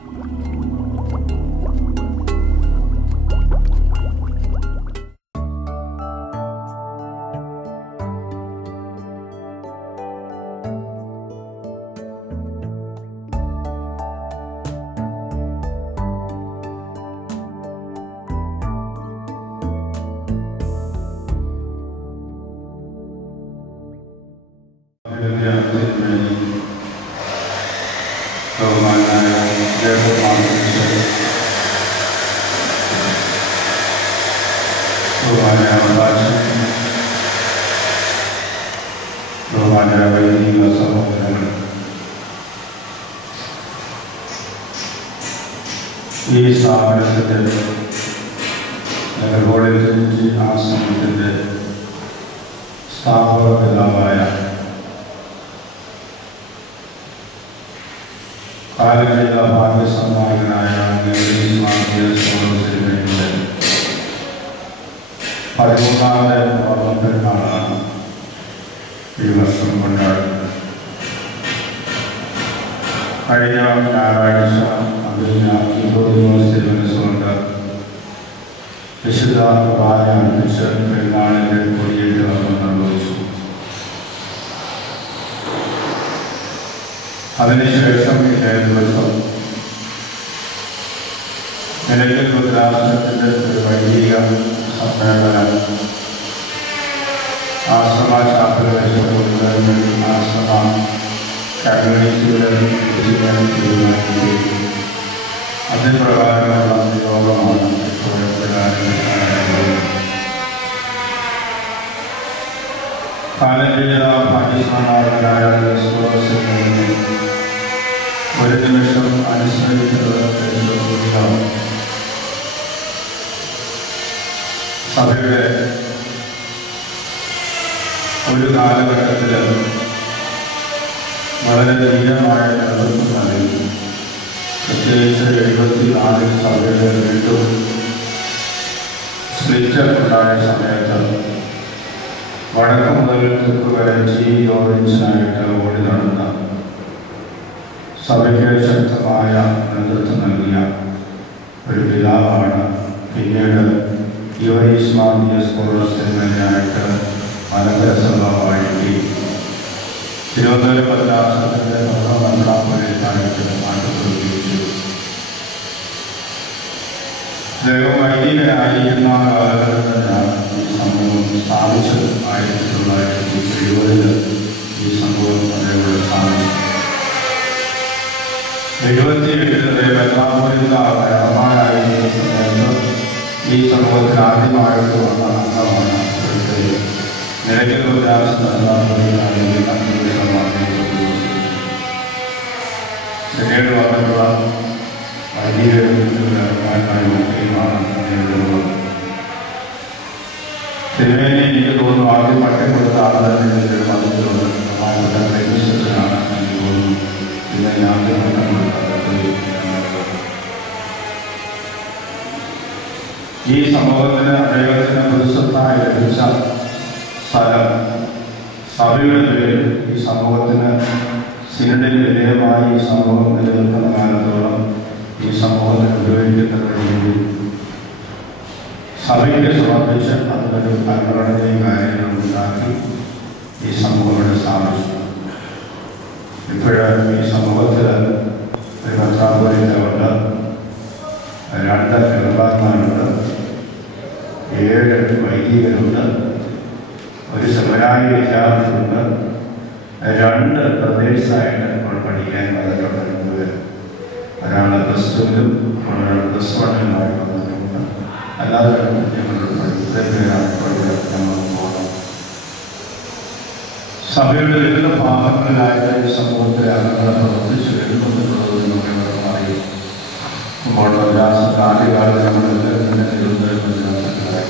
ഈ സ്ഥാപനത്തിൻ്റെ കോളേജ് ആശ്രമത്തിൻ്റെ സ്ഥാപക പിതാവായ കാലഘട്ട ഭാഗ്യസമ്മാനനായ സിനിമയുടെ 13ാമത് ഓർമ്മ പെരുന്നാളാണ് ഈ വർഷം കൊണ്ടാടുന്നത്. കഴിഞ്ഞ ഞായറാഴ്ച മനസ്സുകൊണ്ട് വിശുദ്ധ കുർബാനയർപ്പിച്ച് പെരുന്നാളിൻ്റെ കൊടിയേറ്റ് നിർവഹിച്ചു. അതിനുശേഷം ഇന്നേ ദിവസം നിലയ്ക്കൽ രുദ്രാശ്രമത്തിൻ്റെ ഒരു വൈദിക സമ്മേളനം ആശ്രമ ചാപ്പൽ വെച്ചുകൊണ്ട് ആശ്രമ കമ്മ്യൂണിറ്റിയുടെ തീരുമാനിക്കുകയും അതിന് പ്രകാരമുള്ള യോഗമാണ് കാലഘട്ട ഭാഗ്യസമ്മാനനായ ഒരു നിമിഷം അനുസ്മരിച്ചത് സഭയുടെ ഒരു കാലഘട്ടത്തിൽ വളരെ ധീരമായ നേതൃത്വം നൽകി. പ്രത്യേകിച്ച് 74 സഭയുടെ വീണ്ടും സ്പ്ലിറ്റ് ഉണ്ടായ സമയത്ത് വടക്ക് മുതൽ തെക്ക് വരെ ഓറഞ്ചിനായിട്ട് ഓടി നടന്ന സഭയ്ക്ക് ശക്തമായ നേതൃത്വം നൽകിയ ഒരു പിതാവാണ് പിന്നീട് യുവൈസ്മാനിയായിട്ട് മലങ്കര സഭയായിട്ട് തിരുവനന്തപുരം ഭദ്രാസനത്തിൻ്റെ മെത്രാപ്പൊലീത്തായിട്ട് മാറ്റപ്പെടുകയും അദ്ദേഹം വൈദികനായിരിക്കുന്ന കാലഘട്ടത്തിലാണ് ഈ സംഭവം സ്ഥാപിച്ചത്. 1970 ഈ സംഭവം അദ്ദേഹം സ്ഥാപിച്ചു. 77 മെത്രാപ്പൊലീത്തായിരുന്ന സമയത്ത് ഈ സമൂഹത്തിൽ ആദ്യമായിട്ട് വന്ന അംഗമാണ് നിലയ്ക്കൽ പിന്നീട് വന്നിട്ടുള്ള തിരുവേനി എനിക്ക് തോന്നുന്നു ആദ്യം പട്ടം കൊടുത്ത ആളെ തന്നെ വന്നിട്ടുള്ളത് പ്രേമിച്ചനാണ് എനിക്ക് തോന്നുന്നു. പിന്നെ ആദ്യം പട്ടം കൊടുത്തത് ഈ സമൂഹത്തിന് അദ്ദേഹത്തിന് പുരുഷത്തായി ലഭിച്ച സ്ഥലം സഭയുടെ പേരിൽ ഈ സമൂഹത്തിന് സിനഡിന് വിധേയമായി ഈ സമൂഹം നിലനിൽക്കുന്ന കാലത്തോളം ഈ സമൂഹത്തിന് ഉപയോഗിക്കുന്നതിന് വേണ്ടി സഭയ്ക്ക് സമർപ്പിച്ച് അതിനൊരു ഭരണഘടനയും കാര്യങ്ങളും ഉണ്ടാക്കി ഈ സമൂഹം സ്ഥാപിച്ചു. ഇപ്പോഴും ഈ സമൂഹത്തിൽ ഒരു മെത്രാപ്പൊലീത്തയുണ്ട്, 2 മെത്രാന്മാരുണ്ട്, 7 വൈദികരുണ്ട്, ഒരു സെമിനാരി വിദ്യാർത്ഥിയുണ്ട്, 2 പ്രദേശമായിട്ട് നമ്മൾ പഠിക്കാൻ വന്നിട്ടുണ്ട്. ഒരാൾ +2-ലും ഒരാൾ +1-ലുമായി വന്നിട്ടുണ്ട്. അല്ലാതെ ഞങ്ങളുടെ ഞങ്ങൾ പോകണം. സഭയുടെ വിവിധ ഭാഗങ്ങളിലായിട്ട് ഈ സമൂഹത്തിലെ അംഗങ്ങളെ പ്രവർത്തിച്ചു വരുന്നുള്ളത് നമ്മുടെ അറിയും. ഇപ്പോൾ ആദ്യകാലത്ത് നമ്മളെല്ലാവരും തിരുവനന്തപുരം.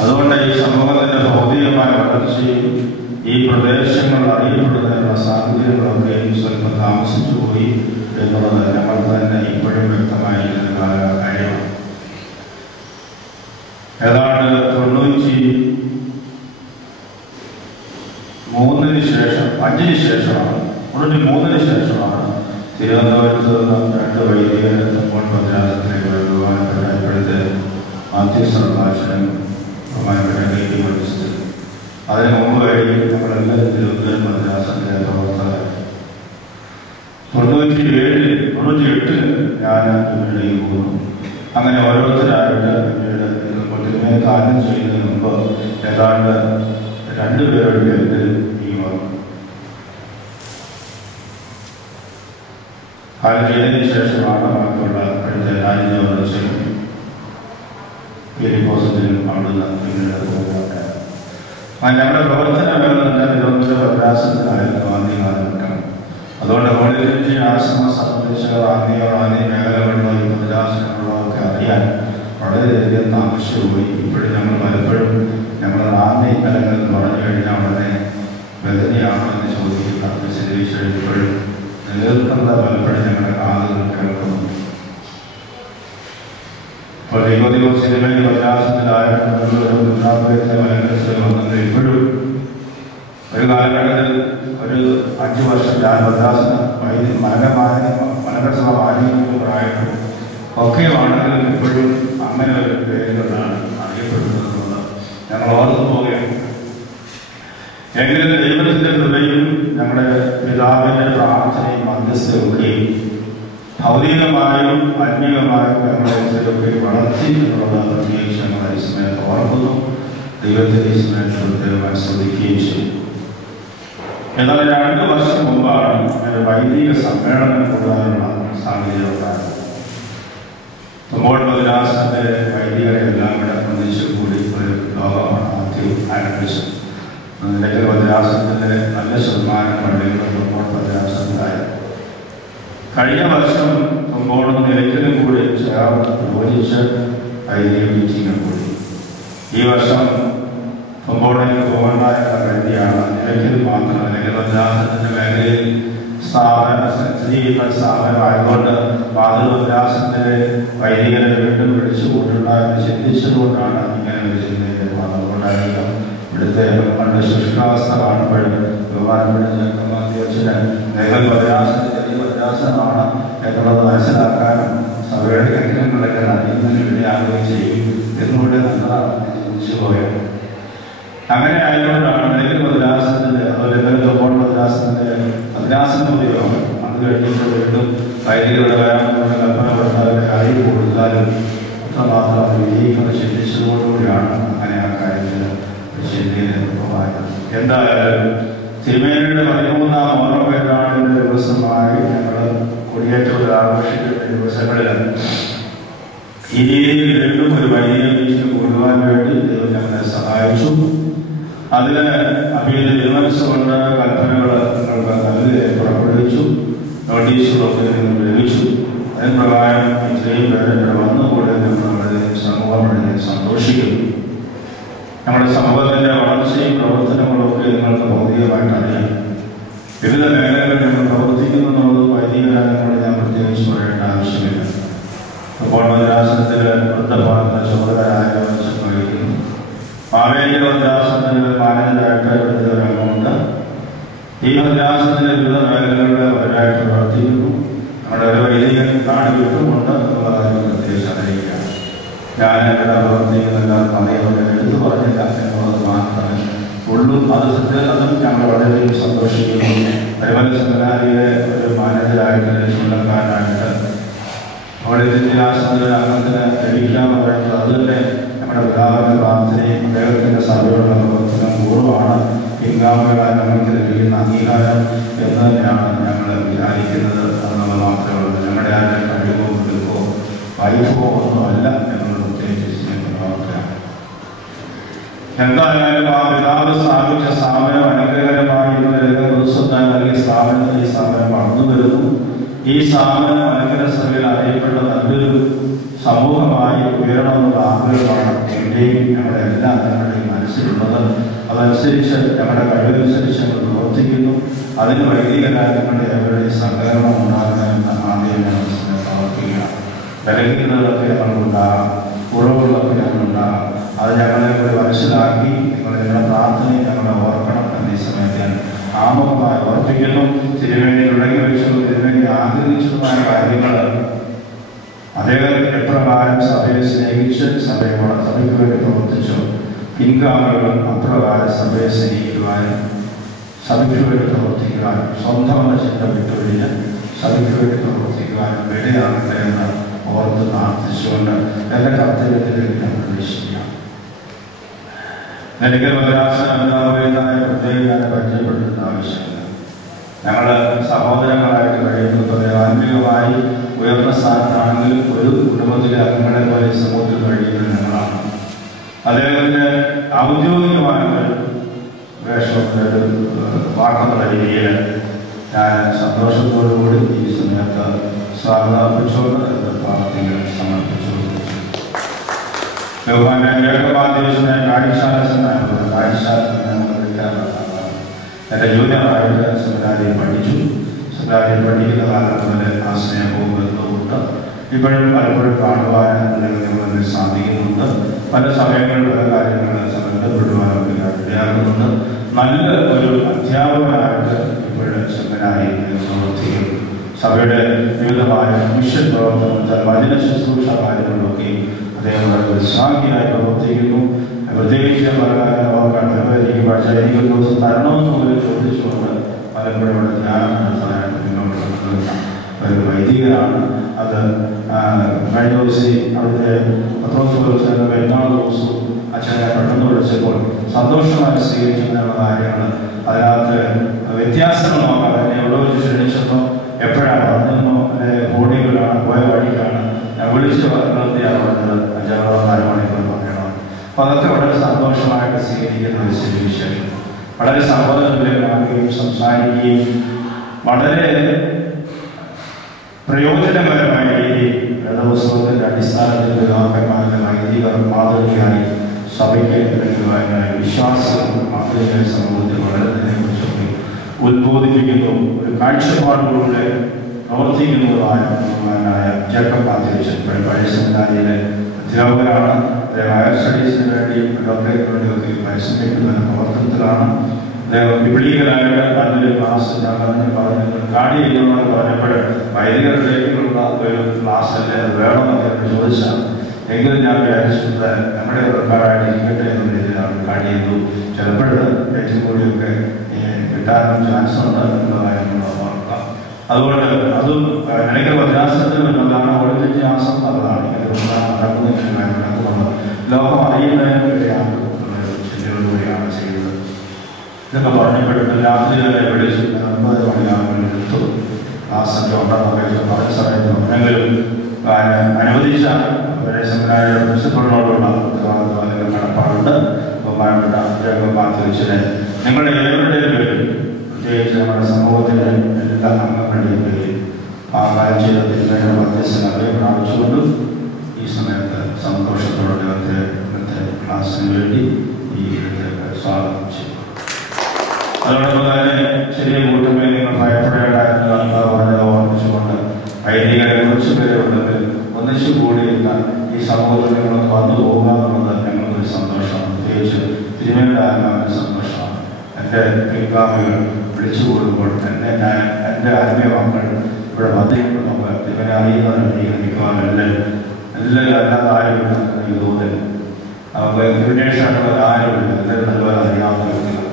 അതുകൊണ്ട് ഈ സമൂഹത്തിൻ്റെ ഭൗതികമായ വളർച്ചയും ഈ പ്രദേശങ്ങൾ അറിയപ്പെടുന്നതിനുള്ള സാഹചര്യങ്ങളൊക്കെയും സ്വല്പം താമസിച്ചു പോയി എന്നുള്ളത് ഞങ്ങൾ തന്നെ ഇപ്പോഴും വ്യക്തമായിരിക്കുന്ന കാര്യമാണ്. ഏതാണ്ട് 93-ന് ശേഷം 5-ന് ശേഷമാണ് 93-ന് ശേഷമാണ് തിരുവനന്തപുരത്ത് നിന്ന് 2 വൈദികർ തെക്കോട്ട് ഭദ്രാസനത്തിലേക്ക് ബഹുമാനപ്പെട്ട ഇപ്പോഴത്തെ മാത്യു സർഭാഷനും ബഹുമാനപ്പെട്ട കെ.ടി. പഠിച്ചത്. അതിന് മുമ്പ് വഴി ഞങ്ങളെല്ലാവരും തിരുവനന്തപുരം ഭദ്രാസനത്തിലെ പ്രവർത്തകർ. 98 ഞാൻ പിന്നീടേക്ക് പോകുന്നു. അങ്ങനെ ഓരോരുത്തരായിട്ട് പിന്നീട് തിരുമേനി കാലം ചെയ്യുന്നതിന് മുമ്പ് ഏതാണ്ട് 2 പേരുടെ പേരിൽ ഈ കാലം ചെയ്തതിന് ശേഷമാണ് ബാക്കിയുള്ള അടുത്ത രാജ്യവർദ്ധനും എലിപ്പോസത്തിനും അവിടുന്ന് പിന്നീട് പോകുന്നത്. ഞങ്ങളുടെ പ്രവർത്തന മേഖല തിരുവനന്തപുരം അഭ്യാസത്തിലായിരുന്നു ആദ്യ കാലഘട്ടം. അതുകൊണ്ട് കോളേജിൻ്റെ ആശ്രമ സംബന്ധിച്ച ആത്മീയ മേഖലകളിലോ ഈ പ്രജാസനങ്ങളോ ഒക്കെ അറിയാൻ വളരെയധികം താമസിച്ചുപോയി. ഇപ്പോഴും ഞങ്ങൾ പലപ്പോഴും ഞങ്ങളുടെ ആത്മീയ തലങ്ങളിൽ പറഞ്ഞു കഴിഞ്ഞാൽ വളരെ വേദനയാണെന്ന് ചോദിക്കുക വിശദീകരിച്ചപ്പോഴും നിലനിൽക്കുന്ന പലപ്പോഴും ഞങ്ങളുടെ കാതുകൾ കേൾക്കുന്നു. അപ്പോൾ ദൈവദൈവം സിനിമയിൽ പ്രജാസനത്തിലായിട്ട് വന്നത് ഇപ്പോഴും ഒരു കാലഘട്ടത്തിൽ ഒരു 5 വർഷം ഞാൻ ഭദ്രാസന മനകസഭ മാലിന്യങ്ങളായിട്ടും ഒക്കെയുമാണെങ്കിലും ഇപ്പോഴും അങ്ങനെ ഒരു പേരുകളാണ് അറിയപ്പെടുന്നത്. ഞങ്ങൾ ഓർത്തു പോവുകയാണ്. എങ്കിലും ദൈവത്തിൻ്റെ കൃപയും ഞങ്ങളുടെ പിതാവിൻ്റെ പ്രാർത്ഥനയും മധ്യസ്ഥയൊക്കെയും ഭൗതികമായും ആത്മീയമായും ഞങ്ങളെ വളർത്തി എന്നുള്ളത് പ്രത്യേകിച്ച് ഞങ്ങൾ ഈ സമയത്ത് ഓർക്കുന്നു. ദൈവത്തിൻ്റെ ഈ സമയത്ത് പ്രത്യേകമായി ശ്രദ്ധിക്കുകയും ചെയ്യും. എന്നാൽ 2 വർഷം മുമ്പാണ് ഒരു വൈദിക സമ്മേളനം കൂടാനുള്ള സാഹചര്യം ഉണ്ടായത്. തുമ്പോൾ ഭദ്രാസനത്തെ വൈദികരെ എല്ലാം കൂടെ ഒന്നിച്ചു കൂടി ഒരു യോഗമാണ് ആദ്യം ആരംഭിച്ചത്. നിലയ്ക്കൽ ഭദ്രാസനത്തിൻ്റെ നല്ല ശതമാനം പള്ളികളും തുമ്പോൾ ഭദ്രാസനത്തിലായി. കഴിഞ്ഞ വർഷം തുമ്പോളും നിലയ്ക്കലും കൂടി ചേർന്ന് യോജിച്ച് വൈദിക മീറ്റിംഗ് കൂടി. ഈ വർഷം തുമ്പോളിലേക്ക് പോകേണ്ട എന്ന കരുതിയാണ്. നിലയ്ക്കൽ മാത്രം അല്ലെങ്കിൽ ഭദ്രാസനത്തിൻ്റെ മേഖലയിൽ സ്ഥാപനമായതുകൊണ്ട് മാതൃഭദ്രാസനത്തിലെ വൈദികരെ വീണ്ടും വിളിച്ചു കൂട്ടുക എന്ന് ചിന്തിച്ചതുകൊണ്ടാണ് ഇങ്ങനെ ഒരു ചിന്തയിലേക്ക് വന്നത്. അതുകൊണ്ടായിരിക്കും ഇവിടുത്തെ പണ്ട് ശുഷ്കാവസ്ഥ കാണുമ്പോഴും ബഹുമാനപ്പെട്ട ജഗന്മാധ്യക്ഷന് നിലയ്ക്കൽ ഭദ്രാസനം ചെറിയ ഭദ്രാസനമാണ് എന്നുള്ളത് മനസ്സിലാക്കാനും സഭയുടെ കെട്ടിടങ്ങളൊക്കെ അറിയുന്നതിന് വേണ്ടി ആഗ്രഹിക്കുകയും എന്നുകൂടെ നല്ലതാണ് ചിന്തിച്ചു പോയത്. അങ്ങനെ ആയതുകൊണ്ടാണ് നിലയ്ക്കൽ ഭദ്രാസനത്തിൻ്റെ അതുപോലെ തുമ്പോൾ ഭദ്രാസനത്തിൻ്റെ ഭദ്രാസന ഉപയോഗം അത് കഴിഞ്ഞിട്ട് വീണ്ടും വൈദികരുടെ വരാനുള്ള കൽപ്പന കൊടുത്താലും അറിവ് കൊടുത്താലും അത്രമാത്രം വിജയിക്കുന്ന ചിന്തിച്ചതോടുകൂടിയാണ് അങ്ങനെ ആ കാര്യത്തിൽ ചിന്തയിലേക്ക് പോകാറ്. എന്തായാലും തിരുമേനിയുടെ 13ാം ഓർമ്മപ്പെരുന്നാളിൻ്റെ ദിവസമായി ഞങ്ങൾ കൊടിയേറ്റത്തിൽ ആഘോഷിക്കുന്ന ദിവസങ്ങളിൽ ഈ രീതിയിൽ വീണ്ടും ഒരു വൈദിക മീറ്റിംഗ് കൂടുവാൻ വേണ്ടി ദൈവം ഞങ്ങളെ സഹായിച്ചു. അതിന് അഭിയുടെ തീരുമാനിച്ചുകൊണ്ട് കൽപ്പനകൾ നിങ്ങൾക്ക് നൽകി പുറപ്പെടുവിച്ചു. നോട്ടീസുകളൊക്കെ നിങ്ങൾ ലഭിച്ചു. അതിന് പ്രകാരം ഇത്രയും പേരെ ഇവിടെ വന്നുകൂടെ നമ്മുടെ സമൂഹം വളരെ സന്തോഷിക്കുന്നു. നമ്മുടെ സമൂഹത്തിൻ്റെ വളർച്ചയും പ്രവർത്തനങ്ങളൊക്കെ നിങ്ങൾക്ക് ഭൗതികമായിട്ട് അറിയാം. വിവിധ മേഖലകളിൽ ഞങ്ങൾ പ്രവർത്തിക്കുന്നു എന്നുള്ളത് വൈദികരായതുകൊണ്ട് ഞാൻ പ്രത്യേകിച്ച് പറയേണ്ട ആവശ്യമില്ല. അപ്പോൾ ഭദ്രാസനത്തിൽ വൃദ്ധപാർന്ന ചുമതലയായ വഹിക്കുന്നു. മാവേലിക ഭദ്രാസനത്തിൽ മാനേജരായിട്ട് ഒരംഗമുണ്ട്. ഈ ഭദ്രാസനത്തിലെ വിവിധ മേഖലകളിൽ അവരായിട്ട് പ്രവർത്തിക്കുന്നു. നമ്മുടെ ഒരു വൈദികൻ നാട് വിട്ടുമുണ്ട് എന്നുള്ളതായി പ്രത്യേകിച്ച് അറിയിക്കുകയാണ്. ഞാൻ ഇവിടെ പ്രവർത്തിക്കുന്നെല്ലാം അറിയുന്നത് എടുത്തു പറഞ്ഞില്ല എന്നുള്ളത് മാത്രമേ ഉള്ളൂ. അതും ഞങ്ങൾ വളരെയധികം സന്തോഷിക്കുന്നു. പരിമല സെമിനാരിയിലെ ഒരു മാനേജരായിട്ട് ചുണ്ടക്കാരനായിട്ട് അവിടെ ജില്ലാസനത്തിലെ അംഗത്തിന് ലഭിക്കാമെന്ന് പറയുന്നത് അത് തന്നെ നമ്മുടെ പിതാവിൻ്റെ പ്രാർത്ഥനയും അദ്ദേഹത്തിൻ്റെ സഭയുള്ള പ്രവർത്തനം പൂർവ്വമാണ്. പിൻഗാമികളായ ഞങ്ങൾക്ക് ലഭിക്കുന്ന അംഗീകാരം എന്ന് തന്നെയാണ് ഞങ്ങൾ വിചാരിക്കുന്നത് എന്നുള്ളത് മാത്രമേ ഉള്ളൂ. ഞങ്ങളുടെ ആരുടെ കഴിവോ മിടുക്കോ വൈഫോ ഒന്നുമല്ല എന്നുള്ളത് പ്രത്യേകിച്ച് പ്രവർത്തനമാണ്. എന്തായാലും ആ പിതാവ് സ്ഥാപിച്ച സ്ഥാപനം അനുഗ്രഹകരമായി ദിവസത്തായി നൽകിയ സ്ഥാപനത്തിൽ ഈ സ്ഥാപനം വളർന്നു വരുന്നു. ഈ സ്ഥാപനം അനുഗ്രഹ സഭയിൽ അറിയപ്പെട്ട നല്ലൊരു സമൂഹമായി ഉയരണമെന്നുള്ള ആഗ്രഹമാണ് എൻ്റെയും ഞങ്ങളുടെ എല്ലാ അംഗങ്ങളുടെയും മനസ്സിലുള്ളത്. അതനുസരിച്ച് ഞങ്ങളുടെ കഴിവനുസരിച്ച് ഞങ്ങൾ പ്രവർത്തിക്കുന്നു. അതിന് വൈദികരായ ഞങ്ങളുടെ അവരുടെ സഹകരണം ഉണ്ടാകണമെന്ന് ആദ്യം ഞങ്ങൾ പ്രവർത്തിക്കുകയാണ്. ബലഹീനതകളൊക്കെ ഞങ്ങൾക്കുണ്ടാകാം, കുറവുകളൊക്കെ ഞങ്ങളുണ്ടാകാം. അത് ഞങ്ങളെ കൂടെ മനസ്സിലാക്കി നിങ്ങളുടെ പ്രാർത്ഥനയും ഞങ്ങളെ ഓർക്കണം എന്ന ഈ സമയത്ത് ഞാൻ ആമുഖമായി ഓർപ്പിക്കുന്നു. തിരുവേണി തുടങ്ങി വെച്ചു. തിരുവേണി ആഗ്രഹിച്ചു കാര്യങ്ങൾ അദ്ദേഹം എപ്രകാരം സഭയെ സ്നേഹിച്ച് സഭയ്ക്ക് വേണ്ടി പ്രവർത്തിച്ചു, പിൻഗാമികൾ അപ്രകാരം സഭയെ സ്നേഹിക്കുവാനും സഭയ്ക്ക് വേണ്ടി പ്രവർത്തിക്കുവാനും സ്വന്തമെന്ന ചിന്ത വിട്ടുപിടിഞ്ഞ് സഭയ്ക്ക് വേണ്ടി പ്രവർത്തിക്കുവാനും ഇടയാകട്ടെ എന്ന് ഓർത്ത് പ്രാർത്ഥിച്ചുകൊണ്ട് എൻ്റെ കർത്തവ്യത്തിലേക്ക് ഞാൻ പ്രവേശിക്കാം. എനിക്ക് പ്രത്യേകം ഞാൻ പരിചയപ്പെടുത്തുന്ന ആവശ്യമില്ല. ഞങ്ങൾ സഹോദരങ്ങളായിട്ട് കഴിയുന്നത് ആത്മീയമായി ഉയർന്ന സ്ഥാനത്താണെങ്കിൽ ഒരു കുടുംബത്തിലെ അംഗങ്ങളെ പോലെ സമൂഹത്തിൽ കഴിയുന്നത് ഞങ്ങളാണ്. അദ്ദേഹത്തിന് ഔദ്യോഗികമായ വേഷത്തിലൊരു വാക്കെന്നുള്ള രീതിയിൽ ഞാൻ സന്തോഷത്തോടുകൂടി ഈ സമയത്ത് സ്വാഗതം അർപ്പിച്ചുകൊണ്ട് പ്രാർത്ഥനകൾ സമർപ്പിച്ചു. എൻ്റെ ജൂനിയറായിട്ട് സെമിനാരിയിൽ പഠിച്ചു. സെമിനാരിയിൽ പഠിക്കുന്ന കാലം മുതൽ ആ സ്നേഹവും ബന്ധവുമുണ്ട്. ഇപ്പോഴും പലപ്പോഴും കാണുവാൻ അല്ലെങ്കിൽ നിങ്ങളിൽ സാധിക്കുന്നുണ്ട്. പല സമയങ്ങളിൽ പല കാര്യങ്ങൾ ബന്ധപ്പെടുവാനൊക്കെ ഇടയാകുന്നുണ്ട്. നല്ല ഒരു അധ്യാപകനായിട്ട് ഇപ്പോഴും സെമിനാരിയിൽ പ്രവർത്തിക്കുന്നു. സഭയുടെ വിവിധമായ മിഷൻ പ്രവർത്തനം, വചന ശുശ്രൂഷ കാര്യങ്ങളിലൊക്കെ അദ്ദേഹം വളരെ ഉത്സാഹിയായി പ്രവർത്തിക്കുന്നു. പ്രത്യേകിച്ച് പല കാര്യം ഓർക്കാണ്. പക്ഷേ എനിക്ക് ഒരു ദിവസം തരണമെന്ന് പോലും ചോദിച്ചുകൊണ്ട് പലപ്പോഴും ഇവിടെ ധ്യാനം നടത്താനായിട്ട് മുന്നോട്ട് നടത്തുന്ന ഒരു വൈദികനാണ്. അത് കഴിഞ്ഞ ദിവസം അവിടുത്തെ 10 ദിവസം പെരുന്നാൾ ദിവസവും അച്ഛനെ പെട്ടെന്ന് വിളിച്ചപ്പോൾ സന്തോഷമായി സ്വീകരിക്കുന്ന കാര്യങ്ങൾ അതിനകത്ത് വ്യത്യാസങ്ങൾ നോക്കാം. എന്നെ എവിടെ വെച്ച് ക്ഷണിച്ചപ്പോൾ എപ്പോഴാണ് പറഞ്ഞെന്നോ അല്ലെ ബോഡികളാണ് പോയ വഴിക്കാണ് ഞാൻ വിളിച്ച് നിർത്തിയാണ് പറഞ്ഞത് 5-6 മണിക്കൂർ പറയണം. അപ്പോൾ അതൊക്കെ വളരെ സന്തോഷമായിട്ട് സ്വീകരിക്കുന്ന ഒരു സ്ഥിതി വിശേഷം. വളരെ സഹോദരങ്ങളാകുകയും സംസാരിക്കുകയും വളരെ പ്രയോജനകരമായ രീതിയിൽ വേദപുസ്തകത്തിന്റെ അടിസ്ഥാനത്തിൽ പിതാക്കന്മാരുടെ വൈദിക മാതൃകയായി സഭയ്ക്ക് നൽകുവാനായി വിശ്വാസം മാതൃകയായ സമൂഹത്തിൽ വളരുന്നതിനെക്കുറിച്ചൊക്കെ ഉദ്ബോധിപ്പിക്കുന്നു. ഒരു കാഴ്ചപ്പാടുകളിലൂടെ പ്രവർത്തിക്കുന്നതുമായ ജേക്കബ് മാത്യൂച്ചൻ പഴയ സെമിനാരിയിലെ അധ്യാപകരാണ്. ഹയർ സ്റ്റഡീസിന് വേണ്ടിയും ഡോക്ടറേറ്റിന് വേണ്ടിയൊക്കെ പരിശ്രമിക്കുന്ന പ്രവർത്തനത്തിലാണ്. അദ്ദേഹം വിപുലീകരായിട്ട് നല്ലൊരു ക്ലാസ് പറഞ്ഞു കാടി ചെയ്യുന്നതെന്ന് പറഞ്ഞപ്പോൾ വൈദികരിലേക്കുള്ള ഒരു ക്ലാസ് അല്ലേ അത് വേണമെന്ന് ചോദിച്ചാൽ എങ്കിലും ഞാൻ വിചാരിച്ചിട്ട് നമ്മുടെ ആൾക്കാരായിട്ട് ഇരിക്കട്ടെ എന്ന രീതിയിലാണ് കാടി ചെയ്തു. ചിലപ്പോഴും ഏറ്റവും കൂടിയൊക്കെ കിട്ടാനും ചാൻസ് ഉണ്ട് എന്നുള്ളതായി നമ്മൾ ഓർക്കാം. അതുകൊണ്ട് അതും എനിക്ക് വ്യത്യാസത്തിൽ നല്ലതാണ്. ഒരു വ്യത്യാസം നല്ലതാണ്. നടക്കുന്നുണ്ട് ലോകം അറിയുന്നതിന് വേണ്ടിയാണ് ചിന്തകളിലൂടെയാണ് ചെയ്യുന്നത്. ഇതൊക്കെ പറഞ്ഞപ്പോഴും രാത്രി തന്നെ വിളിച്ചു 9 മണിയാകുമ്പോൾ എടുത്തു ക്ലാസ്സൊക്കെ ഉണ്ടെന്നൊക്കെ പറഞ്ഞ സമയത്ത് എങ്കിലും അനുവദിച്ച സെമിനാരിയുടെ പ്രിൻസിപ്പളിനോടുള്ള ഉത്തരവാദിത്വം കടപ്പാടുണ്ട്. ബഹുമാനപ്പെട്ട ജേക്കബ് മാത്യൂച്ചനെ നിങ്ങളുടെ ഏവരുടെയും പേരിൽ പ്രത്യേകിച്ച് നമ്മുടെ സമൂഹത്തിൻ്റെ എല്ലാ അംഗങ്ങളുടെയും പേരിൽ ആ കാര്യം ചെയ്ത തിരുമേനിയുടെ മധ്യസ്ഥനെ അറിയപ്പെടാവശ്യമുണ്ട്. ഈ സമയത്ത് സന്തോഷത്തോടെ ഇന്നത്തെ ക്ലാസ്സിന് വേണ്ടി ഈ സ്വാഗതം ചെയ്തു. അതോടൊപ്പം തന്നെ ചെറിയ കൂട്ടമേ നിങ്ങൾ ഭയപ്പെടേണ്ടായിരുന്നു പറഞ്ഞത് ഓർമ്മിച്ചുകൊണ്ട് വൈദികരെ കുറച്ച് പേരെ ഉണ്ടെങ്കിൽ ഒന്നിച്ചു കൂടിയിരുന്ന ഈ സമൂഹത്തിൽ നിങ്ങൾ വന്നു പോകുക എന്നുള്ളത് ഞങ്ങൾക്കൊരു സന്തോഷമാണ്. പ്രത്യേകിച്ച് തിരുമേനിയുടെ ആത്മാവിന് സന്തോഷമാണ്. എൻ്റെ പിൻഗാമികൾ വിളിച്ചു കൂടുമ്പോൾ എൻ്റെ ആത്മീയ മക്കൾ ഇവിടെ വന്നിട്ടുണ്ടെങ്കിൽ തിരുമേനെ അറിയുന്നവരെ മിക്കവാറും എല്ലാവരും അല്ലാതെ ആരുമില്ല. എനിക്ക് തോന്നുന്നു നമുക്ക് ഇൻവിറ്റേഷനായിട്ടുള്ള ആരുമില്ല. എല്ലാവരും നല്ലപോലെ അറിയാവുന്ന വ്യക്തികളാണ്.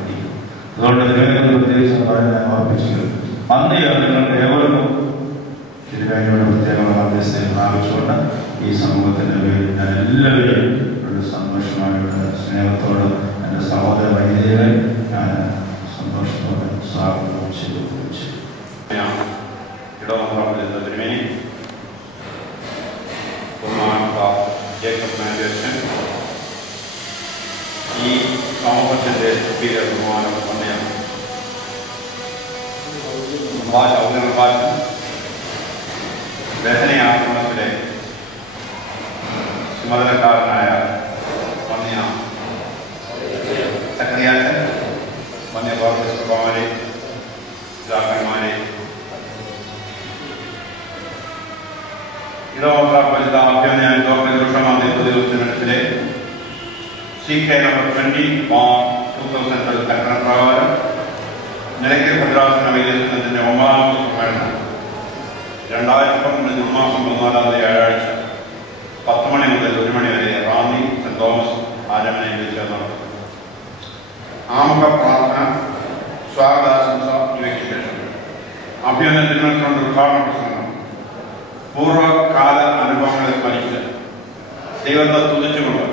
അതുകൊണ്ട് തിരുമേനിയോട് പ്രത്യേകിച്ച് പറഞ്ഞ് ഓർപ്പിച്ചിട്ടുണ്ട്. അന്ന് നിങ്ങൾക്ക് ഏവർക്കും തിരുമേനിയുടെ പ്രത്യേകമായ മധ്യസ്ഥയെ പ്രാപിച്ചുകൊണ്ട് ഈ സമൂഹത്തിൻ്റെ പേരിൽ ഞാൻ എല്ലാവരെയും ഒരു സന്തോഷമായിട്ട് സ്നേഹത്തോട് എൻ്റെ സഹോദര വൈദികരെ ഞാൻ സന്തോഷത്തോടെ സ്വാഗതം ചെയ്തു. തിരുമേനി ജേക്കബ് മാത്യൂച്ചൻ ഈ സമൂഹത്തിൻ്റെ സുപ്പീരിയർ ബഹുമാനം തന്നെയാണ്. വേദനയാശ്രമത്തിലെ ചുമതലക്കാരനായ വന്യ സക്രിയാച്ചൻ, വന്യ പൗരസ്വഭാവരെ, പിതാക്കന്മാരെ, ഇടവപ്രാപ്ത അഭ്യർത്ഥന ദിവസത്തിലെ CK number 20/2012 കൽപ്പന പ്രകാരം നിലയ്ക്കൽ ഭദ്രാസന വൈദ്യസംഘത്തിൻ്റെ 9ാമത് സമ്മേളനം 2019 ജൂൺ മാസം 14 വ്യാഴാഴ്ച 10 മണി മുതൽ 1 മണി വരെ റാന്നി സെന്റ് തോമസ് ആരമനയിൽ വെച്ച് നടത്തും. ആമുഖ പ്രാർത്ഥന, സ്വാഗതാശംസ ഇവയ്ക്ക് ശേഷം അഭ്യന്തര തിരുവനന്തപുരം ഉദ്ഘാടന പ്രസംഗം, പൂർവ്വകാല അനുഭവങ്ങളെ സ്മരിച്ച് ദൈവത്തെ തുതിച്ചുകൊണ്ട്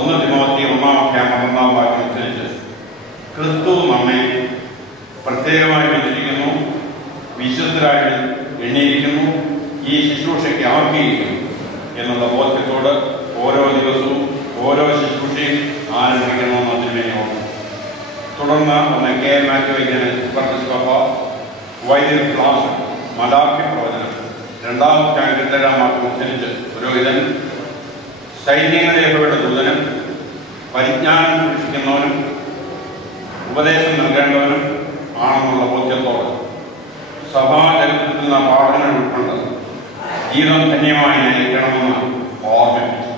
1 തിമോത്തി 1-ാം വാക്യം ഉച്ചരിച്ച് ക്രിസ്തു നമ്മെ പ്രത്യേകമായി വെച്ചിരിക്കുന്നു, വിശുദ്ധരായി എണ്ണിയിരിക്കുന്നു, ഈ ശുശ്രൂഷയ്ക്ക് ആക്കിയിരിക്കുന്നു എന്നുള്ള ബോധ്യത്തോട് ഓരോ ദിവസവും ഓരോ ശുശ്രൂഷയും ആരംഭിക്കണമെന്ന് അതിനുവേണ്ടി ഓർമ്മ. തുടർന്ന് കെ മാത്യു വൈദ്യുതി ക്ലാസ് മലാഖി പ്രവചനം 2-ാം വാക്യം ഉച്ചരിച്ച് പുരോഹിതൻ സൈന്യങ്ങളുടെ ദൂതനും പരിജ്ഞാനം സൂക്ഷിക്കുന്നവനും ഉപദേശം നൽകേണ്ടവനും ആണെന്നുള്ള ബോധ്യത്തോടെ സഭാചരിത്രത്തിൽ നിന്ന് പാഠങ്ങൾ ഉൾക്കൊണ്ട് ജീവിതം ധന്യമായി നയിക്കണമെന്ന് ഓർമ്മിപ്പിച്ചു.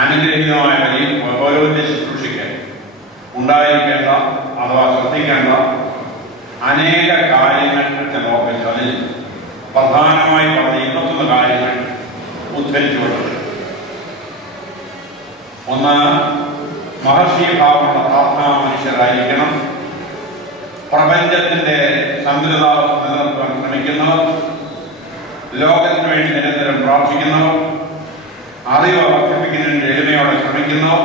അനുഗ്രഹീതമായ വഴിയിൽ ഓരോരുത്തരെ ശുശ്രൂഷിക്കാൻ ഉണ്ടായിരിക്കേണ്ട അഥവാ ശ്രദ്ധിക്കേണ്ട അനേക കാര്യങ്ങൾ ഓർമ്മിച്ചു. അതിൽ പ്രധാനമായി പറഞ്ഞ 21 കാര്യങ്ങൾ ഉദ്ധരിച്ചുകൊണ്ടത്. 1, മഹർഷീഭാവമുള്ള പ്രാർത്ഥനാ മനുഷ്യരായിരിക്കണം. പ്രപഞ്ചത്തിന്റെ സന്തുലിതാവസ്ഥ നിലനിർത്താൻ ശ്രമിക്കുന്നവർ, ലോകത്തിന് വേണ്ടി നിരന്തരം പ്രാർത്ഥിക്കുന്നവർ, അറിവ് വർദ്ധിപ്പിക്കുന്നതിന് എളിമയോടെ ശ്രമിക്കുന്നവർ,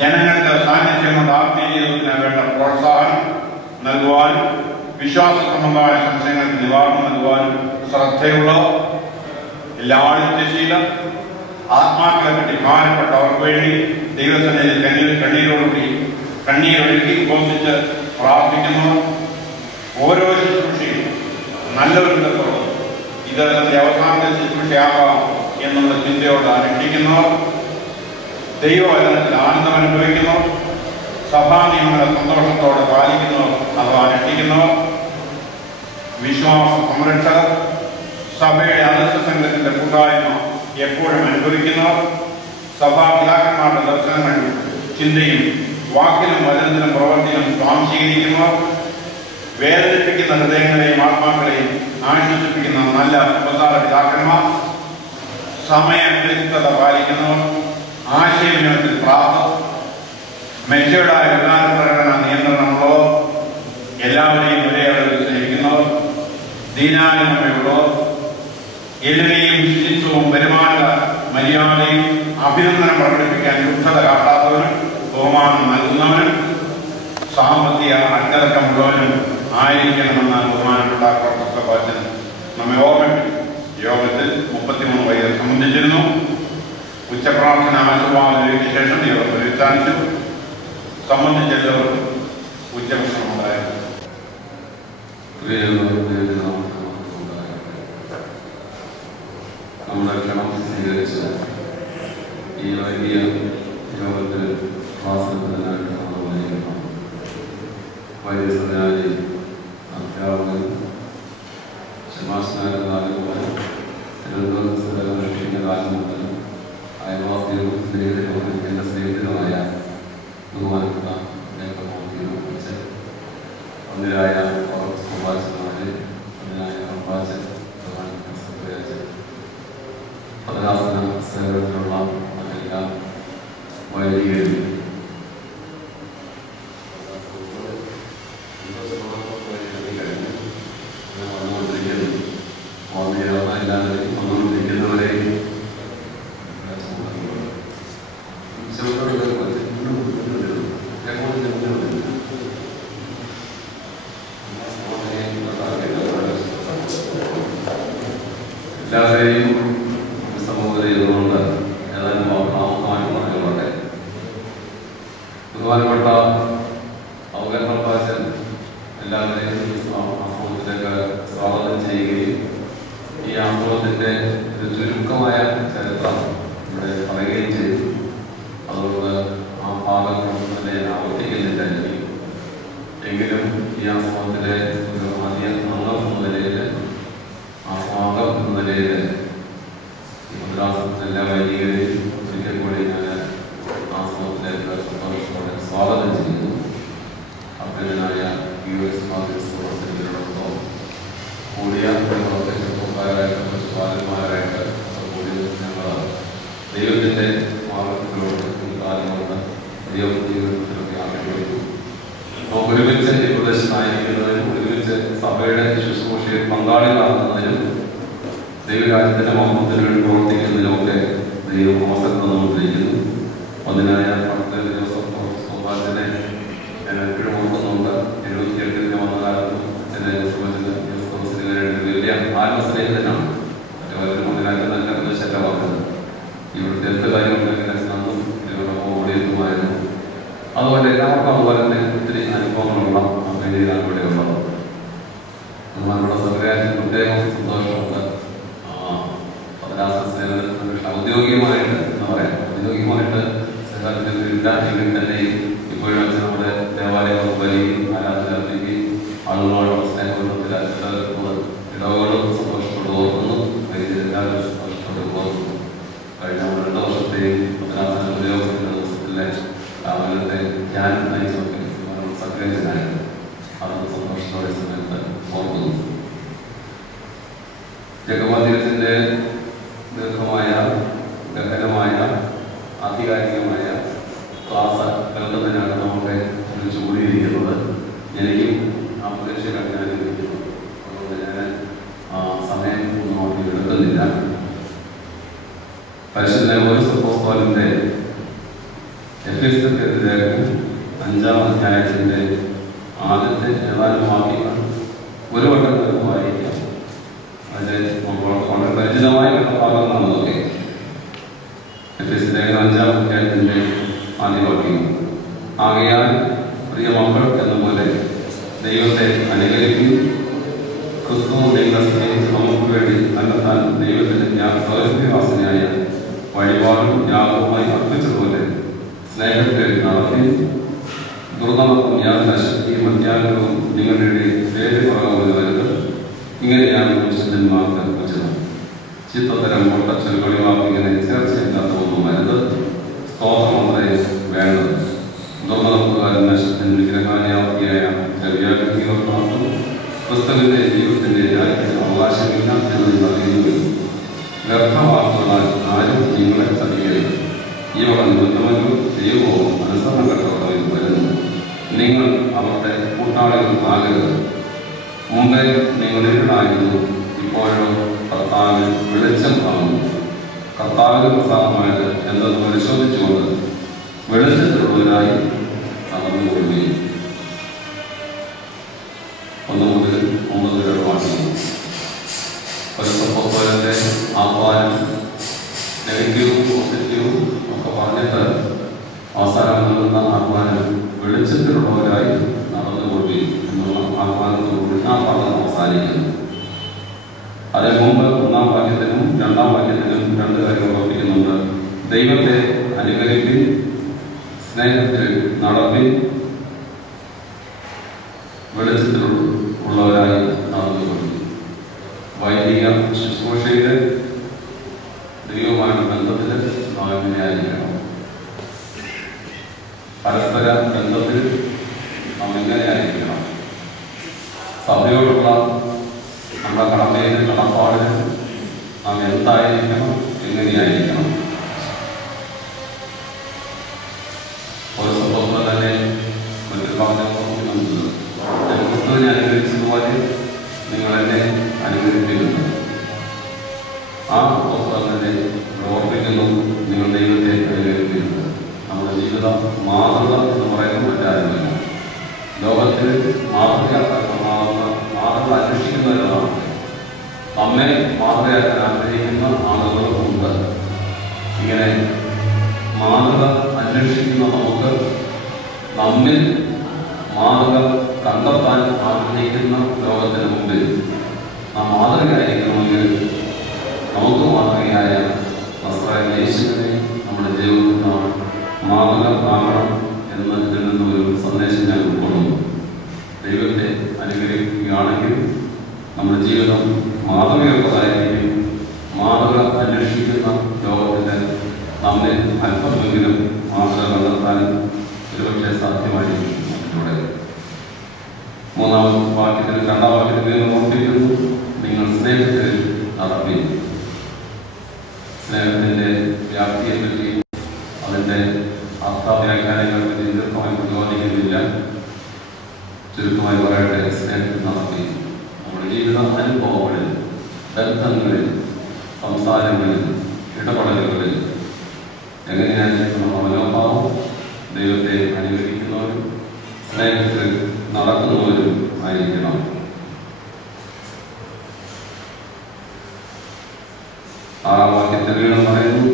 ജനങ്ങൾക്ക് സാന്നിധ്യം കൊണ്ട് ആത്മീയ ജീവിതത്തിന് വേണ്ട പ്രോത്സാഹനം നൽകുവാനും വിശ്വാസ സംബന്ധമായ സംശയങ്ങൾക്ക് നിവാരണം നൽകുവാനും ശ്രദ്ധയുള്ളവർ, ലാളിത്യശീലം, ആത്മാക്കളെ പറ്റി ഭാരപ്പെട്ടവർക്ക് വേണ്ടി ദൈവസന്നിധിയിൽ കണ്ണീരൊഴുക്കി ഉപസിച്ച് പ്രാർത്ഥിക്കുന്നവർ, ഓരോ ശുശ്രൂഷയും നല്ലൊരു വിധത്തോളം ഇത് തന്റെ അവസാനത്തെ ശുശ്രൂഷയാകാം എന്നുള്ള ചിന്തയോട് അനുഷ്ഠിക്കുന്നവർ, ദൈവവചനത്തിൽ ആനന്ദം അനുഭവിക്കുന്നവർ, സഭാ നിയമങ്ങളെ സന്തോഷത്തോടെ പാലിക്കുന്നവർ അഥവാ അനുഷ്ഠിക്കുന്നവർ, വിശ്വാസ സംരക്ഷകർ, സഭയുടെ ആദർശ സംഘത്തിന്റെ കൂട്ടായ്മ എപ്പോഴും അനുഭവിക്കുന്നവർ, സഭാപിതാക്കന്മാരുടെ ദർശനങ്ങൾ ചിന്തയും വാക്കിലും വചനത്തിലും പ്രവർത്തിയിലും സ്വാംശീകരിക്കുന്നവർ, വേദനിപ്പിക്കുന്ന ഹൃദയങ്ങളെയും ആത്മാക്കളെയും ആശ്വസിപ്പിക്കുന്ന നല്ല ഉപസാര പിതാക്കന്മാർ, സമയക്ലിപ്തത പാലിക്കുന്നവർ, ആശയവിനിമയത്തിൽ പ്രാപ്തർ, മെച്ചേർഡായ വികാര പ്രകടന നിയന്ത്രണമുള്ളവർ, എല്ലാവരെയും ഒരേ അളവിൽ സ്നേഹിക്കുന്നവർ, ദീനാനുമയുള്ളവർ, എളിമയും ശുചിത്വവും പെരുമാറ്റ മര്യാദയും അഭിനന്ദനം പ്രകടിപ്പിക്കാൻ യുക്തത കാട്ടാത്തവനും ബഹുമാനം നൽകുന്നവനും സാമ്പത്തിക അച്ചടക്കമുള്ളവനും ആയിരിക്കണമെന്ന് ബഹുമാനപ്പെട്ട പ്രൊഫസർ നമ്മെ ഓർമ്മിപ്പിച്ചു. യോഗത്തിൽ 33 വൈദ്യർ സംബന്ധിച്ചിരുന്നു. ഉച്ചപ്രാർത്ഥന ആശീർവാദത്തിനു ശേഷം യോഗം പരിസ്ഥാനിച്ചു. സംബന്ധിച്ചെല്ലാവർക്കും ഉച്ചഭക്ഷണം ഉണ്ടായിരുന്നു. നമ്മുടെ ക്ഷണം സ്വീകരിച്ച് ഈ വലിയ യോഗത്തിൽ ആസനത്തിനായിട്ട് നമ്മൾ വന്നിരിക്കണം. വൈദ്യസനായി അധ്യാപകൻ ശമാശനായ കാലം മുതൽ തിരുവനന്തപുരം രക്ഷിക്കുന്ന കാലം മുതൽ അയൽവാസികളും എന്റെ സ്നേഹിതരുമായ ബഹുമാനപ്പെട്ട കുറിച്ച് ഒന്നിരായ സംഭാഷണമാര് ഒന്നിരായ സംഭാഷകൻ പദാസന സേവനത്തിലുള്ള എല്ലാ വൈദികരും എല്ലാവരെയും സമൂഹത്തിൽ ഇരുന്നുകൊണ്ട് ഏതാനും ആമുഖമായി പറഞ്ഞുകൊള്ളട്ടെ. ബഹുമാനപ്പെട്ട അവതരണപ്പാച്ചൻ എല്ലാവരെയും ആശ്രമത്തിലേക്ക് സ്വാഗതം ചെയ്യുകയും ഈ ആശ്രമത്തിന്റെ ഒരു ചുരുക്കമായ ചരിത്രം ഇവിടെ പറയുകയും ചെയ്തു. അതുകൊണ്ട് ആ ഭാഗം തന്നെ ഞാൻ ആവർത്തിക്കുന്നില്ല. എങ്കിലും ഈ ആശ്രമത്തിലെ ഒരു ആദ്യ അംഗം എന്ന നിലയിൽ ആസ്വാദം എന്ന നിലയിൽ ഈ മദ്രാസത്തിലെ എല്ലാ വൈദികരെയും ഒരിക്കൽ കൂടി ഞാൻ ആശ്രമത്തിലേക്ക് സന്തോഷത്തോടെ സ്വാഗതം ചെയ്യുന്നു. അഭ്യനായ US ഫാദേഴ്സ് കൂടിയ പങ്കാളികളാകുന്നതിനും ദൈവരാജ്യത്തിൻ്റെ മഹത്വത്തിന് വേണ്ടി പ്രവർത്തിക്കുന്നതിനുമൊക്കെ ദൈവം അവസരം തന്നുകൊണ്ടിരിക്കുന്നു. അതിനായ പണ്ട് ജോസഫ് സൗഭാഗ്യത്തിനെ ഞാൻ എപ്പോഴും ഓർക്കുന്നുണ്ട്. 78 വന്ന കാലത്തും അച്ഛനെ വലിയ ആത്മസ്നേഹിതനാണ്. മറ്റു മുതലാക്കി നല്ല പ്രദേശമല്ല പറഞ്ഞത്. ഇവിടുത്തെ എന്ത് കാര്യമുണ്ടെങ്കിൽ അന്നും ഇവരുടെ ഓടിയെത്തുമായിരുന്നു. അതുപോലെ എല്ലാവർക്കും അതുപോലെ തന്നെ ഒത്തിരി അനുഭവങ്ങളുള്ള വേദിയിലാണ് ഇവിടെ ഉള്ളത്. നമ്മുടെ സർവരാജ്യം പ്രത്യേകം സന്തോഷമുണ്ട്. ഔദ്യോഗികമായിട്ട് എന്താ പറയാ, ഔദ്യോഗികമായിട്ട് ഇല്ലാതെങ്കിൽ തന്നെയും ഇപ്പോഴും വെച്ച് നമ്മുടെ ദേവാലയം വരികയും ആരാധനയിലേക്ക് ആളുകളോടുള്ള സ്നേഹബന്ധത്തിൽ ഇടവുകളും സന്തോഷത്തോട് ഓർക്കുന്നു. എല്ലാവരും സന്തോഷത്തോട് ഓർക്കുന്നു. കഴിഞ്ഞ 2 വർഷത്തെയും പതിനാസന ഉപയോഗത്തിൻ്റെ ദിവസത്തിലെ രാവിലത്തെ ധ്യാനം നയിച്ചൊക്കെ സക്രിയനായിരുന്നു. അതൊക്കെ സന്തോഷത്തോടെ സമയത്ത് ഓർക്കുന്നു. ജഗമാധ്യത്തിൻ്റെ ദീർഘമായ ഗഹനമായ ആധികാരികമായ ക്ലാസ്സുകൾ തന്നെയാണ് നമ്മളെ വിളിച്ചു കൂടിയിരിക്കുന്നത്. എനിക്കും ആ പ്രതീക്ഷ കഴിഞ്ഞാലിരിക്കുന്നു. അതുകൊണ്ട് ഞാൻ സമയം നോക്കി എടുക്കുന്നില്ല. പരിശുദ്ധ അപ്പോസ്തലന്റെ എഫെസ്യർക്കെതിരെ 5-ാം അധ്യായത്തിന്റെ ആദ്യത്തെ ഏതാനും വാക്യങ്ങൾ ഒരു വട്ടം നമുക്ക് വായിക്കാം. അതിൽ വളരെ പരിചിതമായ ഭാഗങ്ങളാണതൊക്കെ. എഫെസ്യരുടെ 5-ാം അധ്യായത്തിന്റെ ആദ്യ വാക്യങ്ങൾ: ആകയാൽ പ്രിയ മക്കൾ എന്ന പോലെ ദൈവത്തെ അനുകരിക്കും. ക്രിസ്തു നിങ്ങളെ സ്നേഹിച്ച് നമുക്ക് വേണ്ടി തന്നെത്താൻ ദൈവത്തിന്റെ സൗരഭ്യവാസനയായ വഴിപാടും യാഗവുമായി അർപ്പിച്ചതുപോലെ സ്നേഹത്തെ നടത്തി. ദുർനടക്കും യാതൊരു ശക്തിയും അത്യാഗ്രഹവും നിങ്ങളുടെ പേര് കുറവുള്ളവർക്ക് ഇങ്ങനെയാണ് മനുഷ്യന്മാർക്ക് വെച്ചത്. ചിത്തത്തരം പൊട്ടച്ചൊരുകളിവാക്കും ഇങ്ങനെ ചേർച്ചയില്ലാത്ത ഒന്നും വരുന്നത് സ്തോത്രമത്രേ വേണ്ടത്. ദുർനടപ്പുകാരൻ നശത്തിന് വിഗ്രഹാനിയാക്കിയായ ചെറിയാക്കിയവർക്കും ക്രിസ്തുവിന്റെ ജീവിതത്തിന്റെ രാജ്യത്തിന് അവകാശമില്ല എന്ന് നിങ്ങൾ അറിയുകയും വ്യർത്ഥവാക്കുകളാൽ ആരും നിങ്ങളെ ചതിക്കരുത്. ഈ വക നിർദ്ദമനും ദൈവവും അനുസരണപ്പെട്ടവരും വരുന്നു. നിങ്ങൾ അവരുടെ കൂട്ടാളികൾക്കാകരുത്. മുമ്പേ നിങ്ങളിലായിരുന്നു, ഇപ്പോഴോ കർത്താവിൽ വെളിച്ചം കാണുന്നു. കർത്താവിന് പ്രസാദമായത് എന്തെന്ന് പരിശോധിച്ചുകൊണ്ട് വെളിച്ചത്തിലുള്ളവരായി നടന്നുകൊള്ളുകയും. 1 മുതൽ 9 വരെ വാക്യങ്ങൾ. പരിശുദ്ധന്റെ ആഹ്വാനം നെഗറ്റീവും പോസിറ്റീവും ഒക്കെ പറഞ്ഞിട്ട് അവസാനം നൽകുന്ന ആഹ്വാനം വെളിച്ചത്തിലുള്ളവരായി നടന്നുകൊള്ളുകയും എന്നുള്ള ആഹ്വാനത്തോടുകൂടി ആ പഠനം അവസാനിക്കുന്നു. അതിന് മുമ്പ് 1-ാം വാക്യത്തിനും 2-ാം വാക്യത്തിനും 2 കാര്യങ്ങൾ ഓർപ്പിക്കുന്നുണ്ട്. ദൈവത്തെ അനുകരിപ്പിൻ, സ്നേഹത്തിൽ നടപ്പിൻ, വെളിച്ചത്തിലുള്ളവരായി നടന്നുകൊള്ളും. വൈദിക ശുശ്രൂഷയുടെ ദൈവമായുള്ള ബന്ധത്തിൽ നാം എങ്ങനെയായിരിക്കണം? പരസ്പര ബന്ധത്തിൽ നാം എങ്ങനെയായിരിക്കണം? സഭയോടുള്ള നമ്മുടെ കടമയിലും കടപ്പാടിലും നാം എന്തായിരിക്കണം, എങ്ങനെയായിരിക്കണം? ഒരു സംഭവം തന്നെ മറ്റൊരു പറഞ്ഞിട്ടുണ്ട്, ഞാൻ ക്രിസ്തുവിനെ അനുകരിച്ചതുപോലെ നിങ്ങൾ എന്നെ അനുകരിപ്പിക്കുന്നു. ആ പുസ്തകം തന്നെ ഓർപ്പിക്കുന്നു, നിങ്ങൾ ദൈവത്തെ അനുകരിപ്പിക്കുന്നു. നമ്മുടെ ജീവിതം മാതൃക എന്ന് പറയുന്നത് മറ്റാരുമല്ല. ലോകത്തിൽ മാതൃകയാക്കാവുന്ന മാതൃക അന്വേഷിക്കുന്നവരാണ്. നമ്മെ മാതൃകയാക്കാൻ ആഗ്രഹിക്കുന്ന ആളുകളുമുണ്ട്. ഇങ്ങനെ മാതൃക അന്വേഷിക്കുന്ന നമുക്ക് നമ്മിൽ മാതൃക കണ്ടെത്താൻ ആഗ്രഹിക്കുന്ന ലോകത്തിന് മുമ്പിൽ നാം മാതൃകയായിരിക്കണമെങ്കിൽ നമുക്ക് മാതൃകയായ യേശുവിനെ നമ്മുടെ ജീവിതത്തിൽ നാം മാതൃക കാണണം എന്ന് ഇതിൽ നിന്നൊരു സന്ദേശം ഞാൻ ഉൾക്കൊള്ളുന്നു. ദൈവത്തെ അനുകരിക്കുകയാണെങ്കിൽ നമ്മുടെ ജീവിതം മാതൃകയുള്ളതായിരിക്കും. മാതൃക അന്വേഷിക്കുന്ന ലോകത്തിൽ നമ്മെ അല്പമെങ്കിലും മാതൃക കണ്ടെത്താൻ ഒരുപക്ഷെ സാധ്യമായിരിക്കും. ഇവിടെ 3-ാം വാക്യത്തിന് 2-ാം വാക്യത്തിൽ ഓർപ്പിക്കുന്നു, നിങ്ങൾ സ്നേഹത്തിൽ നടപ്പിൻ. സ്നേഹത്തിന്റെ വ്യാപ്തിയെ പറ്റി അതിന്റെ അർത്ഥവ്യാഖ്യാനങ്ങളെ പറ്റി ദീർഘമായി പ്രതിപാദിക്കുന്നില്ല. ചുരുക്കമായി പറയട്ടെ, സ്നേഹത്തിൽ നടത്തി നമ്മുടെ ജീവിത അനുഭവം സംസാരങ്ങളിൽ ഇടപെടലുകളിൽ എങ്ങനെയായിരിക്കണം മനോഭാവം ദൈവത്തെ അനുകരിക്കുന്നവരും സ്നേഹത്തിൽ നടക്കുന്നവരും ആയിരിക്കണം. ആറാം വാക്യത്തിൽ വീണ്ടും പറയുന്നു,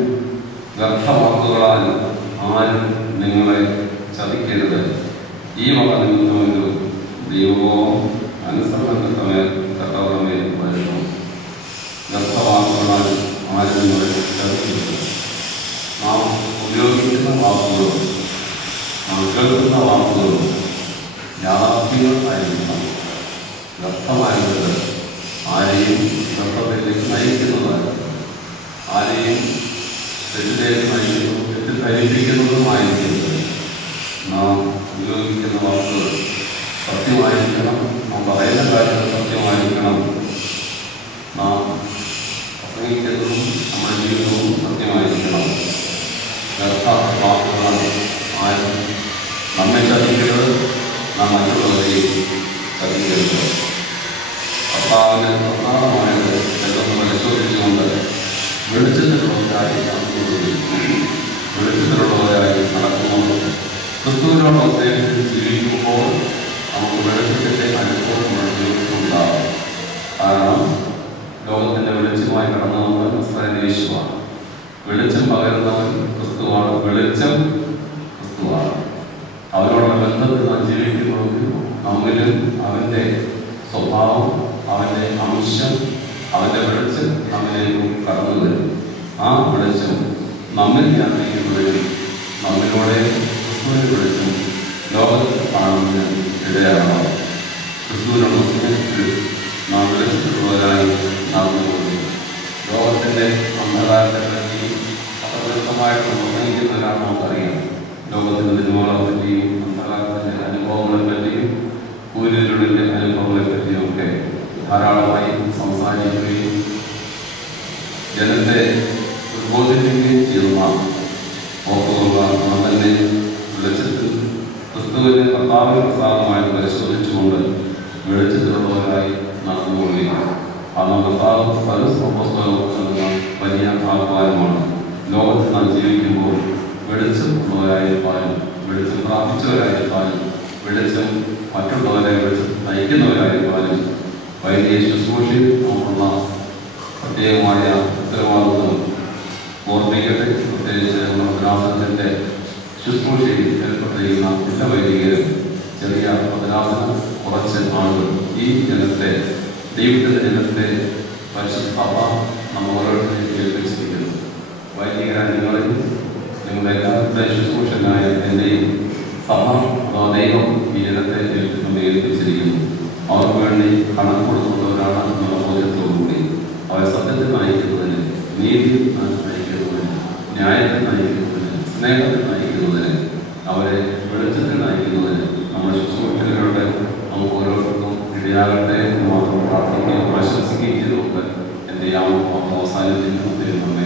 വ്യർത്ഥവാക്കുകളാൽ ആരും നിങ്ങളെ ചതിക്കരുത്. ഈ വക നിമിത്തമെങ്കിലും ദൈവവും അനുസരണത്തക്കമേ കർത്താവേ വരുന്നു. വ്യർത്ഥവാക്കുകളാൽ ആരും നിങ്ങളെ ചതിക്കരുത്. നാം ഉപയോഗിക്കുന്ന വാക്കുകളും നാം കേൾക്കുന്ന വാക്കുകളും യാഥാർത്ഥ്യങ്ങളായിരിക്കണം. വ്യർത്ഥമായത് ആരെയും വ്യർത്ഥത്തിലേക്ക് നയിക്കുന്നതല്ല, ആരെയും തെറ്റിലേക്ക് നയിക്കുന്നു തെറ്റിദ്ധരിപ്പിക്കുന്നതുമായിരിക്കുന്നത്. നാം ഉപയോഗിക്കുന്ന വാക്കുകൾ സത്യമായിരിക്കണം. നാം പറയുന്ന കാര്യങ്ങൾ സത്യമായിരിക്കണം. നാം പ്രസംഗിക്കുന്നതും നമ്മുടെ ജീവിതവും സത്യമായിരിക്കണം. വ്യർത്ഥ വാക്കുകളാൽ ആരും നമ്മെ ചതിക്കരുത്, നാം മറ്റുള്ളവരെയും ചതിക്കരുത്. കർത്താവിന് പ്രധാനമായത് എന്തെന്ന് പരിശോധിച്ചുകൊണ്ട് വെളിച്ചത്തിലുള്ളവരായി നടക്കുമ്പോൾ ക്രിസ്തുവിനോടൊക്കെ ജീവിക്കുമ്പോൾ നമുക്ക് വെളിച്ചത്തിൻ്റെ അനുഭവം ഉണ്ടാകും. കാരണം ലോകത്തിൻ്റെ വെളിച്ചമായി കടന്നു വന്നത് നസ്രായനായ യേശുവാണ്. വെളിച്ചം പകരുന്നവൻ ക്രിസ്തുവാണ്. വെളിച്ചം ക്രിസ്തുവാണ്. അവരോടുള്ള ബന്ധത്തിൽ നാം ജീവിക്കുമ്പോൾ നമ്മിലും അവൻ്റെ സ്വഭാവം, അവൻ്റെ അംശം, അവൻ്റെ വെളിച്ചം നമ്മിലേക്കും കടന്നു വരും. ആ വെളിച്ചം നമ്മിൽ യാത്രയ്ക്കുമ്പോഴും നമ്മിലൂടെ ക്രിസ്തുവിൻ്റെ വെളിച്ചം ലോകത്തിൽ കാണുന്നതിന് ഇടയാകണം. ക്രിസ്തുവിനുള്ള സ്നേഹത്തിൽ നാം വെളിച്ചത്തിലുള്ളവരായി നടന്നുകൊള്ളി. ലോകത്തിൻ്റെ അന്ധകാരത്തെ പറ്റി അപ്രസക്തമായിട്ട് പ്രസംഗിക്കുന്നവരാണ് നമുക്കറിയാം. ലോകത്തിൻ്റെ തിന്മകളെ പറ്റിയും അന്ധകാരത്തിൻ്റെ അനുഭവങ്ങളെ പറ്റിയും കൂരിരുളിൻ്റെ അനുഭവങ്ങളെ പറ്റിയും ഒക്കെ ധാരാളമായി സംസാരിക്കുകയും ജനത്തെ ഉദ്ബോധിപ്പിക്കുകയും ചെയ്യുന്ന ഓർക്കുക. നാം തന്നെ വെളിച്ചത്തിൽ ക്രിസ്തുവിനെ കർത്താവിന് പ്രസാദമായിട്ട് പരിശോധിച്ചുകൊണ്ട് വെളിച്ചത്തിലുള്ളവരായി നടന്നുകൊള്ളുക. അത് നമ്മുടെ പുസ്തകം നൽകുന്ന വലിയ ആഹ്വാനമാണ്. ലോകത്തിൽ നാം ജീവിക്കുമ്പോൾ വെളിച്ചം ഉള്ളവരായിരുന്നാലും വെളിച്ചം പ്രാപിച്ചവരായിരുന്നാലും വെളിച്ചം മറ്റുള്ളവരെ വെളിച്ചം നയിക്കുന്നവരായിരുന്നാലും വൈദിക ശുശ്രൂഷയിൽ നമുക്കുള്ള പ്രത്യേകമായ ഉത്തരവാദിത്വം ഓർമ്മിക്കട്ടെ. പ്രത്യേകിച്ച് നമ്മുടെ ഭദ്രാസനത്തിൻ്റെ ശുശ്രൂഷയിൽ ഏർപ്പെട്ടിരിക്കുന്ന എല്ലാ വൈദികരും ചെറിയ ഭദ്രാസനം കുറച്ച് ആളുകൾ ഈ ജനത്തെ ദൈവത്തിൻ്റെ ജനത്തെ പരിശുദ്ധ സഭ നമ്മൾ ഓരോരുത്തരെയും ഏൽപ്പിച്ചിരിക്കുന്നു. വൈദികരായ നിങ്ങളെയും നിങ്ങളുടെ എല്ലാവരുടെ ശുശ്രൂഷനായ എൻ്റെയും സഭ അഥവാ ദൈവം ഈ ജനത്തെ ഏൽപ്പിച്ചിരിക്കുന്നു. അവർക്ക് വേണ്ടി കണക്ക് കൊടുക്കുന്നവരാണ് എന്നുള്ള ബോധ്യത്തോടുകൂടി അവരെ സത്യത്തിൽ നയിക്കുന്നതിന്, നീതിയിൽ നയിക്കുന്നതിന്, ന്യായത്തിൽ നയിക്കുന്നതിന്, സ്നേഹത്തിൽ നയിക്കുന്നതിന്, അവരെ വെളിച്ചത്തിൽ നയിക്കുന്നതിന് നമ്മുടെ ശുശ്രൂഷകരുടെ നമുക്ക് ഓരോരുത്തർക്കും ഇടയാകട്ടെ എന്ന് മാത്രം പ്രാർത്ഥിക്കുകയും പ്രശംസിക്കുകയും ചെയ്തുകൊണ്ട് എൻ്റെ യാതൊരു അവസാനിപ്പിക്കുന്നു. നമ്മെ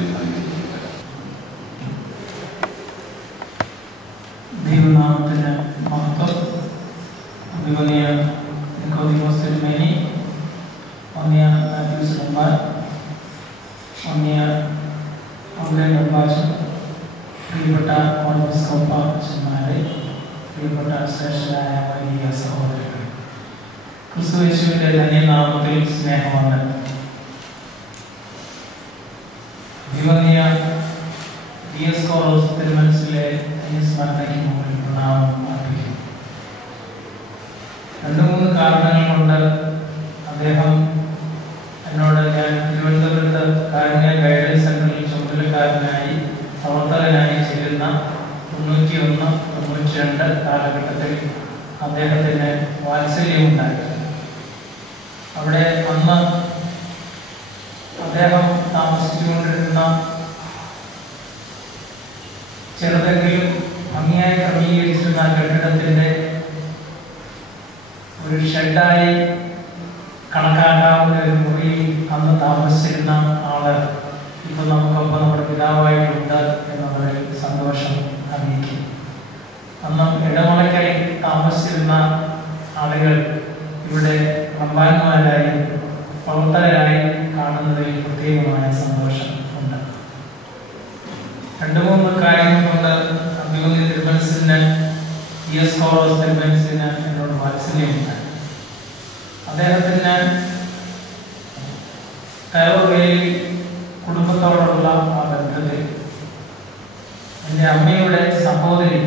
ദൈവനാമത്തിന് മഹത്വം. അഭിമന്യ നിക്കോദിമോസ് തിരുമേനി, വന്യ മാത്യൂസ് റമ്പാൻ, വന്യ അംഗൻ അബ്ബാച്ചൻ, പ്രിയപ്പെട്ട ഓർമ്മസ്കോപ്പ അച്ഛന്മാരെ, പ്രിയപ്പെട്ട ശ്രേഷ്ഠരായ വൈദിക സഹോദരങ്ങൾ, ക്രിസ്തുയേശുവിൻ്റെ ധന്യനാമത്തിൽ സ്നേഹമാണ്. അഭിമന്യ ദിയസ്കോറോസ് തിരുമനസിലെ സ്മരണയ്ക്ക് മുമ്പിൽ പ്രണാമം അർപ്പിക്കും. 2-3 കാരണങ്ങൾ കൊണ്ട് അദ്ദേഹം എന്നോട്, ഞാൻ തിരുവനന്തപുരത്ത് കാരുണ്യ ഗൈഡൻസ് സെന്ററിൽ ചുമതലക്കാരനായി പ്രവർത്തകനായി ചേരുന്ന 91-92 കാലഘട്ടത്തിൽ അദ്ദേഹത്തിന് വാത്സല്യമുണ്ടായി. അവിടെ അന്ന് അദ്ദേഹം താമസിച്ചുകൊണ്ടിരുന്ന ചെറുതെങ്കിലും ഭംഗിയായി ക്രമീകരിച്ചിരുന്ന കെട്ടിടത്തിൻ്റെ ഒരു ഷെഡായി കണക്കാക്കാവുന്ന ഒരു മുറിയിൽ അന്ന് താമസിച്ചിരുന്ന ആള് ഇപ്പൊ നമുക്കൊപ്പം നമ്മുടെ പിതാവായിട്ടുണ്ട് എന്നുള്ളതിൽ സന്തോഷം അറിയിക്കും. അന്ന് ഇടമലക്കരയിൽ താമസിച്ചിരുന്ന ആളുകൾ ഇവിടെ റമ്പാന്മാരായി പ്രവർത്തകരായി കാണുന്നതിൽ പ്രത്യേകമായ സന്തോഷം ഉണ്ട്. 2-3 കാര്യങ്ങൾ കൊണ്ട് അഭിമന്യ തിരുമനസിന് തിരുമനസിന് എന്നോട് വാത്സല്യമുണ്ട്. അദ്ദേഹത്തിന് കയറുകയിൽ കുടുംബത്തോടുള്ള ആ ബന്ധത്തിൽ എൻ്റെ അമ്മയുടെ സഹോദരി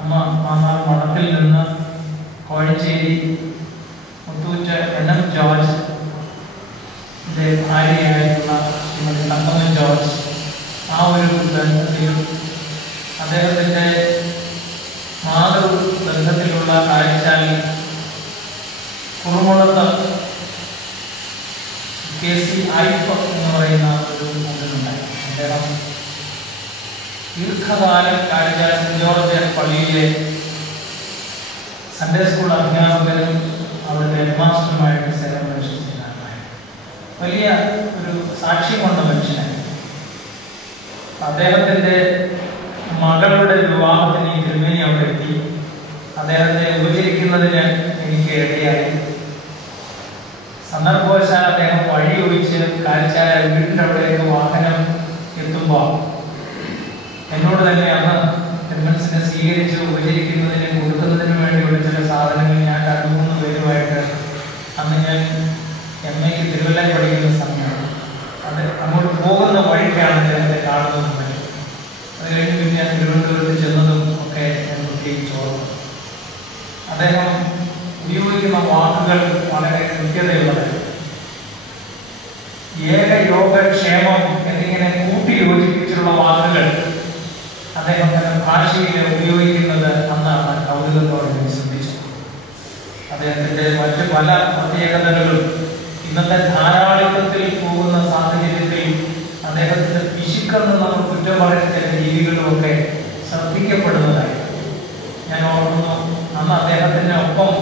അമ്മ മാന്നാർ മഠത്തിൽ നിന്ന് കോഴഞ്ചേരി മുത്തൂറ്റ് NM ജോർജ് ഭാര്യയായിട്ടുള്ള ശ്രീമതി തങ്കമ്മ ജോർജ് ആ ഒരു ബന്ധത്തിലും അദ്ദേഹത്തിൻ്റെ മാതൃബന്ധത്തിലുള്ള കാഴ്ചാൽ കുറുമുളത്ത് KC ഐഫ് എന്ന് പറയുന്ന ഒരു മുതലുണ്ടായി. അദ്ദേഹം ദീർഘകാലം കാഴ്ചാൽ സെന്റ് ജോർജ് പള്ളിയിലെ സൺഡേ സ്കൂൾ അധ്യാപകരും അവിടുത്തെ ഹെഡ്മാസ്റ്ററുമായിട്ട് സേവനമനുഷ്ഠിച്ചിട്ടുണ്ടായി. വലിയ ഒരു സാക്ഷ്യമുള്ള മനുഷ്യനായി. അദ്ദേഹത്തിൻ്റെ മകളുടെ വിവാഹത്തിന് ഈ തിരുമേനി അവിടെ എത്തി. അദ്ദേഹത്തെ ഉപചരിക്കുന്നതിന് എനിക്ക് ഇടയായി. സന്ദർഭവശാൽ അദ്ദേഹം വഴി ഒഴിച്ച് കാഴ്ചാല വീടിൻ്റെ അവിടേക്ക് വാഹനം എത്തുമ്പോൾ എന്നോട് തന്നെ അന്ന് തിരുമനസിനെ സ്വീകരിച്ച് ഉപചരിക്കുന്നതിന് കൊടുക്കുന്നതിന് വേണ്ടിയുള്ള ചില സാധനങ്ങൾ ഞാൻ 2-3 പേരുമായിട്ട് അന്ന് ഞാൻ MA തിരുവല്ല പഠിക്കുന്ന സമയമാണ്. അത് അങ്ങോട്ട് പോകുന്ന വഴിക്കാണ് അദ്ദേഹത്തെ കാണുന്നതും പറ്റും. അത് കഴിഞ്ഞ് പിന്നെ ഞാൻ തിരുവനന്തപുരത്ത് ചെന്നതും ഒക്കെ ഞാൻ പ്രത്യേകിച്ച് ഓർമ്മ. അദ്ദേഹം ഉപയോഗിക്കുന്ന വാക്കുകൾ വളരെ കൃത്യതയുള്ളത്. ഏകയോഗക്ഷേമം എന്നിങ്ങനെ കൂട്ടി യോജിപ്പിച്ചുള്ള വാക്കുകൾ അദ്ദേഹം തന്റെ ഭാഷയിൽ ഉപയോഗിക്കുന്നത് അന്നാണ് കൗതുകത്തോടെ ഞാൻ ശ്രദ്ധിച്ചു. അദ്ദേഹത്തിന്റെ മറ്റ് പല പ്രത്യേകതകളും ഇന്നത്തെ ധാരാളിത്തത്തിൽ പോകുന്ന സാഹചര്യത്തിൽ അദ്ദേഹത്തിന്റെ പിശുക്കെന്ന് നമ്മൾ കുറ്റം പറയുന്ന ചില രീതികളുമൊക്കെ ശ്രദ്ധിക്കപ്പെടുന്നതായി ഞാൻ ഓർക്കുന്നു. അന്ന് അദ്ദേഹത്തിന്റെ ഒപ്പം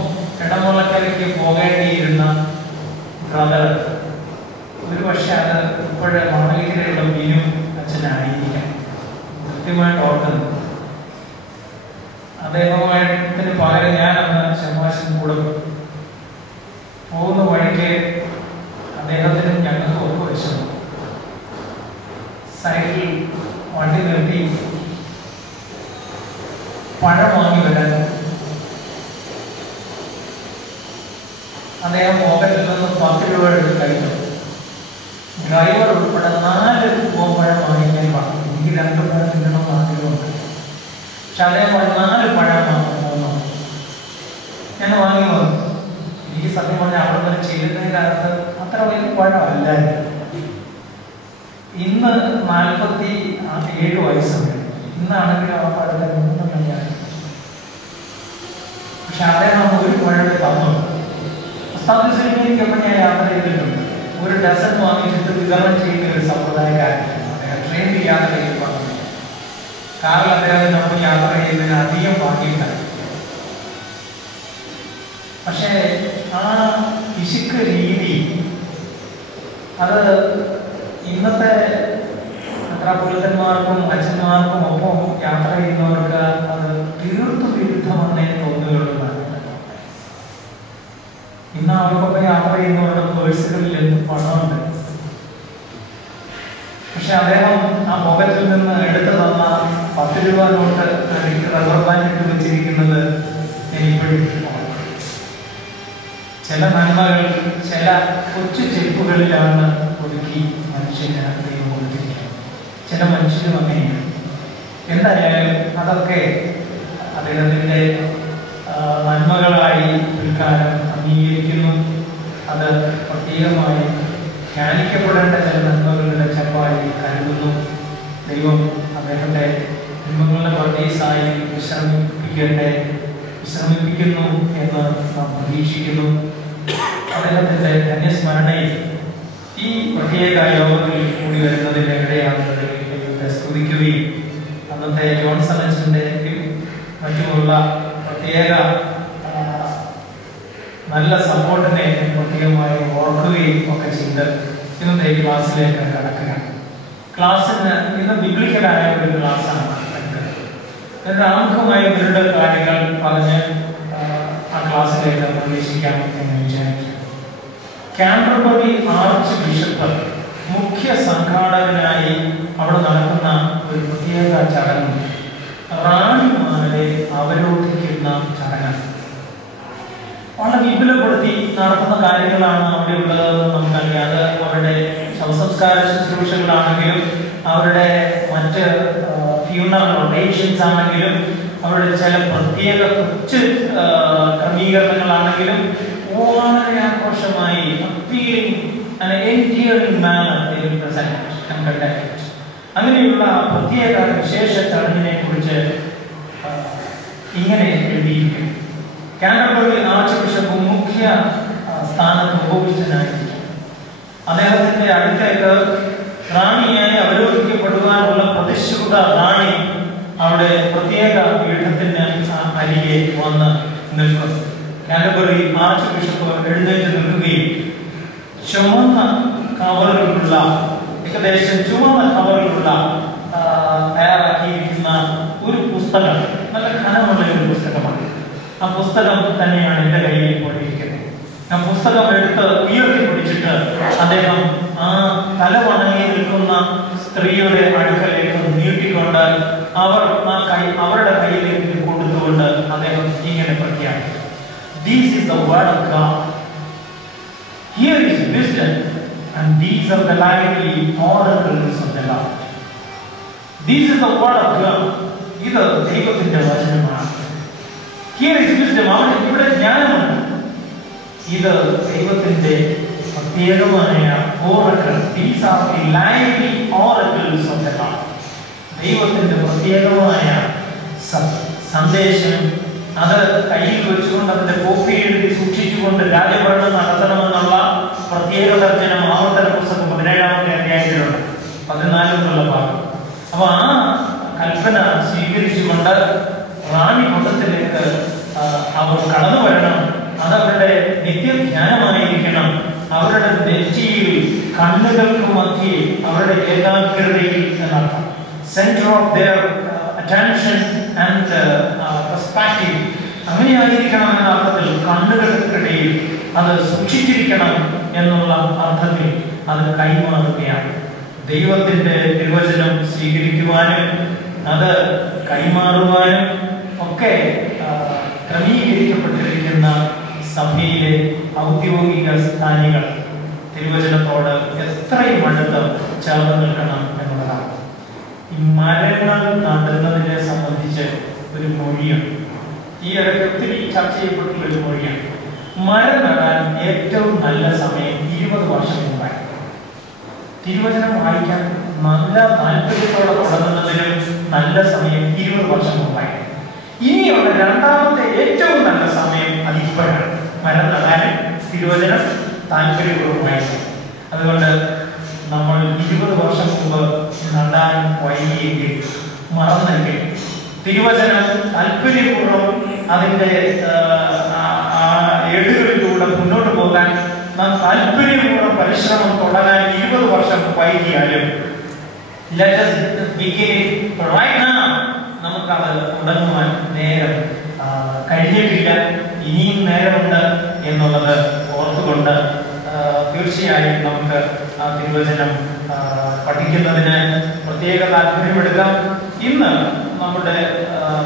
ഇടമുളക്കരയ്ക്ക് പോകേണ്ടിയിരുന്ന ബ്രദർ ഒരുപക്ഷെ അത് ഇപ്പോഴെ മാളികയിലുള്ള ബിനു അച്ഛനായിരിക്കാം, കൃത്യമായിട്ട് ഓർക്കുന്നു. അദ്ദേഹത്തിന് പകരം ഞാൻ അന്ന് ശമാശൻ കൂടെ പോകുന്ന വഴിക്ക് അദ്ദേഹത്തിനും ഞങ്ങൾക്ക് ഒക്കെ വെച്ചത് സൈഡിൽ വണ്ടി നിർത്തി പഴം വാങ്ങി വരാൻ അദ്ദേഹം പോക്കറ്റിൽ നിന്ന് 10 രൂപ എടുത്ത് കഴിച്ചു. ഡ്രൈവർ ഉൾപ്പെടെ 4 പൂവമ്പഴം വാങ്ങിക്കാൻ പറഞ്ഞു. എനിക്ക് 2 പഴം തിന്നണം ആഗ്രഹമുണ്ട്. പക്ഷെ അദ്ദേഹം 4 പഴം വാങ്ങുന്നു. ഞാൻ വാങ്ങി വന്നു. എനിക്ക് സത്യം പറഞ്ഞാൽ അവിടെ വരെ ചെയ്യുന്നതിനകത്ത് അത്ര വലിയ പഴമല്ലായിരുന്നു. ഇന്ന് 47 വയസ്സുണ്ട്. ഇന്നാണെങ്കിലും ആ പഴത്തെ ഞാൻ. പക്ഷെ അദ്ദേഹം 1 പഴം തന്നു. സിനിമയ്ക്കൊപ്പം ഞാൻ യാത്ര ചെയ്തിട്ടുണ്ട്. 1 ഡസൺ വാങ്ങിച്ചിട്ട് വിതരണം ചെയ്യുന്ന ഒരു സമ്പ്രദായക്കാരനാണ് അദ്ദേഹം. ട്രെയിൻ യാത്ര ചെയ്ത് പറഞ്ഞു. കാറിൽ അദ്ദേഹം നമ്മൾ യാത്ര ചെയ്യുന്നതിന് അധികം വാങ്ങിയിട്ടാണ്. പക്ഷേ ആ പിശുക്ക് രീതി അത് ഇന്നത്തെ മെത്രാപ്പൊലീത്തന്മാർക്കും അച്ഛന്മാർക്കും ഒപ്പം യാത്ര ചെയ്യുന്നവർക്ക് അത് തീർത്തും വിരുദ്ധമെന്നേ തോന്നുകയുള്ളൂ. ഇന്ന് അവർക്കൊക്കെ യാത്ര ചെയ്യുന്നവരുടെ പേഴ്സുകളിൽ എന്ത് പണമുണ്ട്. പക്ഷെ അദ്ദേഹം ആ പോക്കറ്റിൽ നിന്ന് എടുത്തു തന്ന 10 രൂപ നോട്ട് റബ്ബർ ബാൻഡ് ഇട്ട് വെച്ചിരിക്കുന്നത് എനിക്കിപ്പോഴും ചില നന്മകൾ ചില കൊച്ചു ചെരുപ്പുകളിലാണ് ഒതുക്കി മനുഷ്യന് ദൈവം കൊടുത്തിരിക്കുന്നത്. ചില മനുഷ്യരും അങ്ങനെയാണ്. എന്തായാലും അതൊക്കെ അദ്ദേഹത്തിൻ്റെ നന്മകളായി പിൽക്കാലം അംഗീകരിക്കുന്നു. അത് പ്രത്യേകമായി ധ്യാനിക്കപ്പെടേണ്ട ചില നന്മകളുടെ ചെപ്പായി കരുതുന്നു. ദൈവം അദ്ദേഹത്തെ ജന്മങ്ങളുടെ പർദീസായി വിശ്രമിപ്പിക്കുന്നു എന്ന് നാം പ്രതീക്ഷിക്കുന്നു. അദ്ദേഹത്തിൻ്റെ ധന്യസ്മരണയിൽ ഈ പ്രത്യേക യോഗത്തിൽ കൂടി വരുന്നതിന് എവിടെയാണെന്നത് ദൈവത്തെ സ്തുതിക്കുകയും അന്നത്തെ ജോൺസൺ അച്ഛൻ്റെ മറ്റുമുള്ള പ്രത്യേക നല്ല സപ്പോർട്ടിനെ പ്രത്യേകമായി ഓർക്കുകയും ഒക്കെ ചെയ്ത് ഇന്നത്തെ ക്ലാസ്സിലേക്ക് കടക്കുക. ക്ലാസ്സിന് ഇന്ന് ബിബ്ലിക്കലായ ഒരു ക്ലാസ്സാണ്. ആമുഖമായി ഇവരുടെ കാര്യങ്ങൾ പറഞ്ഞ് ആ ക്ലാസ്സിലേക്ക് പ്രവേശിക്കാം എന്ന് വിചാരിക്കുന്നു. കാൻറ്റർബറി ആർച്ച് ബിഷപ്പ് ഉദ്ഘാടകനായി അവിടെ നടക്കുന്ന ഒരു പ്രത്യേക ചടങ്ങ് റാണിമാരെ അവരോധിക്കുന്ന ചടങ്ങ്. വളരെ വിപുലപ്പെടുത്തി നടത്തുന്ന കാര്യങ്ങളാണ് അവിടെ ഉള്ളതെന്ന് നമുക്കറിയാം. അത് അവരുടെ ശവസംസ്കാര ശുശ്രൂഷകളാണെങ്കിലും അവരുടെ മറ്റ് ഫ്യൂണറൽ റൊട്ടേഷൻസ് ആണെങ്കിലും അവരുടെ ചില പ്രത്യേക കൊച്ചു ക്രമീകരണങ്ങളാണെങ്കിലും വളരെ ആഘോഷമായി അങ്ങനെയുള്ള പ്രത്യേക വിശേഷ ചടങ്ങിനെ കുറിച്ച് ഇങ്ങനെ എഴുതിയിരിക്കും. കാൻറ്റർബറി ആർച്ച് ബിഷപ്പ് മുഖ്യ സ്ഥാനത്ത് ഉപവിഷ്ടനായിരിക്കും. അദ്ദേഹത്തിന്റെ അടുത്തേക്ക് റാണിയായി അവരോധിക്കപ്പെടുവാനുള്ള പ്രതിശ്രുത റാണി അവിടെ പ്രത്യേക പീഠത്തിന് അരികെ വന്ന് നിൽക്കും. കാൻറ്റർബറി ആർച്ച് ബിഷപ്പ് എഴുന്നേറ്റ് നിൽക്കുകയും ചുമന്ന കവറുകളുള്ള ഏകദേശം ചുവന്ന കവറുകളുള്ള തയ്യാറാക്കിയിരിക്കുന്ന ഒരു പുസ്തകം, നല്ല ഘനമുള്ള ഒരു പുസ്തകമാണ്. ആ പുസ്തകം തന്നെയാണ് എൻ്റെ കയ്യിൽ ഇപ്പോൾ ഇരിക്കുന്നത്. ആ പുസ്തകം എടുത്ത് ഉയർത്തിപ്പിടിച്ചിട്ട് അദ്ദേഹം ആ തലവണങ്ങി നിൽക്കുന്ന സ്ത്രീയുടെ അടുക്കലേക്ക് നീട്ടിക്കൊണ്ട് അവരുടെ കയ്യിലേക്ക് കൊടുത്തുകൊണ്ട് അദ്ദേഹം ഇങ്ങനെ പ്രഖ്യാപിച്ചു, "This is the word of God. Here is wisdom, and these are the lively oracles of the Lord." This is the word of God. ഇത് ദൈവത്തിന്റെ വചനമാണ്. Here is wisdom. ഇവിടെ ജ്ഞാനമുണ്ട്. ഇത് ദൈവത്തിന്റെ പ്രത്യേകമായ Oracle. These are the lively oracles of the Lord. ദൈവത്തിന്റെ പ്രത്യേകമായ സന്ദേശം അത് കയ്യിൽ വെച്ചുകൊണ്ട് അതിന്റെ കോപ്പി എഴുതി സൂക്ഷിച്ചുകൊണ്ട് രാജഭരണം നടത്തണമെന്നുള്ള പ്രത്യേക ദർശനം ആവർത്തന പുസ്തകം 17-ാമത്തെ അധ്യായത്തിലുണ്ട്, 14 ഭാഗം. അപ്പൊ ആ കൽപ്പന സ്വീകരിച്ചുകൊണ്ട് റാണി കുണ്ടത്തിലേക്ക് അവർ കടന്നു വരണം. അതവരുടെ നിത്യധ്യാനമായിരിക്കണം. അവരുടെ നെറ്റിയിൽ കണ്ണുകൾക്ക് മധ്യേ അവരുടെ ഏകാഗ്രതയിൽ എന്നർത്ഥം, centre of their attention and perspective അങ്ങനെയായിരിക്കണം എന്ന അർത്ഥത്തിൽ, കണ്ണുകൾക്കിടയിൽ അത് സൂക്ഷിച്ചിരിക്കണം എന്നുള്ള അർത്ഥത്തിൽ അത് കൈമാറുകയാണ്. ദൈവത്തിന്റെ തിരുവചനം സ്വീകരിക്കുവാനും അത് കൈമാറുവാനും ഒക്കെ ക്രമീകരിക്കപ്പെട്ടിരിക്കുന്ന സഭയിലെ ഔദ്യോഗിക സ്ഥാനികൾ തിരുവചനത്തോട് എത്രയും അടുത്ത് ചേർന്ന് നിൽക്കണം എന്നുള്ളതാണ്. ഈ മരങ്ങൾ നടുന്നതിനെ സംബന്ധിച്ച് ഒരു മൊഴിയാണ്. ഈ ഇടയ്ക്ക് ഒത്തിരി ചർച്ച ചെയ്യപ്പെട്ടുള്ള ഒരു മൊഴിയാണ്. മരം നടാൻ ഏറ്റവും നല്ല സമയം 20 വർഷം മുമ്പായി. തിരുവചനം വായിക്കാൻ നല്ല താല്പര്യത്തോടെ തുടങ്ങുന്നതിനും നല്ല സമയം 20 വർഷം മുമ്പായി. ഇനിയുള്ള രണ്ടാമത്തെ ഏറ്റവും നല്ല സമയം അതിപ്പോഴാണ്. മരം നടാനും തിരുവചനം താല്പര്യപൂർവ്വമായി. അതുകൊണ്ട് നമ്മൾ 20 വർഷം മുമ്പ് നടാൻ വൈകിയെങ്കിൽ, മറന്നെങ്കിൽ, തിരുവചനം താല്പര്യപൂർവ്വം അതിന്റെ ഏടുകളിലൂടെ മുന്നോട്ട് പോകാൻ നാം താല്പര്യപൂർവ്വം പരിശ്രമം തുടങ്ങാൻ 20 വർഷം വൈകിയാലും നമുക്കത് തുടങ്ങുവാൻ നേരം കഴിഞ്ഞിട്ടില്ല, ഇനിയും നേരമുണ്ട് എന്നുള്ളത് ഓർത്തുകൊണ്ട് തീർച്ചയായും നമുക്ക് ആ തിരുവചനം പഠിക്കുന്നതിന് പ്രത്യേക താല്പര്യമെടുക്കാം. ഇന്ന് നമ്മുടെ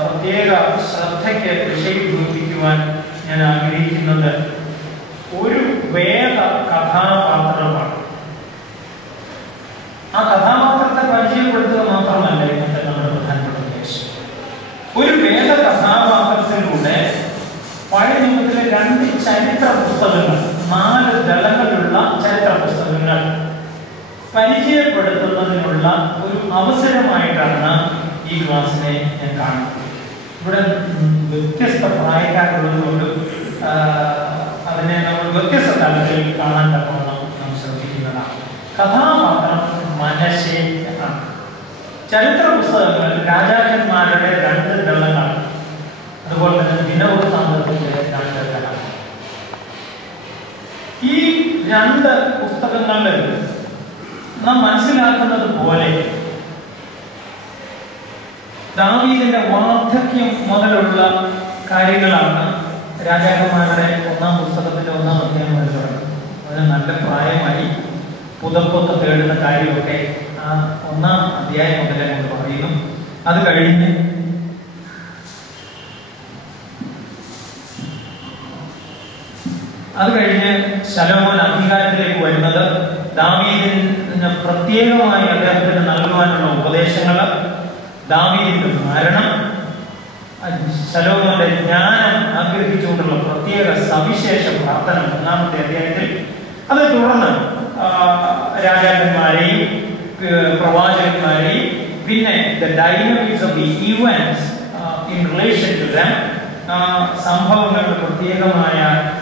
പ്രത്യേക ശ്രദ്ധയ്ക്ക് വിഷയീഭൂതിക്കുവാൻ ഞാൻ ആഗ്രഹിക്കുന്നത് ഒരു വേദ കഥാപാത്രമാണ്. ആ കഥാപാത്രത്തെ പരിചയപ്പെടുത്തുക മാത്രമല്ല ഇന്നത്തെ നമ്മുടെ പ്രധാനപ്പെട്ട ഉദ്ദേശം. ഒരു വേദ കഥാപാത്രത്തിലൂടെ പഴയ നിയമത്തിലെ 2 ചരിത്ര പുസ്തകങ്ങൾ, 4 ദളങ്ങളുള്ള ചരിത്ര പുസ്തകങ്ങൾ പരിചയപ്പെടുത്തുന്നതിനുള്ള ഒരു അവസരമായിട്ടാണ് ഈ ക്ലാസ്സിനെ ഞാൻ കാണുന്നത്. ഇവിടെ വ്യത്യസ്ത പ്രായക്കാരുള്ളതുകൊണ്ട് അതിനെ നമ്മൾ വ്യത്യസ്ത തലത്തിൽ കാണാൻ തക്കവണ്ണം നാം ശ്രദ്ധിക്കുന്നതാണ്. കഥാപാത്രം മനശ്ശെ ആണ്. ചരിത്ര പുസ്തകങ്ങൾ രാജാക്കന്മാരുടെ 2 ദളങ്ങളാണ്. അതുപോലെ തന്നെ ദിനവൃത്താന്തത്തിന്റെ 2 ദളങ്ങൾ. ഈ 2 പുസ്തകങ്ങളിൽ നാം മനസ്സിലാക്കുന്നത് പോലെ ദാവീദിന്റെ വാർദ്ധക്യം മുതലുള്ള കാര്യങ്ങളാണ് രാജാക്കന്മാരുടെ 1-ാം പുസ്തകത്തിന്റെ 1-ാം അധ്യായം വരെ തുടങ്ങുന്നത്. അതിന് നല്ല പ്രായമായി പുതപ്പൊക്കെ തേടുന്ന കാര്യമൊക്കെ ആ 1-ാം അധ്യായം മുതലേ കൊണ്ട് പറയുന്നു. അത് കഴിഞ്ഞ് ശലോമോൻ അധികാരത്തിലേക്ക് വരുന്നത് ദാവീദിന് പ്രത്യേകമായി അദ്ദേഹത്തിന് നൽകുവാനുള്ള ഉപദേശങ്ങൾ, ദാവീദിന്റെ മരണം, ശലോമോന്റെ ജ്ഞാനം ആഗ്രഹിച്ചുകൊണ്ടുള്ള പ്രത്യേക സവിശേഷ പ്രാർത്ഥന 1-ാമത്തെ അധ്യായത്തിൽ. അത് തുടർന്ന് രാജാക്കന്മാരെയും പ്രവാചകന്മാരെയും പിന്നെ the dynamics of the events in relation to them, സംഭവങ്ങളുടെ പ്രത്യേകമായ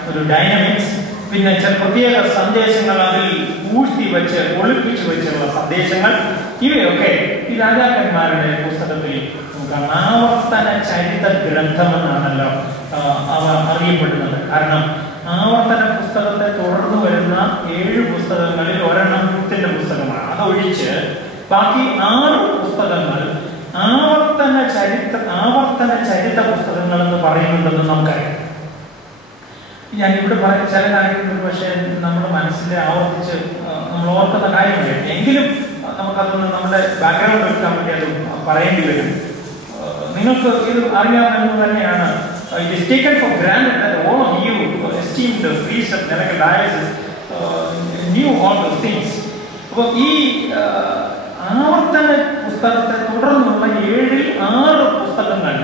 ഒരു ഡൈനാമിക്സ്, പിന്നെ ചില പ്രത്യേക സന്ദേശങ്ങൾ അതിൽ ഊഴ്ത്തി വെച്ച് ഒളിപ്പിച്ചു വെച്ചുള്ള സന്ദേശങ്ങൾ, ഇവയൊക്കെ ഈ രാജാക്കന്മാരുടെ പുസ്തകത്തിൽ നോക്കാം. ആവർത്തന ചരിത്ര ഗ്രന്ഥമെന്നാണല്ലോ അവ അറിയപ്പെടുന്നത്. കാരണം ആവർത്തന പുസ്തകത്തെ തുടർന്ന് വരുന്ന 7 പുസ്തകങ്ങളിൽ ഒരെണ്ണം യൂത്തിന്റെ പുസ്തകമാണ്. അതൊഴിച്ച് ബാക്കി 6 പുസ്തകങ്ങൾ ആവർത്തന ചരിത്ര പുസ്തകങ്ങൾ എന്ന് പറയുന്നുണ്ടെന്ന് നമുക്കറിയാം. ഞാൻ ഇവിടെ ചില കാര്യങ്ങൾ പക്ഷേ നമ്മുടെ മനസ്സിൽ ആവർത്തിച്ച് നമ്മൾ ഓർക്കുന്ന കാര്യമല്ല. എങ്കിലും നമുക്കതൊന്ന് നമ്മുടെ ബാക്ക്ഗ്രൗണ്ട് എടുക്കാൻ വേണ്ടി അത് പറയേണ്ടി വരും. നിങ്ങൾക്ക് ഇത് അറിയാവുന്നത് തന്നെയാണ്. It is taken for granted that all of you esteemed priests of Miracle Diocese knew all those things. അപ്പോൾ ഈ ആവർത്തന പുസ്തകത്തെ തുടർന്നുള്ള 6 പുസ്തകങ്ങൾ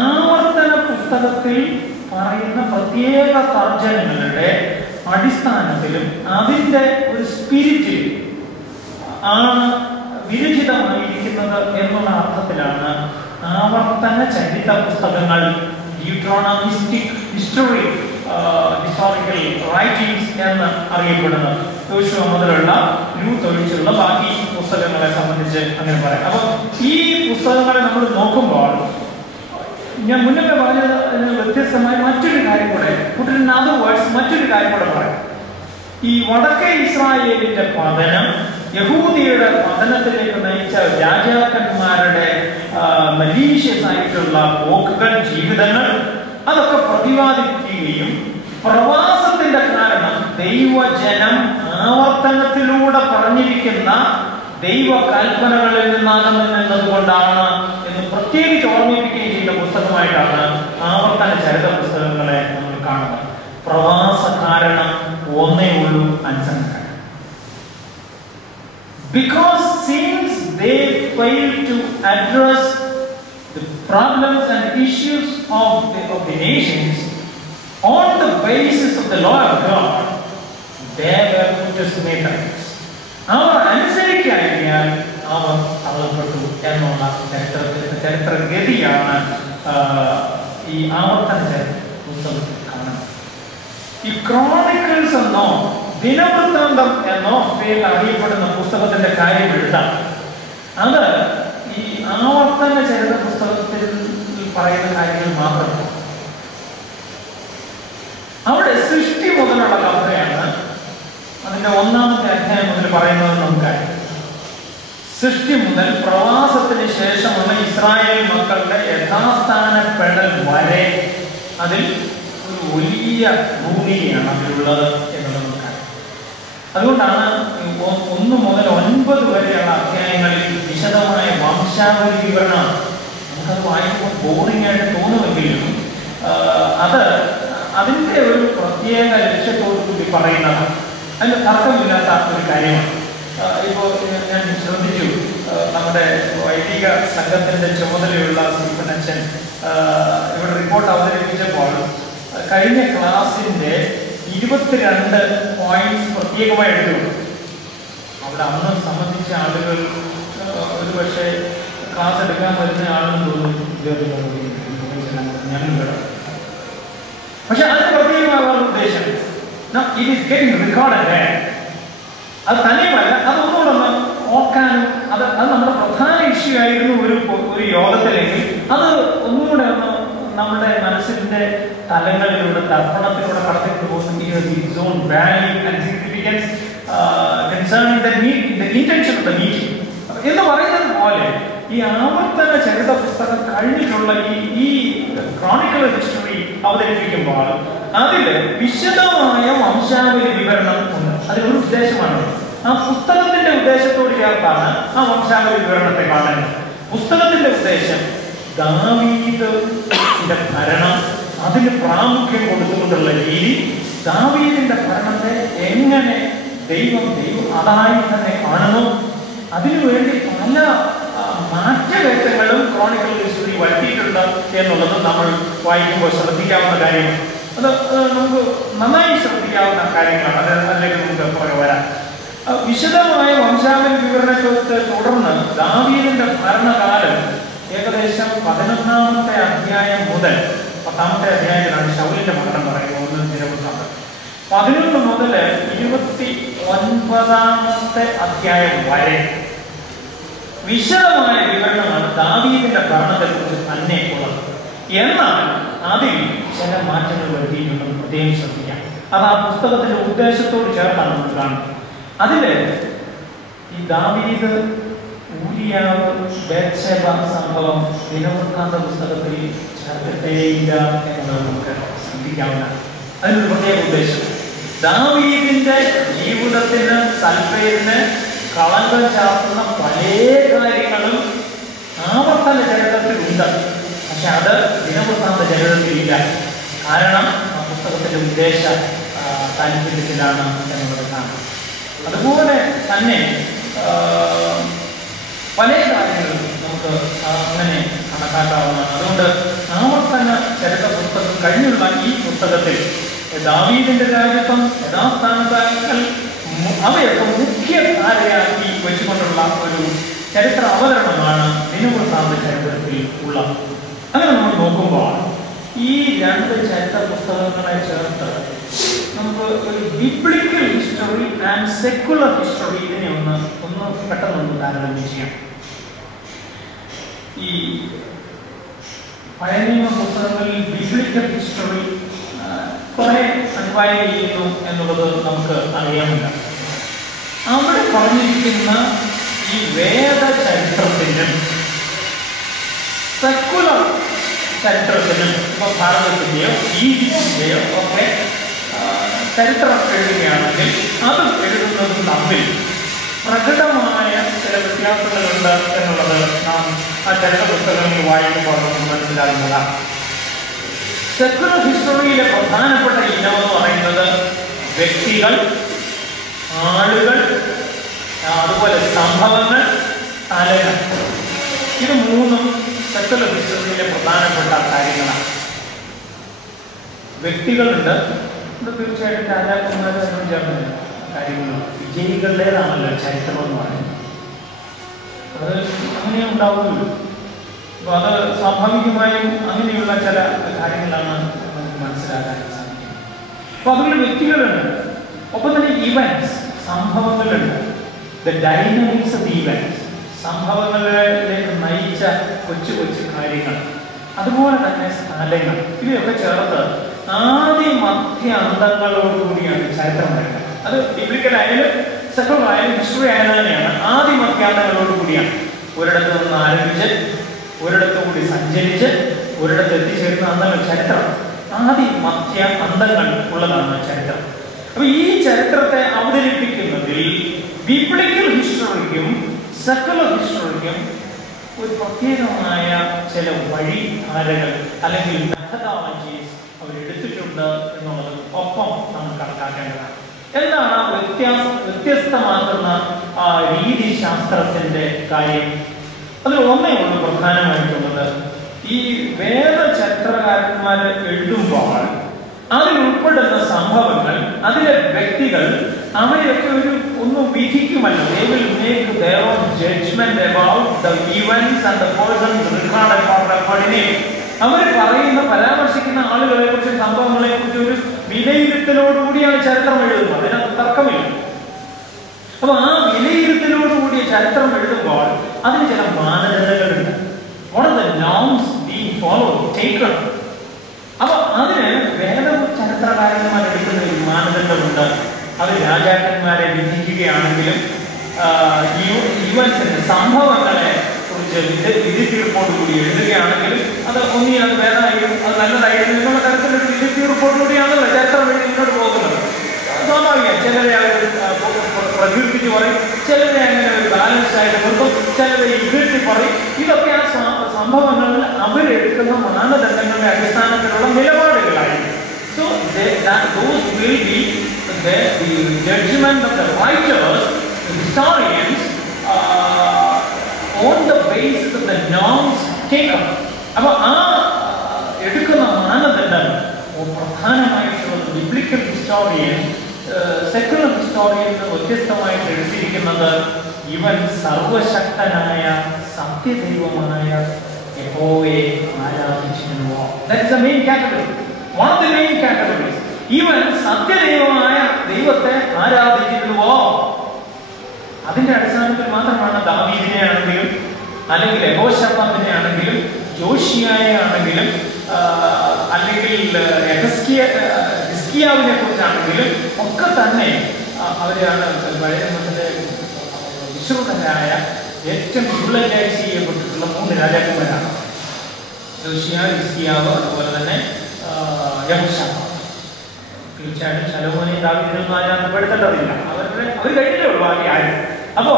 ആവർത്തന പുസ്തകത്തിൽ പറയുന്ന പ്രത്യേക തർജ്ജമകളുടെ അടിസ്ഥാനത്തിലും അതിൻ്റെ ഒരു സ്പിരിറ്റിൽ ആണ് വിരചിതമായിരിക്കുന്നത് എന്നുള്ള അർത്ഥത്തിലാണ് ആവർത്തന ചരിത്ര പുസ്തകങ്ങൾ, ഡ്യൂട്രോണമിസ്റ്റിക് ഹിസ്റ്റോറിക്കൽ റൈറ്റിംഗ്സ് എന്ന് അറിയപ്പെടുന്നത്. യോശുവ മുതലുള്ള രൂത്ത് ഒഴിച്ചുള്ള ബാക്കി പുസ്തകങ്ങളെ സംബന്ധിച്ച് അങ്ങനെ പറയാം. അപ്പൊ ഈ പുസ്തകങ്ങളെ നമ്മൾ നോക്കുമ്പോൾ ഞാൻ മുന്നേ പറഞ്ഞത് വ്യത്യസ്തമായ മറ്റൊരു കാര്യം കൂടെ മറ്റൊരു കാര്യം കൂടെ പറയാം. ഈ വടക്കേ ഇസ്രായേലിന്റെ പതനം, യഹൂദിയുടെ പതനത്തിലേക്ക് നയിച്ച രാജാക്കന്മാരുടെ മലീഷ്യസ് ആയിട്ടുള്ള പോക്കുകൾ, ജീവിതങ്ങൾ, അതൊക്കെ പ്രതിപാദിക്കുകയും പ്രവാസത്തിന്റെ കാരണം ദൈവജനം ആവർത്തനത്തിലൂടെ പറഞ്ഞിരിക്കുന്ന ദൈവ കൽപ്പനകളിൽ നിന്നതുകൊണ്ടാണ് എന്ന് പ്രത്യേകിച്ച് ഓർമ്മിപ്പിക്കുകയും ചെയ്യുന്ന പുസ്തകമായിട്ടാണ് ആവർത്തന ചരിത്ര പുസ്തകങ്ങളെ നമ്മൾ കാണുന്നത്. പ്രവാസ കാരണം ഒന്നേ ഉള്ളൂ, അനുസരണക്കാരൻ. Because since they failed to address the problems and issues of the nations on the basis of the law of God, they were put to slavery. അവർ അനുസരിക്കാതിരിക്കാൻ അവർ തള്ളപ്പെട്ടു എന്നുള്ള ചരിത്രഗതിയാണ് ഈ ആവർത്തന പുസ്തകത്തിൽ കാണുന്നത്. ഈ ക്രോണിക്കിൾസ് എന്നോ ദിനവൃത്താന്തം എന്നോ പേരിൽ അറിയപ്പെടുന്ന പുസ്തകത്തിന്റെ കാര്യം എടുത്താൽ അത് ഈ ആവർത്തന ചരിത്ര പുസ്തകത്തിൽ പറയുന്ന കാര്യങ്ങൾ മാത്രമല്ല. അവിടെ സൃഷ്ടി മുതലുള്ള കഥയാണ് അതിന്റെ 1-ാമത്തെ അധ്യായം മുതൽ പറയുന്നത് നമുക്കറിയാം. സൃഷ്ടി മുതൽ പ്രവാസത്തിന് ശേഷമുള്ള ഇസ്രായേൽ മക്കളുടെ യഥാസ്ഥാനപ്പെടൽ വരെ അതിൽ ഒരു വലിയ ഭൂമിയാണ് അതിലുള്ളത് എന്നുള്ളത് നമുക്കറിയാം. അതുകൊണ്ടാണ് 1 മുതൽ 9 വരെയുള്ള അധ്യായങ്ങളിൽ വിശദമായ വംശാവലി വിവരണം. നമുക്കത് വായിക്കുമ്പോൾ ബോറിംഗ് ആയിട്ട് തോന്നുമെങ്കിലും അത് അതിൻ്റെ ഒരു പ്രത്യേക ലക്ഷ്യത്തോടു കൂടി പറയുന്നതാണ്. അതിന് തർക്കമില്ലാത്ത ഒരു കാര്യമാണ്. ഇപ്പോൾ ഞാൻ ശ്രദ്ധിച്ചു, നമ്മുടെ വൈദിക സംഘത്തിൻ്റെ ചുമതലയുള്ള ശ്രീപ്പനച്ചൻ ഇവിടെ റിപ്പോർട്ട് അവതരിപ്പിച്ചപ്പോൾ കഴിഞ്ഞ ക്ലാസിൻ്റെ 22 പോയിന്റ്സ് പ്രത്യേകമായി എടുത്തു. അവിടെ അന്ന് സംബന്ധിച്ച ആളുകൾ ഒരു പക്ഷേ ക്ലാസ് എടുക്കാൻ വരുന്ന ആളെന്ന് തോന്നുന്നു ഞങ്ങൾ. പക്ഷെ അതിന് പ്രത്യേകമായ ഉദ്ദേശം it is getting recorded there. അത് തന്നെയുമല്ല, അതൊന്നുകൂടെ ഒന്ന് ഓർക്കാനും അത് നമ്മുടെ പ്രധാന ഇഷ്യൂ ആയിരുന്നു ഒരു യോഗത്തിലെങ്കിൽ അത് ഒന്നുകൂടെ ഒന്ന് നമ്മുടെ മനസ്സിന്റെ തലങ്ങളിലൂടെ തർപ്പണത്തിലൂടെ കടത്തിക്കൊണ്ട് പോകുന്ന its own value and significance concerning the intention of the meeting എന്ന് പറയുന്നത് പോലെ ഈ ആവർത്തന ചരിത്ര പുസ്തകം കഴിഞ്ഞിട്ടുള്ള ഈ ക്രോണിക്കൽ ഹിസ്റ്ററി അവതരിപ്പിക്കുമ്പോൾ അതിൽ വിശദമായ വംശാവലി വിവരണം ഉണ്ട്. അതിലൊരു ഉദ്ദേശമാണ്. ആ പുസ്തകത്തിന്റെ ഉദ്ദേശത്തോട് ചേർത്താണ് ആ വംശാവലി വിവരണത്തെ കാണുന്നത്. പുസ്തകത്തിന്റെ ഉദ്ദേശം ദാവീദിന്റെ ഭരണം, അതിന് പ്രാമുഖ്യം കൊടുത്തുകൊണ്ടുള്ള രീതി, ദാവീദിന്റെ ഭരണത്തെ എങ്ങനെ ദൈവം അതായി തന്നെ കാണുന്നു, അതിനുവേണ്ടി പല മാറ്റവേറ്റങ്ങളും ക്രോണിക്കൽ ഹിസ്റ്ററി വരുത്തിയിട്ടുണ്ട് എന്നുള്ളത് നമ്മൾ വായിക്കുമ്പോൾ ശ്രദ്ധിക്കാവുന്ന കാര്യമാണ്. അത് നമുക്ക് നന്നായി ശ്രദ്ധിക്കാവുന്ന കാര്യങ്ങളാണ്. അതിലേക്ക് നമുക്ക് വരാം. വിശദമായ വംശാവലി വിവരണത്തെ തുടർന്ന് ദാവീദിന്റെ ഭരണകാലം ഏകദേശം 11-ാമത്തെ അധ്യായം മുതൽ 10-ാമത്തെ അധ്യായത്തിലാണ് ശൗലിന്റെ മരണം പറയുന്നത്. 11 മുതൽ 29-ാമത്തെ അധ്യായം വരെ വിശദമായ വിവരണമാണ് ദാവീദിന്റെ ഭരണത്തെക്കുറിച്ച് തന്നെ ഉള്ളത്. എന്നാൽ അതിൽ ചില മാറ്റങ്ങൾ വരുത്തിയിട്ടുണ്ടെന്ന് പ്രത്യേകം ശ്രദ്ധിക്കാം. അത് ആ പുസ്തകത്തിന്റെ ഉദ്ദേശത്തോട് ചേർത്താണ് നമ്മൾ കാണുന്നത്. അതില് ഈ ദാവീദ്, ഊരിയാവ്, ബത്ശേബ സംഭവം ദിനവൃത്താന്ത പുസ്തകത്തിൽ ചേർത്തിട്ടേയില്ല എന്നുള്ളത് നമുക്ക് ശ്രദ്ധിക്കാവുന്നതാണ്. അതിനൊരു പ്രത്യേക ഉദ്ദേശം, ദാവീദിന്റെ ജീവിതത്തിന് സൽപ്പേരിന് കളങ്കം ചാർത്തുന്ന പല കാര്യങ്ങളും ആവർത്തന ചരിത്രത്തിലുണ്ട്. പക്ഷെ അത് ദിനവൃത്താന്ത ചരിത്രത്തിലില്ല. കാരണം ആ പുസ്തകത്തിന്റെ ഉദ്ദേശ താല്പര്യത്തിലാണ് എന്നുള്ളത് കാണാം. അതുപോലെ തന്നെ പല കാര്യങ്ങളും നമുക്ക് അങ്ങനെ കണക്കാക്കാവുന്നതാണ്. അതുകൊണ്ട് ആവർത്തന ചരിത്ര പുസ്തകം കഴിഞ്ഞുള്ള ഈ പുസ്തകത്തിൽ ദാവീദിന്റെ രാജ്യത്വം, യഥാസ്ഥാനത്താക്കൽ, അവയൊക്കെ മുഖ്യധാരയാക്കി വെച്ചുകൊണ്ടുള്ള ഒരു ചരിത്ര അവതരണമാണ് ദിനവൃത്താന്ത ചരിത്രത്തിൽ ഉള്ളത്. അങ്ങനെ നമ്മൾ നോക്കുമ്പോൾ ഈ രണ്ട് ചരിത്ര പുസ്തകങ്ങളെ ചേർത്ത് നമുക്ക് ഒരു biblical history and secular history ഇതിനെ ഒന്ന് പെട്ടെന്ന് താരതമ്യം ചെയ്യാം. ഈ പഴയ നിയമ പുസ്തകങ്ങളിൽ ബിബ്ലിക്കൽ ഹിസ്റ്ററി കുറെ അഡ്വൈസ് ചെയ്യുന്നു എന്നുള്ളത് നമുക്ക് അറിയാമില്ല. അവിടെ പറഞ്ഞിരിക്കുന്ന ഈ വേദ ചരിത്രത്തിനും സെക്കുലർ ചരിത്രത്തിനും, ഇപ്പോൾ ഭാരതത്തിൻ്റെയോ ഈജിപ്തിൻ്റെയോ ഒക്കെ ചരിത്രം എഴുതുകയാണെങ്കിൽ അത് എഴുതുന്നതും തമ്മിൽ പ്രകടമായ ചില വ്യത്യാസങ്ങളുണ്ട് എന്നുള്ളത് നാം ആ ചരിത്ര പുസ്തകങ്ങൾ വായിക്കുമ്പോൾ നമുക്ക് മനസ്സിലാകുന്നതാണ്. സെക്കുലർ ഹിസ്റ്ററിയിലെ പ്രധാനപ്പെട്ട ഇനമെന്ന് പറയുന്നത് വ്യക്തികൾ, ആളുകൾ, അതുപോലെ സംഭവങ്ങൾ, സ്ഥലങ്ങൾ. ഇത് മൂന്നും സെക്കുലർ ഹിസ്റ്ററിയിലെ പ്രധാനപ്പെട്ട കാര്യങ്ങളാണ്. വ്യക്തികളുണ്ട്, ഇത് തീർച്ചയായിട്ടും രാജാക്കന്മാരെ ചേർന്ന കാര്യങ്ങളാണ്. വിജയികളുടേതാണല്ലോ ചരിത്രം എന്ന് പറയുന്നത്. അത് അങ്ങനെ ഉണ്ടാവുമല്ലോ. അപ്പോൾ അത് സ്വാഭാവികമായും അങ്ങനെയുള്ള ചില കാര്യങ്ങളാണ് നമുക്ക് മനസ്സിലാക്കാൻ സാധിക്കുന്നത്. അപ്പോൾ അതുകൊണ്ട് വ്യക്തികളുണ്ട്, ഒപ്പം തന്നെ ഇവന്റ്സ്, സംഭവങ്ങളുണ്ട്. The dynamics of the events, സംഭവങ്ങളിലേക്ക് നയിച്ച കൊച്ചു കൊച്ചു കാര്യങ്ങൾ, അതുപോലെ തന്നെ സ്ഥലങ്ങൾ, ഇവയൊക്കെ ചേർത്ത് ആദ്യ മധ്യ അന്തങ്ങളോടുകൂടിയാണ് ചരിത്രം വരുന്നത്. അത് ബിബ്ലിക്കലായാലും സെക്കുലർ ആയാലും ഹിസ്റ്ററി ആയാലും തന്നെയാണ്. ആദ്യ മധ്യാന്തങ്ങളോടുകൂടിയാണ്. ഒരിടത്ത് നിന്ന് ആരംഭിച്ച് ഒരിടത്തു കൂടി സഞ്ചരിച്ച് ഒരിടത്ത് എത്തിച്ചേരുന്ന അന്തങ്ങൾ ചരിത്രം. ആദ്യ മധ്യ അന്തങ്ങൾ ഉള്ളതാണ് ചരിത്രം. അപ്പൊ ഈ ചരിത്രത്തെ അവതരിപ്പിക്കുന്നതിൽ ബിബ്ലിക്കൽ ഹിസ്റ്ററിക്കും സെക്കുലർ ഹിസ്റ്ററിക്കും ഒരു പ്രത്യേകമായ ചില വഴിധാരകൾ അല്ലെങ്കിൽ മെത്തഡോളജീസ് അവരെടുത്തിട്ടുണ്ട് എന്നുള്ളത് ഒപ്പം നമ്മൾ കണക്കാക്കേണ്ടതാണ്. എന്താണ് ആ വ്യത്യസ്തമാക്കുന്ന ആ രീതിശാസ്ത്രത്തിന്റെ കാര്യം? അതിൽ ഒന്നേ ഉള്ളൂ പ്രധാനമായിട്ടുള്ളത്, ഈ വേദ ചരിത്രകാരന്മാർ എഴുതുമ്പോൾ അതിൽ ഉൾപ്പെടുന്ന സംഭവങ്ങൾ, അതിലെ വ്യക്തികൾ, അവരെയൊക്കെ ഒന്ന് വിധിക്കുമല്ലോ. They will make their own judgment about the events and the persons recorded or referred in it. അവർ പറയുന്ന പരാമർശിക്കുന്ന ആളുകളെ കുറിച്ച്, സംഭവങ്ങളെ കുറിച്ച് ഒരു വിലയിരുത്തലോടുകൂടിയാണ് ചരിത്രം എഴുതുന്നത്. അതിനകത്ത് തർക്കമില്ല. അപ്പൊ ആ വിലയിരുത്തലോടുകൂടിയ ചരിത്രം എഴുതുമ്പോൾ അതിന് ചില മാനദണ്ഡങ്ങളുണ്ട്. What are the norms being followed, taken? അപ്പൊ അതിന് വേദ ചരിത്രകാരന്മാർ എടുക്കുന്ന ഒരു മാനദണ്ഡമുണ്ട്. അത് രാജാക്കന്മാരെ വിധിക്കുകയാണെങ്കിലും ഇവന്റ്സിന്റെ സംഭവങ്ങളെ കുറിച്ച് വിധി തീർപ്പോടുകൂടി എഴുതുകയാണെങ്കിലും അത് ഒന്നിനും അത് വേദമായിരുന്നു, അത് നല്ലതായിരുന്നു എന്നുള്ള തരത്തിലൊരു വിധി തീർപ്പോടുകൂടിയാണല്ലോ ചരിത്രം എഴുതി മുന്നോട്ട് പോകുന്നത്. സ്വാഭാവികം. ചിലരെ അവർ പ്രകീർത്തിച്ച് പറയും, ചിലരെ അങ്ങനെ ഒരു ബാലൻസ് ആയിട്ട് നിർത്തും, ചിലരെ ഇകഴ്ത്തി പറയും. ഇതൊക്കെ ആ സംഭവങ്ങളിൽ അവരെടുക്കുന്ന മാനദണ്ഡങ്ങളുടെ അടിസ്ഥാനത്തിലുള്ള നിലപാടുകളായിരിക്കും. So those will be the judgment of the writers, the historians, on the basis of the norms taken. അപ്പോൾ ആ എടുക്കുന്ന മാനദണ്ഡം പ്രധാനമായിട്ടുള്ള ബിബ്ലിക്കൽ ഹിസ്റ്റോറിയൻ സെക്കുലർ ഹിസ്റ്റോറിയൻ വ്യത്യസ്തമായിട്ട് എടുത്തിരിക്കുന്നത് ഇവൻ സർവശക്തനായ സത്യദൈവമായ യഹോവയെ ആരാധിച്ചിരുന്നുവോ. That's the main category. One of the main categories. ഇവൻ സത്യദൈവമായ ദൈവത്തെ ആരാധിച്ചിരുന്നുവോ. അതിന്റെ അടിസ്ഥാനത്തിൽ മാത്രമാണ് ദാവീദിനെ ആണെങ്കിലും അല്ലെങ്കിൽ യഹോശാഫാത്തിനെ ആണെങ്കിലും ജോഷിയായെ ആണെങ്കിലും അല്ലെങ്കിൽ ഹിസ്കിയാവിനെ കുറിച്ചാണെങ്കിലും ഒക്കെ തന്നെ അവരാണ് പഴയ നിയമത്തിലെ വിശ്രുതരായ ഏറ്റവും യൂട്ടിലൈസ് ചെയ്യപ്പെട്ടിട്ടുള്ള 3 രാജാക്കന്മാരാണ്. ജോഷിയ, ഹിസ്കിയാവ്, അതുപോലെ തന്നെ യഹോശാഫാത്ത്. തീർച്ചയായിട്ടും ശലോമോനെയും ദാവീദിനെയും അതിനകത്ത് പെടുത്തേണ്ടതില്ല. അവർ കഴിഞ്ഞിട്ടേ ഉള്ളൂ ബാക്കി ആരും. അപ്പോ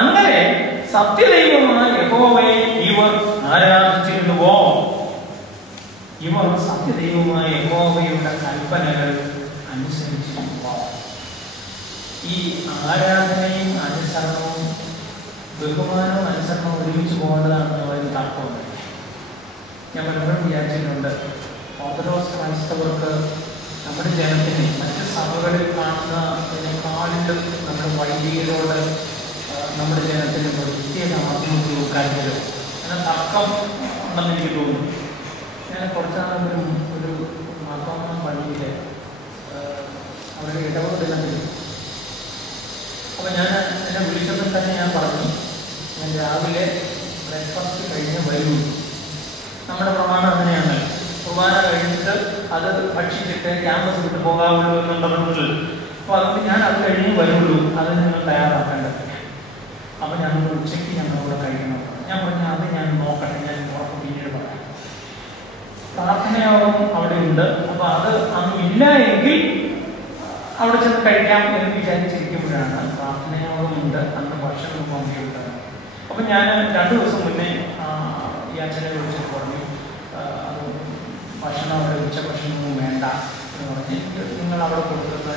അങ്ങനെ സത്യദൈവമായ യഹോവയെ ഇവർ ആരാധിച്ചിരുന്നുവോ. ഇവർ സത്യദൈവമായ യഹോവയുടെ കൽപ്പനകൾ അനുസരിച്ചിരുന്നുവോ. ഈ ആരാധനയും അനുസരണവും ബഹുമാനവും അനുസരണവും ഒരുമിച്ച് പോകേണ്ടതാണെന്ന് പറയുന്ന തർക്കമുണ്ട്. ഞാൻ പലപ്പോഴും വിചാരിച്ചിട്ടുണ്ട്, ഓർത്തഡോക്സ് ക്രൈസ്തവർക്ക് നമ്മുടെ ജനത്തിന് മറ്റ് സഭകളിൽ കാണുന്നതിനേക്കാളും നമ്മുടെ വൈദികരോട് നമ്മുടെ ജനത്തിന് പ്രത്യേക ആത്മീയ കാര്യങ്ങളും അങ്ങനെ തർക്കം ഉണ്ടെന്ന് എനിക്ക് തോന്നുന്നു. ഞാൻ കുറച്ചാണ് ഒരു മാർത്തോമാ പള്ളിയിൽ അവരുടെ ഇടവക ദിനത്തിൽ, അപ്പോൾ ഞാൻ എന്നെ വിളിച്ചപ്പോൾ തന്നെ ഞാൻ പറഞ്ഞു, ഞാൻ രാവിലെ ബ്രേക്ക്ഫാസ്റ്റ് കഴിഞ്ഞ് വരൂ. നമ്മുടെ പ്രമാണം അങ്ങനെയാണ്, കുർബാന കഴിഞ്ഞിട്ട് അത് ഭക്ഷിച്ചിട്ട് ക്യാമ്പസ് വിട്ട് പോകാവുള്ളൂ എന്നുള്ളതുകൊണ്ട്. അപ്പോൾ അതുകൊണ്ട് ഞാൻ അത് കഴിഞ്ഞ് വരുള്ളൂ, അത് നിങ്ങൾ തയ്യാറാക്കേണ്ടത്. അപ്പോൾ ഞങ്ങൾ ഉച്ചയ്ക്ക് ഞങ്ങളവിടെ കഴിക്കണം. ഞാൻ പറഞ്ഞു അത് ഞാൻ നോക്കട്ടെ, ഞാൻ ഉറപ്പ് പിന്നീട് പറയാം. പ്രാർത്ഥനയോഗം അവിടെ ഉണ്ട്. അപ്പോൾ അത് അന്ന് ഇല്ല എങ്കിൽ അവിടെ ചെന്ന് കഴിക്കാം എന്ന് വിചാരിച്ചിരിക്കുമ്പോഴാണ് പ്രാർത്ഥനയോഗമുണ്ട്, അന്ന് ഭക്ഷണം പങ്കുവെക്കുന്നത്. അപ്പം ഞാൻ 2 ദിവസം മുന്നേ ഈ അച്ഛനെ വിളിച്ചിട്ട് പറഞ്ഞു, ഭക്ഷണം അവിടെ ഉച്ചഭക്ഷണമൊന്നും വേണ്ട എന്ന് പറഞ്ഞ് നിങ്ങൾ അവിടെ കൊടുക്കുന്ന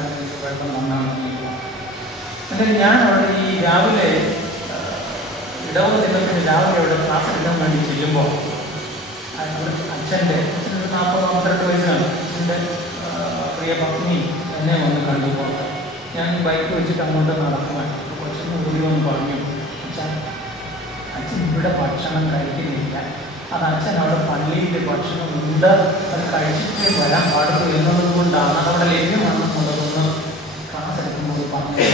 വെള്ളം നന്നാണെന്ന്. എന്നിട്ട് ഞാൻ അവിടെ ഈ രാവിലെ ഇടവക ദിനത്തിന് രാവിലെ അവിടെ ക്ലാസ് എടുക്കാൻ വേണ്ടി ചെല്ലുമ്പോൾ അച്ഛൻ്റെ 40-42 വയസ്സാണ്. അച്ഛൻ്റെ പ്രിയ പത്നി എന്നെ വന്ന് കണ്ടുമ്പോൾ ഞാൻ ബൈക്ക് വെച്ചിട്ട് അങ്ങോട്ട് നടക്കുവാൻ കുറച്ചൊന്ന് ദൂരമെന്ന് പറഞ്ഞു, അച്ഛൻ ഇവിടെ ഭക്ഷണം കഴിക്കുന്നില്ല, അത് അച്ഛൻ അവിടെ പള്ളിയിൽ ഭക്ഷണം ഉണ്ട്, അത് കഴിച്ചിട്ടേ വരാൻ പാടുള്ളൂ എന്നുള്ളത് കൊണ്ടാണ് അതവിടെ ലഭ്യമാണെന്നുള്ളതൊന്ന് ക്ലാസ് എടുക്കുമ്പോൾ പറഞ്ഞു.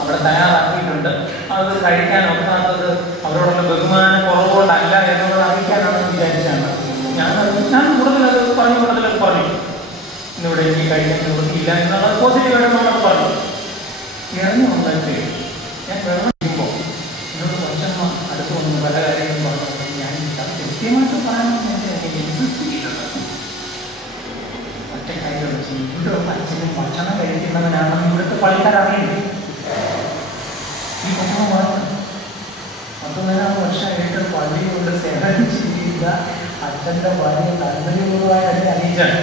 അവിടെ തയ്യാറാക്കിയിട്ടുണ്ട്, അത് കഴിക്കാൻ ഒക്കാത്തത് അവരോടുള്ള ബഹുമാനം കുറവുകൊണ്ടല്ല എന്നുള്ളത് അറിയിക്കാനാണെന്ന് വിചാരിച്ചാണ് ഞാൻ കൂടുതലത് പറഞ്ഞു. ഇന്നിവിടെ എനിക്ക് കഴിക്കാൻ നിവൃത്തിയില്ല എന്നുള്ളത് പോസിറ്റീവായിട്ട് നമ്മളത് പറഞ്ഞു. ഇറങ്ങി വന്നിട്ട് ഞാൻ വെള്ളം ചെയ്യുമ്പോൾ എന്നോട് കുറച്ചമ്മ അടുത്ത് വന്ന് പല കാര്യങ്ങളും പറഞ്ഞു. ഞാൻ കൃത്യമായിട്ട് പറയാമെന്ന് എനിക്ക് ഇൻസിസ്റ്റ് ചെയ്തിട്ടുണ്ട്. ഒറ്റ കാര്യമുള്ള ഇവിടെ അച്ഛനും ഭക്ഷണം കഴിക്കുന്നവനാണെന്ന് ഇവിടുത്തെ പള്ളിക്കാരറിയുന്നത്. ഈ ഭക്ഷണം വളർന്നു 19 വർഷമായിട്ട് പള്ളിയോട് സേവനം ചെയ്ത അച്ഛൻ്റെ ഭാര്യ താല്പര്യപൂർവ്വമായി തന്നെ അറിയിച്ചാണ്.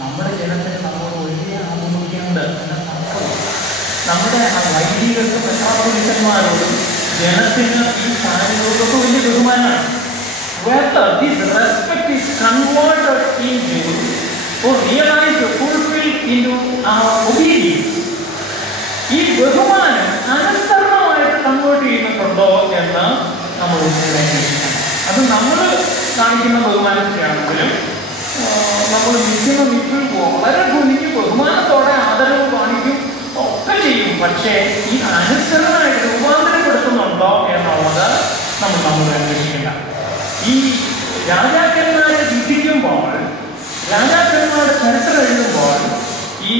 നമ്മുടെ ജനത്തിന് നമ്മളോട് വലിയ ആഭിമുഖ്യമുണ്ട് എന്ന തർക്കം നമ്മുടെ വൈദികർക്കും മെത്രാപ്പൊലീത്തന്മാരോടും ജനത്തിന് ഈ കാര്യങ്ങളോടൊക്കെ വലിയ ബഹുമാനമാണ്. Whether this respect is converted into or realized or fulfilled into our obedience, ഈ ബഹുമാനം അനുസരണമായിട്ട് കൺവേർട്ട് ചെയ്യുന്നുണ്ടോ എന്ന് നമ്മൾ അന്വേഷിക്കണം. അത് നമ്മൾ കാണിക്കുന്ന ബഹുമാനത്തെയാണെങ്കിലും നമ്മൾ നിൽക്കുന്ന നിൽപ്പിൽ വളരെ ഭൂമിക്ക് ബഹുമാനത്തോടെ ആദരവ് കാണിക്കും ഒക്കെ ചെയ്യും. പക്ഷേ ഈ അനുസരണമായിട്ട് രൂപാന്തരപ്പെടുത്തുന്നുണ്ടോ എന്നുള്ളത് നമ്മൾ അന്വേഷിക്കണ്ട. ഈ രാജാക്കന്മാരെ വിധിക്കുമ്പോൾ, രാജാക്കന്മാരുടെ ചരിത്രം എഴുതുമ്പോൾ ഈ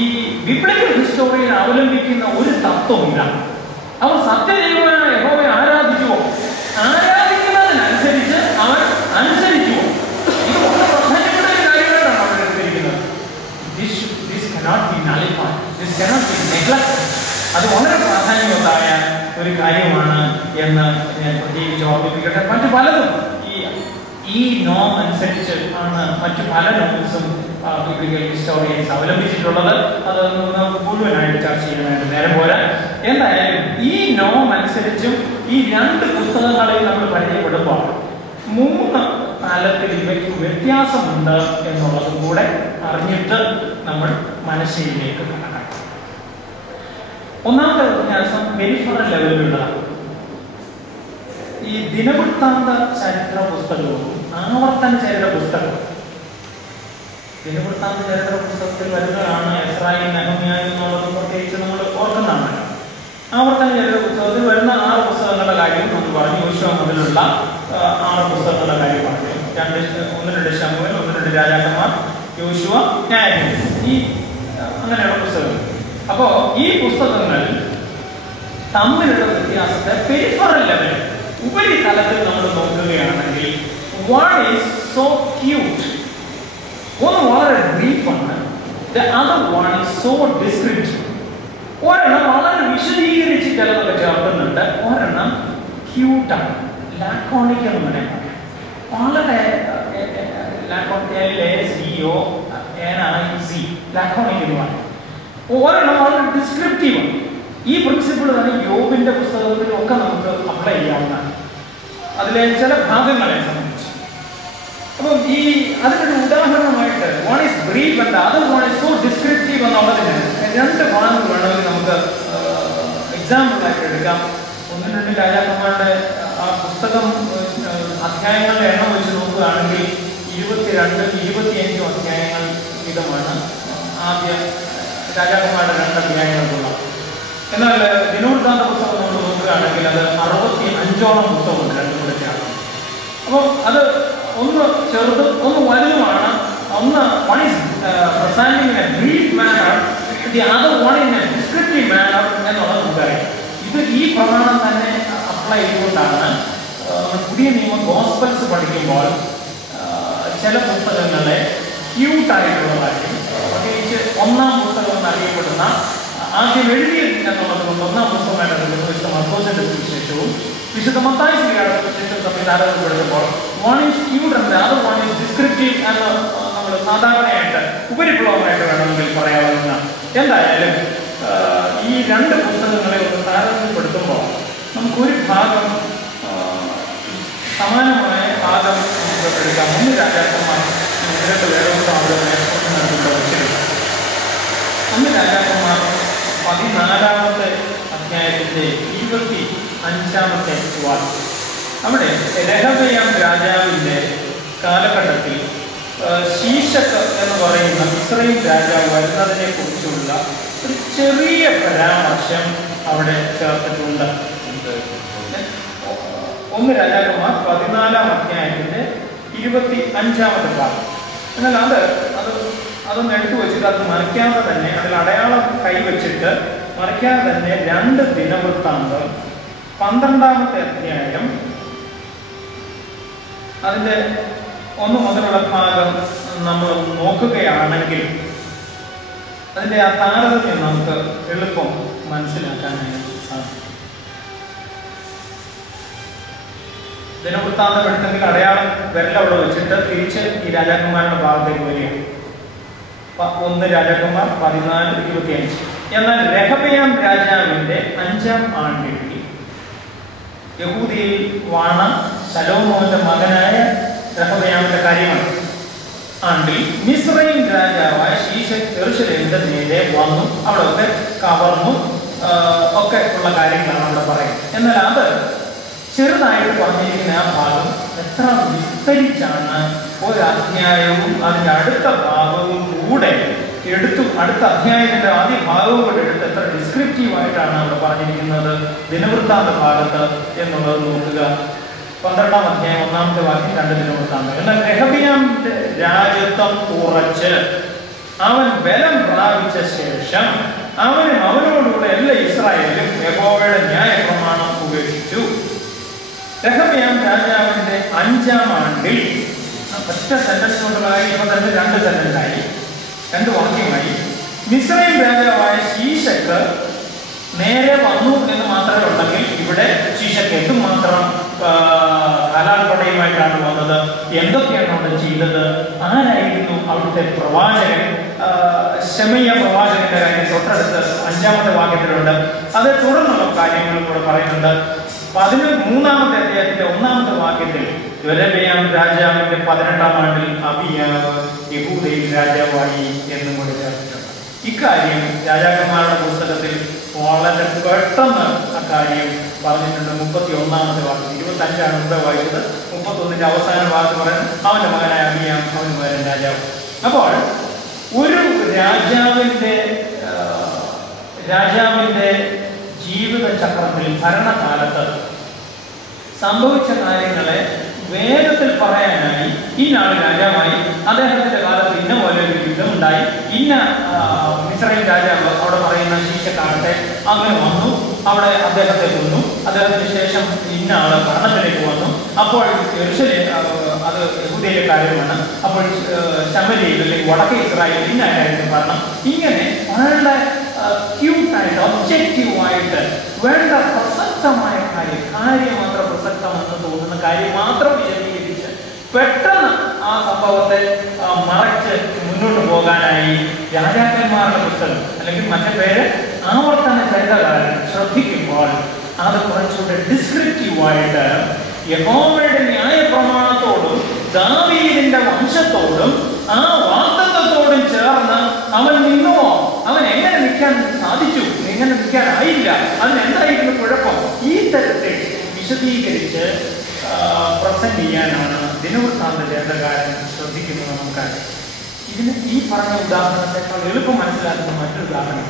ബിബ്ലിക്കൽ ഹിസ്റ്റോറിയിൽ അവലംബിക്കുന്ന ഒരു തത്വമില്ല. അവർ സത്യദൈവമായ യഹോവയെ ആരാധിച്ചുവോ, ആരാധിക്കുന്നതിനനുസരിച്ച് അവൻ അനുസരിച്ചുവോ. ഇത് വളരെ പ്രധാനപ്പെട്ട ഒരു കാര്യങ്ങളാണ് അവർ എടുത്തിരിക്കുന്നത്. This reflect. അത് വളരെ പ്രാധാന്യവത്തായ ഒരു കാര്യമാണ് എന്ന് ഞാൻ പ്രത്യേകിച്ച് ഓർമ്മിപ്പിക്കട്ടെ. മറ്റു പലതും ഈ നോം അനുസരിച്ച് ആണ് മറ്റു പല നോംസും ബിബ്ലിക്കൽ ഹിസ്റ്റോറിയൻസ് അവലംബിച്ചിട്ടുള്ളത്. അത് നമുക്ക് മുഴുവനായിട്ട് ചർച്ച ചെയ്യാനായിട്ട് നേരം പോരാ. എന്തായാലും ഈ നോം അനുസരിച്ചും ഈ രണ്ട് പുസ്തകങ്ങളെയും നമ്മൾ പരിചയപ്പെടുമ്പോൾ 3 തലത്തിൽ ഇവയ്ക്ക് വ്യത്യാസമുണ്ട് എന്നുള്ളതും കൂടെ അറിഞ്ഞിട്ട് നമ്മൾ മനസ്സിലേക്ക് കടക്കണം. ഒന്നാമത്തെ വ്യത്യാസം പെരിഫറൽ ലെവലിലുള്ളതാണ്. ഈ ദിനവൃത്താന്ത ചരിത്ര പുസ്തകവും ആവർത്തന ചരിത്ര പുസ്തകവും, ദിനവൃത്താന്ത ചരിത്ര പുസ്തകത്തിൽ വരുന്നതാണ് എസ്രായേൽ, നെഹമ്യാ എന്നുള്ളത് പ്രത്യേകിച്ച് നമ്മൾ ഓർക്കുന്നതാണ്. ആവർത്തന ചരിത്ര പുസ്തകത്തിൽ വരുന്ന 6 പുസ്തകങ്ങളുടെ കാര്യം നമ്മൾ പറഞ്ഞു. യോശുവ മുതലുള്ള 6 പുസ്തകങ്ങളുടെ കാര്യം പറഞ്ഞു. 1-2 ശമൂവേൽ, 1-2 രാജാക്കന്മാർ, യോശുവ, ന്യായാധിപന്മാർ, ഈ അങ്ങനെയുള്ള പുസ്തകങ്ങൾ. അപ്പോ ഈ പുസ്തകങ്ങൾ തമ്മിലുള്ള വ്യത്യാസത്തെ പെരിഫറൽ ലെവൽ, ഉപരിതലത്തിൽ നമ്മൾ നോക്കുകയാണെങ്കിൽ one is so cute, ഒന്ന് വളരെ ബ്രീഫാണ്, the other one is so descriptive. ഒരെണ്ണം വളരെ വിശദീകരിച്ച് ചിലതൊക്കെ ചേർക്കുന്നുണ്ട്, ഒരെണ്ണം ക്യൂട്ടാണ്, ലാക്കോണിക് എന്ന് പറയാം. വളരെ ലാക്കോണിക് എന്ന് പറയും. ഒരെണ്ണം വളരെ ഡിസ്ക്രിപ്റ്റീവാണ്. ഈ പ്രിൻസിപ്പിൾ തന്നെ യോബിന്റെ പുസ്തകത്തിലും ഒക്കെ നമുക്ക് അപ്ലൈ ചെയ്യാവുന്നതാണ്, അതിലെ ചില ഭാഗങ്ങളെ സംബന്ധിച്ച്. അപ്പം അതിനൊരു ഉദാഹരണമായിട്ട് one is brief and other one is so descriptive എന്നുള്ളതിന് 2 ഭാഗങ്ങൾ വേണമെങ്കിൽ നമുക്ക് എക്സാമ്പിളായിട്ട് എടുക്കാം. 1-2 രാജാക്കന്മാരുടെ ആ പുസ്തകം അധ്യായങ്ങളുടെ എണ്ണം വെച്ച് നോക്കുകയാണെങ്കിൽ 22-25 അധ്യായങ്ങൾ വീതമാണ് ആദ്യ രാജാക്കന്മാരുടെ 2 അധ്യായങ്ങൾക്കുള്ള. എന്നാൽ ദിനവൃത്താന്ത പുസ്തകം നമ്മൾ നോക്കുകയാണെങ്കിൽ അത് 65ഓളം പുസ്തകമുണ്ട്, 2 കൂടെ ചേർന്ന്. അപ്പോൾ അത് ഒന്ന് ചെറുതും ഒന്ന് വലുതുമാണ്. ഒന്ന് one is presenting in a brief manner, the other one in a descriptive manner എന്നുള്ളത് നമുക്കറിയാം. ഇത് ഈ പ്രമാണം തന്നെ അപ്ലൈ ചെയ്തുകൊണ്ടാണ് പുതിയ നിയമ ഗോസ്പൽസ് പഠിക്കുമ്പോൾ ചില പുസ്തകങ്ങളെ ക്യൂട്ടായിട്ടുള്ളതായിരിക്കും. പ്രത്യേകിച്ച് 1-ാം പുസ്തകം എന്നറിയപ്പെടുന്ന ആദ്യം എഴുതിയത് എന്നുള്ളത് കൊണ്ട് 1-ാം പുസ്തകമായിട്ട് അറിയപ്പെടുന്ന വിശുദ്ധ മർക്കോസിന്റെ സുവിശേഷവും വിശുദ്ധ മത്തായി ശ്ലീഹയുടെ സുവിശേഷവും തമ്മിൽ താരതമ്യപ്പെടുത്തുമ്പോൾ one is cute and the other one is descriptive എന്ന് നമ്മൾ സാധാരണയായിട്ട് ഉപരിപ്ലവമായിട്ട് വേണമെങ്കിൽ പറയാവുന്ന. എന്തായാലും ഈ 2 പുസ്തകങ്ങളെ ഒന്ന് താരതമ്യപ്പെടുത്തുമ്പോൾ നമുക്കൊരു ഭാഗം, സമാനമായ ഭാഗം നമുക്ക് എടുക്കാം. 1 രാജാക്കന്മാർ 2 വേദപുസ്തകം അവിടെ വെച്ചിട്ടുണ്ട്. 1 രാജാക്കന്മാർ 14-ാമത്തെ അധ്യായത്തിന്റെ 25-ാമത്തെ വാക്യം. അവിടെ രെഹബെയാം രാജാവിന്റെ കാലഘട്ടത്തിൽ ശീശക്ക് എന്ന് പറയുന്ന ഇസ്രായേൽ രാജാവ് വരുന്നതിനെ കുറിച്ചുള്ള ഒരു ചെറിയ പരാമർശം അവിടെ ചേർത്തിട്ടുണ്ട്. 1 രാജാക്കന്മാർ 14-ാം അധ്യായത്തിന്റെ 25-ാമത്തെ ഭാഗം. എന്നാൽ അതൊന്ന് എടുത്തു വെച്ചിട്ട് അത് മറിക്കാതെ തന്നെ, അതിൽ അടയാളം കൈവച്ചിട്ട് മറിക്കാതെ തന്നെ 2 ദിനവൃത്താന്തം 12-ാമത്തെ അധ്യായം അതിന്റെ 1 മുതലുള്ള ഭാഗം നമ്മൾ നോക്കുകയാണെങ്കിൽ അതിന്റെ ആ താരതമ്യം നമുക്ക് എളുപ്പം മനസ്സിലാക്കാനായിട്ട് സാധിക്കും. ദിനവൃത്താന്തം എടുത്തെങ്കിൽ അടയാളം വിരലവിടെ വെച്ചിട്ട് തിരിച്ച് ഈ രാജാക്കന്മാരുടെ ഭാഗത്തേക്ക് വരികയാണ്. 1 രാജാക്കന്മാർ 14-25. എന്നാൽ രെഹബെയാം രാജാവിന്റെ 5-ാം ആണ്ടിൽ യഹൂദയിൽ വാണ ശലോമോന്റെ മകനായ രെഹബെയാമിന്റെ കാര്യമാണ്. ആണ്ടിൽ മിസ്രയീം രാജാവായ ശീശക്ക് യെരൂശലേമിന്റെ നേരെ വന്നു, അവിടെ ഒക്കെ കവർന്നു ഒക്കെ ഉള്ള കാര്യങ്ങളാണ് അവിടെ പറയുന്നത്. എന്നാൽ അത് ചെറുതായിട്ട് പറഞ്ഞിരിക്കുന്ന ആ ഭാഗം എത്ര വിസ്തരിച്ചാണ് ഒരു അധ്യായവും അതിൻ്റെ അടുത്ത ഭാഗവും കൂടെ എടുത്തു, അടുത്ത അധ്യായത്തിന്റെ ആദ്യ ഭാഗവും കൂടെ എടുത്ത് എത്ര ഡിസ്ക്രിപ്റ്റീവായിട്ടാണ് അവിടെ പറഞ്ഞിരിക്കുന്നത് ദിനവൃത്താന്ത ഭാഗത്ത് എന്നുള്ളത് നോക്കുക. 12-ാം അധ്യായം 1-ാമത്തെ വാക്യം 2 ദിനവൃത്താന്തം. എന്നാൽ രെഹബെയാമിന്റെ രാജ്യത്വം കുറച്ച് അവൻ ബലം പ്രാപിച്ച ശേഷം അവനും അവനോടുകൂടെ എല്ലാ ഇസ്രായേലും യഹോവയുടെ ന്യായപ്രമാണം ഉപേക്ഷിച്ചു. രെഹബെയാം രാജാവിന്റെ 5-ാം ആണ്ടിൽ, ഒറ്റ സെന്റൻസ് കൊണ്ടുള്ളതായി ഇപ്പൊ തന്നെ 2 സെന്റൻസായി, 2 വാക്യമായി, മിസ്രയീം രാജാവായ ശീശക്ക് നേരെ വന്നു എന്ന് മാത്രമേ ഉണ്ടെങ്കിൽ ഇവിടെ ശിഷ്യക്ക് എന്തുമാത്രം കാലാൾപ്പടയുമായിട്ടാണ് വന്നത്, എന്തൊക്കെയാണ് അവിടെ ചെയ്തത്, ആരായിരുന്നു അവിടുത്തെ പ്രവാചകൻ. ശമയ പ്രവാചകന്റെ കാര്യം തൊട്ടടുത്ത് 5-ാമത്തെ വാക്യത്തിലുണ്ട്. അതേ തുടർന്നുള്ള കാര്യങ്ങൾ കൂടെ പറയുന്നുണ്ട്. 13-ാമത്തെ അധ്യായത്തിന്റെ 1-ാമത്തെ വാക്യത്തിൽ യൊരെബെയാം രാജാവിന്റെ 18-ാം ആണ്ടിൽ അബിയാവ് യഹൂദയിൽ രാജാവായി എന്നും കൂടെ ചേർത്തിട്ടുണ്ട്. ഇക്കാര്യം രാജാക്കന്മാരുടെ പുസ്തകത്തിൽ വളരെ പെട്ടെന്ന് അക്കാര്യം പറഞ്ഞിട്ടുണ്ട്. 31-ാമത്തെ വാക്യം, 25-ആണ് മുമ്പേ വായിച്ചത്. 31-ന്റെ അവസാന വാക്ക് പറയുന്നത് അവന്റെ മകനായ അബിയാം അവന് മകൻ രാജാവ്. അപ്പോൾ ഒരു രാജാവിന്റെ ജീവിത ചക്രത്തിൽ ഭരണകാലത്ത് സംഭവിച്ച കാര്യങ്ങളെ വേഗത്തിൽ പറയാനായി ഇന്നാൾ രാജാവായി, അദ്ദേഹത്തിന്റെ കാലത്ത് ഇന്ന പോലെ ഒരു യുദ്ധമുണ്ടായി, ഇന്ന മിസ്രൈം രാജാവ് അവിടെ പറയുന്ന ശീശക്കാലത്തെ അങ്ങനെ വന്നു, അവിടെ അദ്ദേഹത്തെ കൊന്നു, അദ്ദേഹത്തിന് ശേഷം ഇന്ന ആള് ഭരണത്തിലേക്ക് വന്നു, അപ്പോൾ അത് യഹൂദയിലെ കാര്യമാണ്, അപ്പോൾ ശമരിയിൽ അല്ലെങ്കിൽ വടക്കേ ഇസ്രായേൽ ഇന്നായിരുന്നു ഭരണം. ഇങ്ങനെ വളരെ ക്യൂട്ടായിട്ട് ഒബ്ജക്റ്റീവായിട്ട് വേണ്ട പ്രസക്തമായ കാര്യം മാത്രം പ്രസക്തമെന്ന് തോന്നുന്ന കാര്യം മാത്രം വിശദീകരിച്ച് പെട്ടെന്ന് ആ സംഭവത്തെ മറച്ച് മുന്നോട്ട് പോകാനായി രാജാക്കന്മാരുടെ പുസ്തകം അല്ലെങ്കിൽ മറ്റേ പേര് ആവർത്തന ചരിത്രകാരൻ ശ്രദ്ധിക്കുമ്പോൾ അത് കുറച്ചുകൂടെ ഡിസ്ക്രിപ്റ്റീവായിട്ട് യഹോവയുടെ ന്യായപ്രമാണത്തോടും ദാവീദിന്റെ വംശത്തോടും ആ വാഗ്ദത്തത്തോടും ചേർന്ന് അവൻ നിന്നുവോ, അവൻ എങ്ങനെ നിൽക്കാൻ സാധിച്ചു, എങ്ങനെ നിൽക്കാനായില്ല, അതിനെന്തായിരുന്നു കുഴപ്പം, ഈ തരത്തിൽ വിശദീകരിച്ച് പ്രസന്റ് ചെയ്യാനാണ് ദിനവൃത്താന്ത ചരിത്രകാരൻ ശ്രദ്ധിക്കുന്നത്. നമുക്കറിയാം. ഇതിന് ഈ പറഞ്ഞ ഉദാഹരണത്തെക്കാൾ എളുപ്പം മനസ്സിലാക്കുന്ന മറ്റൊരു ഉദാഹരണം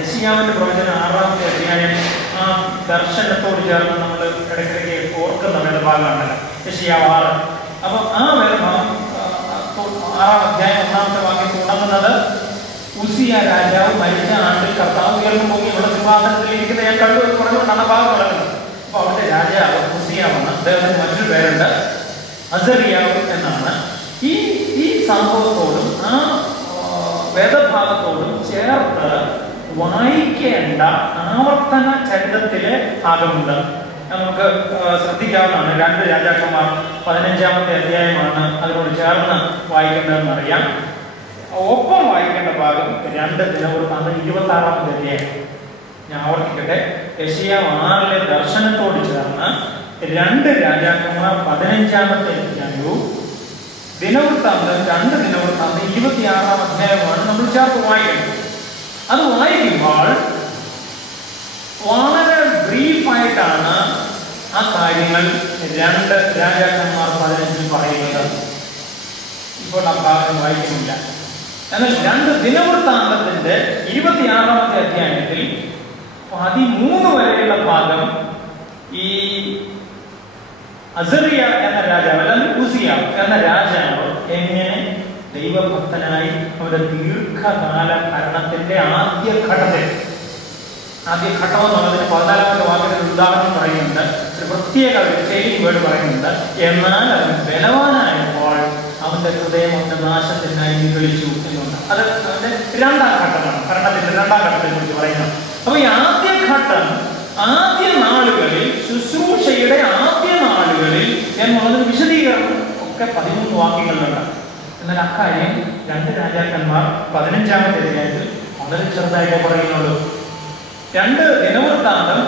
യെശയ്യാവിന്റെ പ്രവചനം 6-ാമത്തെ അധ്യായം ആ ദർശനത്തോട് ചേർന്ന് നമ്മൾ ഇടയ്ക്കിടയ്ക്ക് ഓർക്കുന്ന വേദഭാഗമാണല്ലോ യെശയ്യാവ് 6. അപ്പൊ ആ വേദഭാഗം 6-ാം അധ്യായം 1-ാമത്തെ വാക്യം തുടങ്ങുന്നത് ഉസിയ രാജാവ് മരിച്ച ആണ്ടിൽ കർത്താവ് ഉയർന്നു പോയി ഇവിടെ സിംഹാസനത്തിൽ ഇരിക്കുന്ന ഞാൻ കണ്ടു എന്ന് പറഞ്ഞുകൊണ്ടാണ് ഭാഗം തുടങ്ങുന്നത്. അപ്പൊ അവിടുത്തെ രാജാവ് ഉസിയാവാണ്. അദ്ദേഹത്തിന് മറ്റൊരു പേരുണ്ട്, അസറിയാവ് എന്നാണ്. ഈ സംഭവത്തോടും ആ വേദഭാഗത്തോടും ചേർത്ത് വായിക്കേണ്ട ആവർത്തന ചരിത്രത്തിലെ ഭാഗമുണ്ട്. നമുക്ക് ശ്രദ്ധിക്കാവുന്നതാണ്. 2 രാജാക്കന്മാർ 15-ാമത്തെ അധ്യായമാണ് അതിനോട് ചേർന്ന് വായിക്കേണ്ടതെന്ന് അറിയാം. ഒപ്പം വായിക്കേണ്ട ഭാഗം 2 ദിനവൃത്താന്തം 26-ാമത്തെ അധ്യായം. ഞാൻ ആവർത്തിക്കട്ടെ. യെശയ്യാവ് 6-ലെ ദർശനത്തോട് ചേർന്ന് 2 രാജാക്കന്മാർ 15-ാമത്തെ അധ്യായവും ദിനവൃത്താന്തം 2 ദിനവൃത്താന്തം 26-ാം അധ്യായമാണ് നമ്മൾ ചേർത്ത് വായിക്കുന്നത്. അത് വായിക്കുമ്പോൾ വളരെ ബ്രീഫായിട്ടാണ് ആ കാര്യങ്ങൾ 2 രാജാക്കന്മാർ 15-ൽ പറയുന്നത്. ഇപ്പോൾ ആ ഭാഗം വായിക്കുന്നില്ല. എന്നാൽ 2 ദിനവൃത്താന്തത്തിന്റെ 26-ാമത്തെ അധ്യായത്തിൽ 13 വരെയുള്ള ഭാഗം ഈ അസറിയ എന്ന രാജാവ് അല്ലെങ്കിൽ ഉസിയ എന്ന രാജാവ് എങ്ങനെ ദൈവഭക്തനായി അവരുടെ ദീർഘകാല ഭരണത്തിന്റെ ആദ്യ ഘട്ടം എന്നുള്ളതിന് 14-ാമത്തെ വാക്യത്തിൽ ഉദാഹരണം പറയുന്നുണ്ട്. ഒരു പ്രത്യേക ചെയിൻ വേർഡ് പറയുന്നുണ്ട്. എന്നാൽ അവൻ ബലവാനായപ്പോൾ അവന്റെ ഹൃദയം അവന്റെ നാശത്തിനായി നിഗളിച്ചു എന്നുണ്ട്. അത് അവന്റെ 2-ാം ഘട്ടമാണ്, ഭരണത്തിന്റെ 2-ാം ഘട്ടത്തെ കുറിച്ച് പറയുന്നത്. അപ്പൊ ഈ ആദ്യ ഘട്ടം ആദ്യ നാളുകളിൽ, ശുശ്രൂഷയുടെ ആദ്യ നാളുകളിൽ എന്നുള്ളതിന് വിശദീകരണം ഒക്കെ 13 വാക്യങ്ങളിലുണ്ട്. എന്നാൽ അക്കാര്യം 2 രാജാക്കന്മാർ 15-ാമത്തെ അധ്യായത്തിൽ വളരെ ചെറുതായിട്ടേ പറയുന്നുള്ളൂ. 2 ദിനവൃത്താന്തം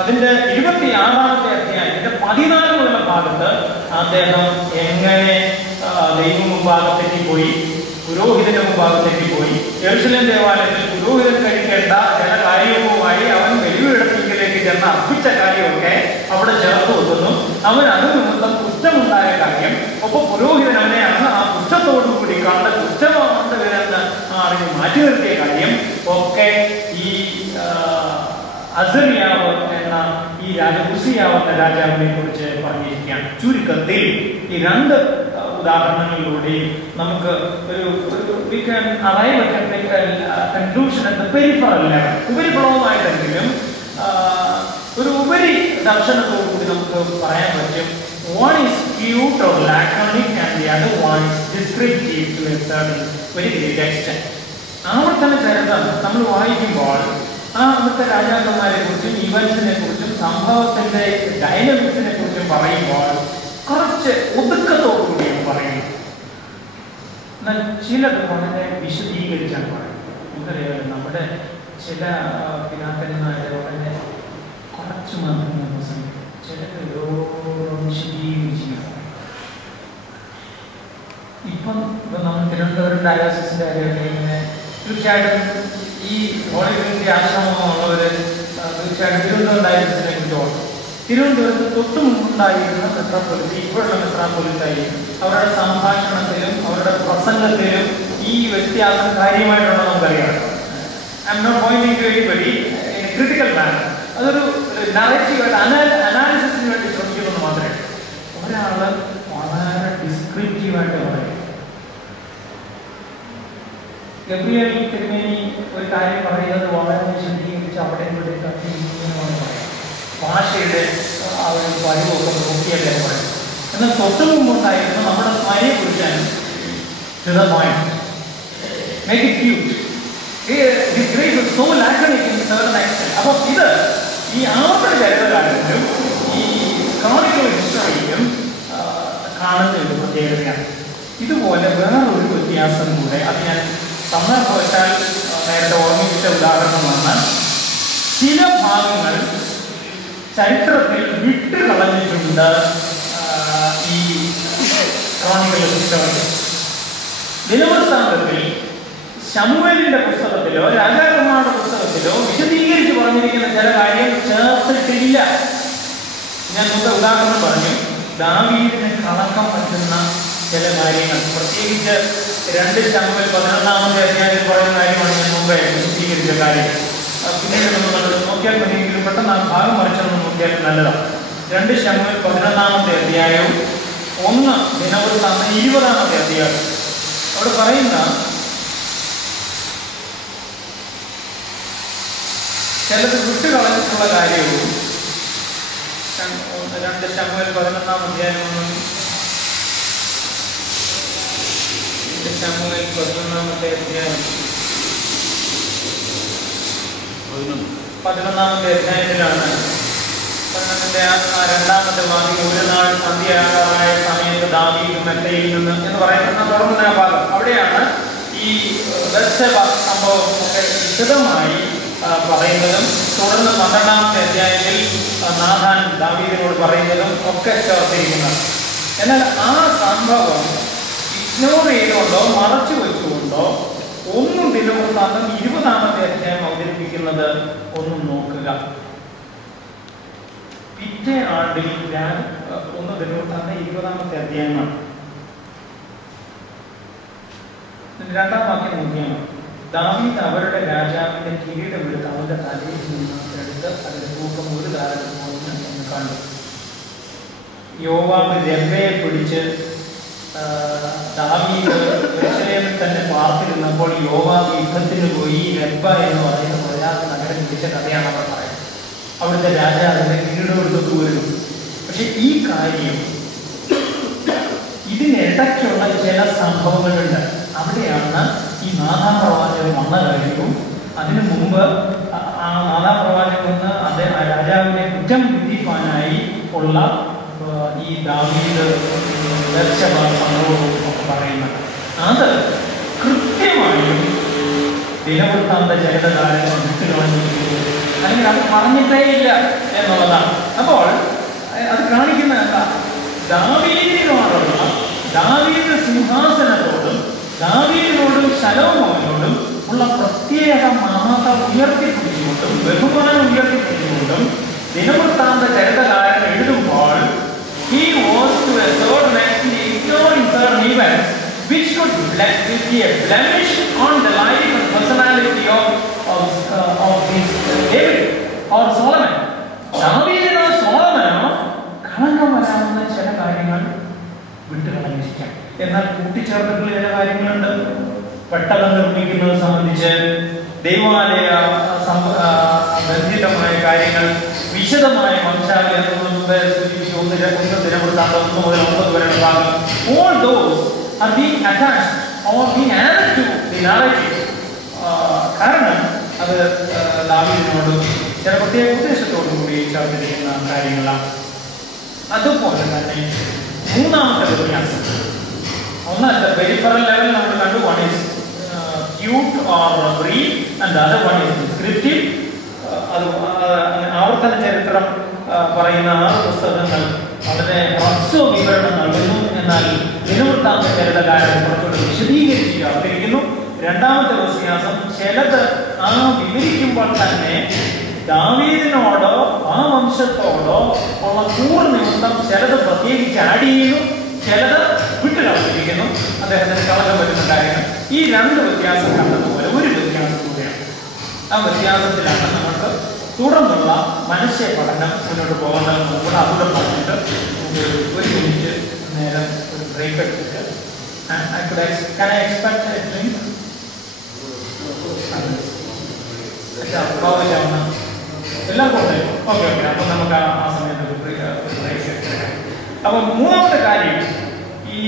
അതിന്റെ 26-ാമത്തെ അധ്യായത്തിന്റെ 14 ഭാഗത്ത് അദ്ദേഹം എങ്ങനെ ദൈവം മുമ്പാകെ തെറ്റിപ്പോയി, പുരോഹിതന്റെ മുമ്പാകെ തെറ്റിപ്പോയി, യെരൂശലേം ദേവാലയത്തിൽ പുരോഹിതൻ കഴിക്കേണ്ട ചില കാര്യവുമായി അവൻ ബലിപീഠത്തിലേക്ക് ചെന്ന് അർപ്പിച്ച കാര്യമൊക്കെ അവിടെ ചേർത്ത് വെക്കുന്നു. അവൻ അത് നിമിത്തം കുറ്റമുണ്ടായ കാര്യം, ഒപ്പം പുരോഹിതൻ അവനെ അന്ന് ആ കുറ്റത്തോടുകൂടി കണ്ട കുറ്റമാണെന്ന് വരുന്ന അറിഞ്ഞ് മാറ്റി നിർത്തിയ കാര്യം ഒക്കെ ഈ അസറിയാവ് എന്ന ഈ ഉസിയാവ് എന്ന രാജാവിനെ കുറിച്ച് പറഞ്ഞിരിക്കുകയാണ്. ചുരുക്കത്തിൽ ഈ 2 ഉദാഹരണങ്ങളിലൂടെ നമുക്ക് ഒരു we can arrive at a conclusion at the peripheral level. ഉപരിപ്ലവമായിട്ടെങ്കിലും ഒരു ഉപരി ദർശനത്തോടുകൂടി നമുക്ക് പറയാൻ പറ്റും. One is cute or laconic and the other one is descriptive to a certain very great extent. ആവർത്തന ചരിത്രം നമ്മൾ വായിക്കുമ്പോൾ ആ അന്നത്തെ രാജാക്കന്മാരെ കുറിച്ചും ഇവന്റ്സിനെ കുറിച്ചും സംഭവത്തിന്റെ ഡൈനമിക്സിനെ കുറിച്ചും പറയുമ്പോൾ കുറച്ച് ഒതുക്കത്തോടുകൂടിയാണ് പറയുന്നത്. എന്നാൽ ചിലത് വളരെ വിശദീകരിച്ചാണ് പറയുന്നത്. നമുക്കറിയാമല്ലോ, നമ്മുടെ ചില പിതാക്കന്മാരെ വളരെ കുറച്ച് മാത്രം ചിലത് വിശദീകരിച്ച് ഇപ്പം നമ്മൾ തിരുവനന്തപുരം ഡയാലിസിന്റെ കാര്യമൊക്കെ തീർച്ചയായിട്ടും ഈ ഹോളിവുഡിന്റെ ആശ്രമമുള്ളവർ തീർച്ചയായിട്ടും തിരുവനന്തപുരം ഡയാലിസിനെ കുറിച്ച് ഓർക്കും. തിരുവനന്തപുരത്ത് തൊട്ടു മുമ്പുണ്ടായിരുന്ന മെത്രാപ്പൊലിത്ത ഇപ്പോഴുള്ള മെത്രാപ്പൊലിത്തായി അവരുടെ സംഭാഷണത്തിലും അവരുടെ പ്രസംഗത്തിലും ഈ വ്യത്യാസം കാര്യമായിട്ടുള്ളത് നമുക്കറിയാം. I am not pointing to anybody in a critical manner. അതൊരു നറേറ്റീവായിട്ട് അനാലിസിസിന് വേണ്ടി ശ്രമിക്കുന്നത് മാത്രമേ. ഒരാള് വളരെ ഡിസ്ക്രിപ്റ്റീവായിട്ട് പറയും. ഗബ്രിയേൽ തിരുമേനി ഒരു കാര്യം പറയുന്നത് വളരെ വിശദീകരിച്ച് അവിടെ ഇവിടെ പറയാം. ഭാഷയുടെ ആ ഒരു കഴിവൊക്കെ നോക്കിയല്ലേ പറയും. എന്നാൽ തൊട്ടു മുമ്പുണ്ടായിരുന്നു നമ്മുടെ സ്മയെ കുറിച്ചാണ് make it cute. His grace is so laconic in certain extent. അപ്പോൾ ഇത് ഈ ആവർത്തന ചരിത്രകാരനും ഈ ക്രോണിക്കൽ ഹിസ്റ്ററിയിലും കാണുന്ന ഒരു പ്രത്യേകതയാണ്. ഇതുപോലെ വേറൊരു വ്യത്യാസം കൂടെ, അത് ഞാൻ സന്ദർഭവശാൽ നേരത്തെ ഓർമ്മിപ്പിച്ച ഉദാഹരണമാണ്. ചില ഭാഗങ്ങൾ ചരിത്രത്തിൽ വിട്ടുകളഞ്ഞിട്ടുണ്ട് ഈ ക്രോണിക്കൽ ഹിസ്റ്ററി. ദിനവൃത്താന്തത്തിൽ ശമൂവേലിന്റെ പുസ്തകത്തിലോ രാജാക്കന്മാരുടെ പുസ്തകത്തിലോ വിശദീകരിച്ച് പറഞ്ഞിരിക്കുന്ന ചില കാര്യം ചേർത്തിട്ടില്ല. ഞാൻ മുമ്പ് ഉദാഹരണം പറഞ്ഞു. ദാവീദിന് കളക്കം പറ്റുന്ന ചില കാര്യങ്ങൾ, പ്രത്യേകിച്ച് 2 ശമൂവേൽ 11-ാമത്തെ അധ്യായത്തിൽ പറയുന്ന കാര്യമാണ് ഞാൻ മുമ്പേ വിശദീകരിച്ച കാര്യം. പിന്നീട് നമ്മൾ നോക്കിയാൽ മതിയെങ്കിലും പെട്ടെന്ന് ആ ഭാഗം മറിച്ചൊന്ന് നോക്കിയാൽ നല്ലതാണ്. 2 ശമൂവേൽ 11-ാമത്തെ അധ്യായവും 1 ദിനവൃത്താന്തം 20-ാമത്തെ അധ്യായം. അവിടെ പറയുന്ന ചിലത് വിട്ടുകളഞ്ഞിട്ടുള്ള കാര്യവും 2 ശമൂവേൽ 11-ാം അധ്യായം 2 ശമൂവേൽ 11-ാമത്തെ അധ്യായം 11-ാമത്തെ അധ്യായത്തിലാണ് 11-ന്റെ ആ 2-ാമത്തെ വാക്യം, ഒരു നാൾ സന്ധ്യയാകാറായ സമയത്ത് ദാവീദ് മെത്തയിൽ നിന്ന് എന്ന് പറയുന്ന തുടങ്ങുന്ന ഭാഗം. അവിടെയാണ് ഈ ബത്ശേബ സംഭവം ഒക്കെ വിശദമായി പറയുന്നതും തുടർന്ന് 12-ാമത്തെ അധ്യായത്തിൽ നാഥാൻ ദാവീദിനോട് പറയുന്നതും ഒക്കെ ചേർത്തിരിക്കുന്നത്. എന്നാൽ ആ സംഭവം ഇഗ്നോർ ചെയ്തുകൊണ്ടോ മറച്ചു വെച്ചുകൊണ്ടോ ഒന്നും ദിനവൃത്താന്തം 20-ാമത്തെ അധ്യായം അവതരിപ്പിക്കുന്നത് ഒന്നും നോക്കുക. പിറ്റേ ആണ്ടിൽ 1 ദിനവൃത്താന്തം 20-ാമത്തെ അധ്യായമാണ്. 2-ാം വാക്യം നോക്കിയാൽ ദാവീദ് അവരുടെ രാജാവിന്റെ കിരീടമെടുത്ത് അവരുടെ തലയിൽ നിന്ന് എടുത്ത് അതിന്റെ തൂക്കം 1 താലന്ത് എന്ന് കണ്ടു. യോവാബ് രബ്ബയെ പിടിച്ച് ദാവീദ് യെരൂശലേമിൽ തന്നെ പാർത്തിരുന്നപ്പോൾ യോവാബ് യുദ്ധത്തിന് പോയി രബ്ബ എന്ന് പറയുന്ന പ്രജാതി നഗരം പിടിച്ച കഥയാണ് അവർ പറയുന്നത്. അവിടുത്തെ രാജാവിന്റെ കിരീടം എടുത്തു വരും. പക്ഷെ ഈ കാര്യം ഇതിനിടയ്ക്കുള്ള ചില സംഭവങ്ങളുണ്ട്. അവിടെയാണ് ഈ നാഥാൻ പ്രവാചകൻ വന്ന കാര്യവും അതിനു മുമ്പ് ആ നാഥാൻ പ്രവാചകൻ വന്ന് അദ്ദേഹം രാജാവിനെ കുറ്റം വിധിക്കാനായി ഉള്ള ഈ ദാവീദ് സംഭവവും ഒക്കെ പറയുന്നത്. അത് കൃത്യമായും ദിനവൃത്താന്ത ചരിത്രകാരൻ വിട്ടുകളഞ്ഞിരിക്കുന്നു, അല്ലെങ്കിൽ അത് പറഞ്ഞിട്ടേ ഇല്ല എന്നുള്ളതാണ്. അപ്പോൾ അത് കാണിക്കുന്ന എന്താ? ദാവീദിനോടുള്ള ദാവീദ് സിംഹാസനത്തോടും ദാവീദിനോടും ശലോമോനോടും ഉള്ള പ്രത്യേക മമത ഉയർത്തിപ്പിടിച്ചുകൊണ്ടും ബഹുമാനം ഉയർത്തിപ്പിടിച്ചുകൊണ്ടും ദിനവൃത്താന്ത ചരിത്രകാരൻ എഴുതുമ്പോൾ he was to a certain extent ignoring certain events which could be a blemish on the life and personality of his David or Solomon. ദാവീദിനോ സോളമനോ കളങ്കം വരാവുന്ന ചില കാര്യങ്ങൾ വിട്ടുകളഞ്ഞിരിക്കാം. എന്നാൽ കൂട്ടിച്ചേർത്തിട്ടുള്ള ചില കാര്യങ്ങളുണ്ട്. പെട്ടകം നിർമ്മിക്കുന്നത് സംബന്ധിച്ച് ദൈവാലയ ബന്ധിതമായ കാര്യങ്ങൾ, വിശദമായ വംശാവലി, ദിനവൃത്താന്തം 1 മുതൽ 9 വരെയുള്ള ഭാഗം, all those are being attached or being added to the narrative കാരണം അത് ദാവീദിനോട് ചില പ്രത്യേക ഉദ്ദേശത്തോടും കൂടി ചേർത്തിരിക്കുന്ന കാര്യങ്ങളാണ്. അതുപോലെ തന്നെ മൂന്നാമത്തെ വ്യത്യാസം, ഒന്ന് പെരിഫറൽ ലെവൽ നമ്മൾ കണ്ടു, one is cute or brief and other one is descriptive. അത് ആവർത്തന ചരിത്രം പറയുന്ന 6 പുസ്തകങ്ങൾ വളരെ ഹ്രസ്വ വിവരണം നൽകുന്നു. എന്നാൽ ദിനവൃത്താന്ത ചരിത്രകാരൻ കുറച്ചുകൂടി വിശദീകരിച്ച് ചേർത്തിരിക്കുന്നു. രണ്ടാമത്തെ വ്യത്യാസം, ചിലത് ആ വിവരിക്കുമ്പോൾ തന്നെ ദാവീദിനോടോ ആ വംശത്തോടോ ഉള്ള നിമിത്തം ചിലത് പ്രത്യേകിച്ച് ആഡ് ചെയ്യുന്നു, ചിലത് വിട്ടുകളഞ്ഞിരിക്കുന്നു. അദ്ദേഹത്തിന് കളക്കം വരുന്നുണ്ടായിരുന്നു. ഈ 2 വ്യത്യാസം കണ്ടതുപോലെ ഒരു വ്യത്യാസം കൂടിയാണ്. ആ വ്യത്യാസത്തിലാണ് നമുക്ക് തുടർന്നുള്ള മനുഷ്യ പഠനം മുന്നോട്ട് പോകേണ്ടതെന്ന് കൂടെ അതുകൂടെ പറഞ്ഞിട്ട് ഒരു മിനിറ്റ് നേരം ഒരു ബ്രേക്ക് എടുത്തിട്ട് എല്ലാം കൊണ്ട് ഓക്കെ. അപ്പം നമുക്ക് ആ സമയത്ത് ബ്രേക്ക് എടുക്കാം. അപ്പം മൂന്നാമത്തെ കാര്യം, ഈ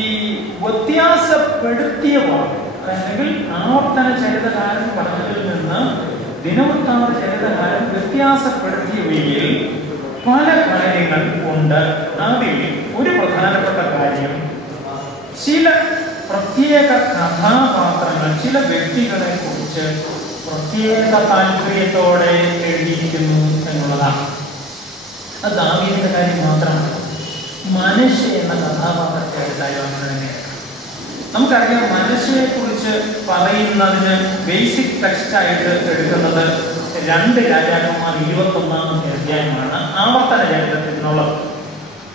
വ്യത്യാസപ്പെടുത്തിയ വാക്ക്, അല്ലെങ്കിൽ ആവർത്തന ചരിത്രകാരൻ പറഞ്ഞതിൽ നിന്ന് ദിനവൃത്താന്ത ചരിത്രകാരൻ വ്യത്യാസപ്പെടുത്തിയവയിൽ പല കാര്യങ്ങൾ ഉണ്ട്. അതിൽ ഒരു പ്രധാനപ്പെട്ട കാര്യം, ചില പ്രത്യേക കഥാപാത്രങ്ങൾ, ചില വ്യക്തികളെ കുറിച്ച് പ്രത്യേക താല്പര്യത്തോടെ എഴുതിയിരിക്കുന്നു എന്നുള്ളതാണ്. അത് ദാവീദിന്റെ കാര്യം മാത്രമാണ്. മനശ്ശെ എന്ന കഥാപാത്രത്തെ എടുത്താലും അങ്ങനെ തന്നെയാണ്. നമുക്കറിയാം, മനശ്ശയെ കുറിച്ച് പറയുന്നതിന് ബേസിക് ടെക്സ്റ്റായിട്ട് എടുക്കുന്നത് 2 രാജാക്കന്മാർ 21-ാമത്തെ അധ്യായമാണ്. ആവർത്തന ചരിത്രത്തിൽ നിന്നുള്ളത്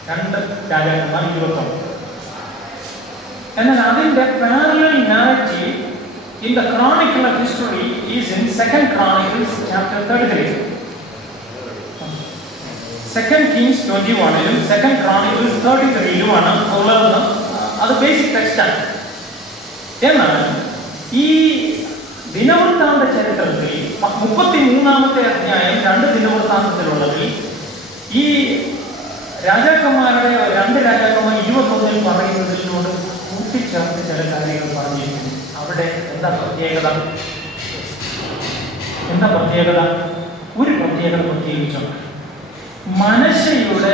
2 രാജാക്കന്മാർ 21. എന്നാൽ അതിന്റെ parallel narrative in the chronicle of history is in 2 Chronicles chapter 33. 2 Kings 21-ലും 2 Chronicles 33-ലുമാണ് ഉള്ളത്. അത് ബേസിക് ടെക്സ്റ്റാണ്. എന്നാൽ ഈ ദിനവൃത്താന്ത ചരിത്രത്തിൽ 33-ാമത്തെ അധ്യായം 2 ദിനവൃത്താന്തത്തിലുള്ളതിൽ ഈ രാജാക്കന്മാരുടെ 2 രാജാക്കന്മാർ 21-ൽ പറയുന്നതിനോട് കൂട്ടിച്ചേർത്ത് ചില കാര്യങ്ങൾ പറഞ്ഞിരിക്കുന്നു. അവിടെ എന്താ പ്രത്യേകത? ഒരു പ്രത്യേകത പ്രത്യേകിച്ചുണ്ട്. മനശ്ശെയുടെ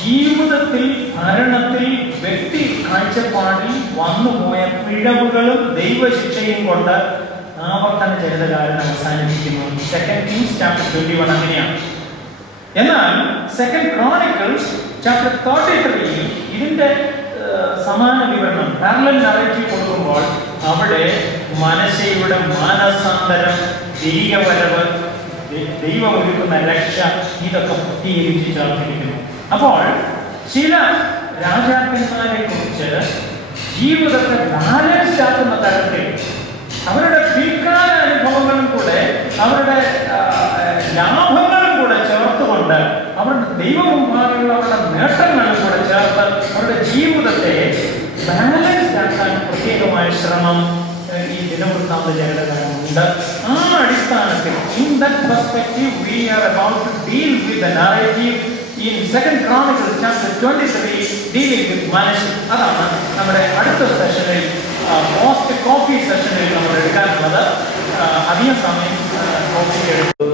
ജീവിതത്തിൽ, ഭരണത്തിൽ, വ്യക്തി കാഴ്ചപ്പാടിൽ വന്നുപോയ പിഴവുകളും ദൈവശിക്ഷയും കൊണ്ട് ആവർത്തന ചരിത്രകാരൻ അവസാനിപ്പിക്കുന്നു. 2 Kings chapter 21 അങ്ങനെയാണ്. എന്നാൽ 2 Chronicles chapter 33 ഇതിന്റെ സമാന വിവരണം, പാരലൽ നറേറ്റീവ് കൊടുക്കുമ്പോൾ അവിടെ മനശ്ശെയുടെ മാനസാന്തരം, തിരികെ വരവ്, ദൈവം ഒരുക്കുന്ന രക്ഷ, ഇതൊക്കെ പ്രത്യേകിച്ച് ചേർത്തിരിക്കുന്നു. അപ്പോൾ ചില രാജാക്കന്മാരെ കുറിച്ച് ജീവിതത്തെ ബാലൻസ് ആക്കുന്ന തരത്തിൽ അവരുടെ പിൽക്കാല അനുഭവങ്ങളും കൂടെ അവരുടെ ലാഭങ്ങളും കൂടെ ചേർത്തുകൊണ്ട് അവരുടെ ദൈവമുമ്പാകെയുള്ള അവരുടെ നേട്ടങ്ങളും കൂടെ ചേർത്ത് അവരുടെ ജീവിതത്തെ ബാലൻസ് ആക്കാൻ പ്രത്യേകമായ ശ്രമം ഈ ദിനവൃത്താന്ത ചരിത്രകാരനുണ്ട്. ആ അടിസ്ഥാനത്തിൽ in that perspective we are about to deal with the narrative in 2 Chronicles chapter 23 dealing with Manasseh. അതാണ് നമ്മുടെ അടുത്ത സെഷനിൽ, പോസ്റ്റ് കോഫി സെഷനിൽ നമ്മൾ എടുക്കാനുള്ളത്. അധികം സമയം കോഫി എടുത്തു.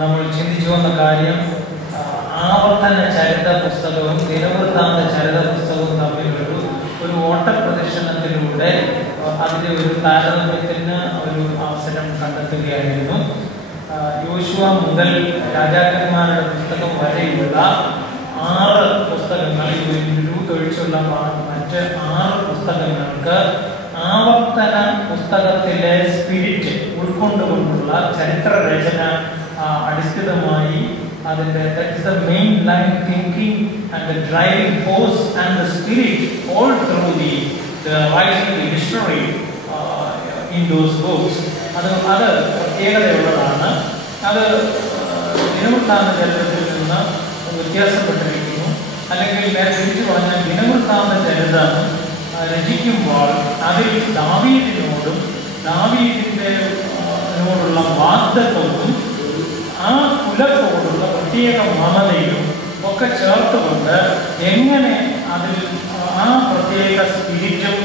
നമ്മൾ ചിന്തിച്ചു വന്ന കാര്യം, ആവർത്തന ചരിത്ര പുസ്തകവും ദിനവൃത്താന്ത ചരിത്ര പുസ്തകവും തമ്മിലൊരു ഓട്ടപ്രദർശനത്തിലൂടെ അതിന്റെ ഒരു താരതമ്യത്തിന് ഒരു അവസരം കണ്ടെത്തുകയായിരുന്നു. യോശുവ മുതൽ രാജാക്കന്മാരുടെ പുസ്തകം വരെയുള്ള 6 പുസ്തകങ്ങൾ, രൂത്ത് ഒഴിച്ചുള്ള മറ്റ് 6 പുസ്തകങ്ങൾക്ക് ആവർത്തന പുസ്തകത്തിലെ സ്പിരിറ്റ് ഉൾക്കൊണ്ടുകൊണ്ടുള്ള ചരിത്ര രചന അടിസ്ഥിതമായി അതിൻ്റെ the main line thinking and the driving force and the spirit all through the writing the history in those books. അത് പ്രത്യേകതയുള്ളതാണ്. അത് ദിനവൃത്താന്ത ചരിത്രത്തിൽ നിന്ന് വ്യത്യാസപ്പെട്ടിരിക്കുന്നു. അല്ലെങ്കിൽ നേരെ തിരിച്ചു പറഞ്ഞാൽ ദിനവൃത്താന്ത ചരിത്രം രചിക്കുമ്പോൾ അതിൽ ദാവീദിനോടും ദാവീദിനോടുള്ള വാഗ്ദത്വവും ആ കുലത്തോടുള്ള പ്രത്യേക മമതയും ഒക്കെ ചേർത്തുകൊണ്ട് എങ്ങനെ അതിൽ ആ പ്രത്യേക സ്പിരിറ്റും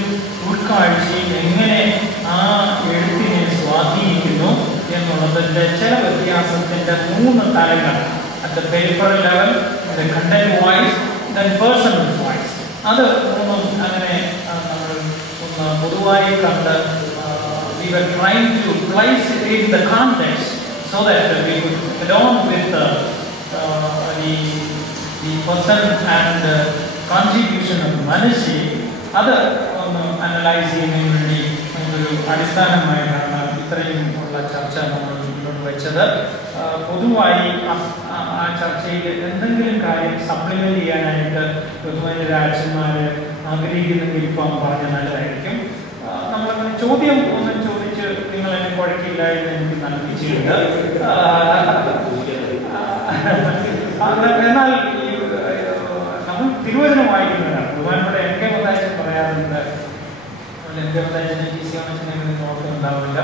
ഉൾക്കാഴ്ചയും എങ്ങനെ ആ എഴുത്തിനെ സ്വാധീനിക്കുന്നു എന്നുള്ളതിൻ്റെ ചില വ്യത്യാസത്തിൻ്റെ 3 തലങ്ങൾ. At the peripheral level, the content wise, then personal wise. അത് മൂന്നും അങ്ങനെ നമ്മൾ ഒന്ന് പൊതുവായി കണ്ട് we were trying to place it in the context so that we could, along with the person and contribution of Manushi, അത് ഒന്ന് analyse ചെയ്യുന്നതിന് വേണ്ടി ഒരു അടിസ്ഥാനമായിട്ടാണ് ഇത്രയും ഉള്ള ചർച്ച നമ്മൾ മുന്നോട്ട് വെച്ചത്. പൊതുവായി ആ ചർച്ചയിൽ എന്തെങ്കിലും കാര്യം സപ്ലിമെന്റ് ചെയ്യാനായിട്ട് ബഹുമാന്യരാജന്മാർ ആഗ്രഹിക്കുന്നെങ്കിൽ ഇപ്പം പറഞ്ഞ നല്ലതായിരിക്കും. നമ്മളങ്ങനെ ചോദ്യം ഒന്നും ചോദിച്ച് നിങ്ങൾ എന്നെ കുഴക്കില്ല എന്ന് എനിക്ക് നൽകിച്ചിട്ടുണ്ട്. എന്നാൽ നമ്മൾ തിരുവചനം വായിക്കുന്നവരാണ്. ബഹുമാനോട് എൻ കെ മത്താച്ചൻ പറയാറുണ്ട്. എൻ കെ മത്താച്ചനെ ടി സി ഓണച്ചനെ നോക്കുന്നുണ്ടാവില്ല.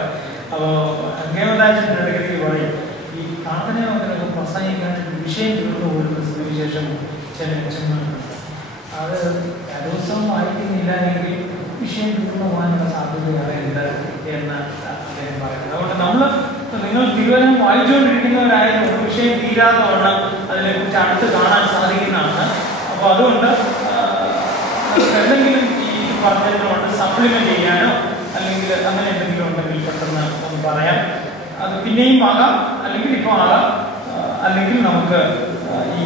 അപ്പോൾ എൻ കെ മത്താച്ചൻ്റെ ഇടയ്ക്ക് പറയും, ഈ പ്രാർത്ഥനയൊക്കെ പ്രസംഗിക്കാനായിട്ട് വിഷയം തീർന്നു പോലുള്ള സുവിശേഷം ചില ലക്ഷങ്ങളുണ്ട്. അത് ദിവസവും വായിക്കുന്നില്ല എങ്കിൽ വിഷയം തീർന്നു പോകാനുള്ള സാധ്യതയാണ് ഉണ്ട് എന്ന് അദ്ദേഹം പറയുന്നത്. അതുകൊണ്ട് നിങ്ങൾ തിരുവചനം വായിച്ചുകൊണ്ടിരിക്കുന്നവരായാലും ഒരു വിഷയം തീരാതെ വണ്ണം അതിനെക്കുറിച്ച് അടുത്ത് കാണാൻ സാധിക്കുന്നതാണ്. അപ്പോൾ അതുകൊണ്ട് എന്തെങ്കിലും ഈ പറഞ്ഞതിനോട് സപ്ലിമെന്റ് ചെയ്യാനോ അല്ലെങ്കിൽ അങ്ങനെ എന്തെങ്കിലും ഉണ്ടെങ്കിൽ പെട്ടെന്ന് ഒന്ന് പറയാം. അത് പിന്നെയും ആകാം, അല്ലെങ്കിൽ ഇപ്പോൾ ആകാം, അല്ലെങ്കിൽ നമുക്ക് ഈ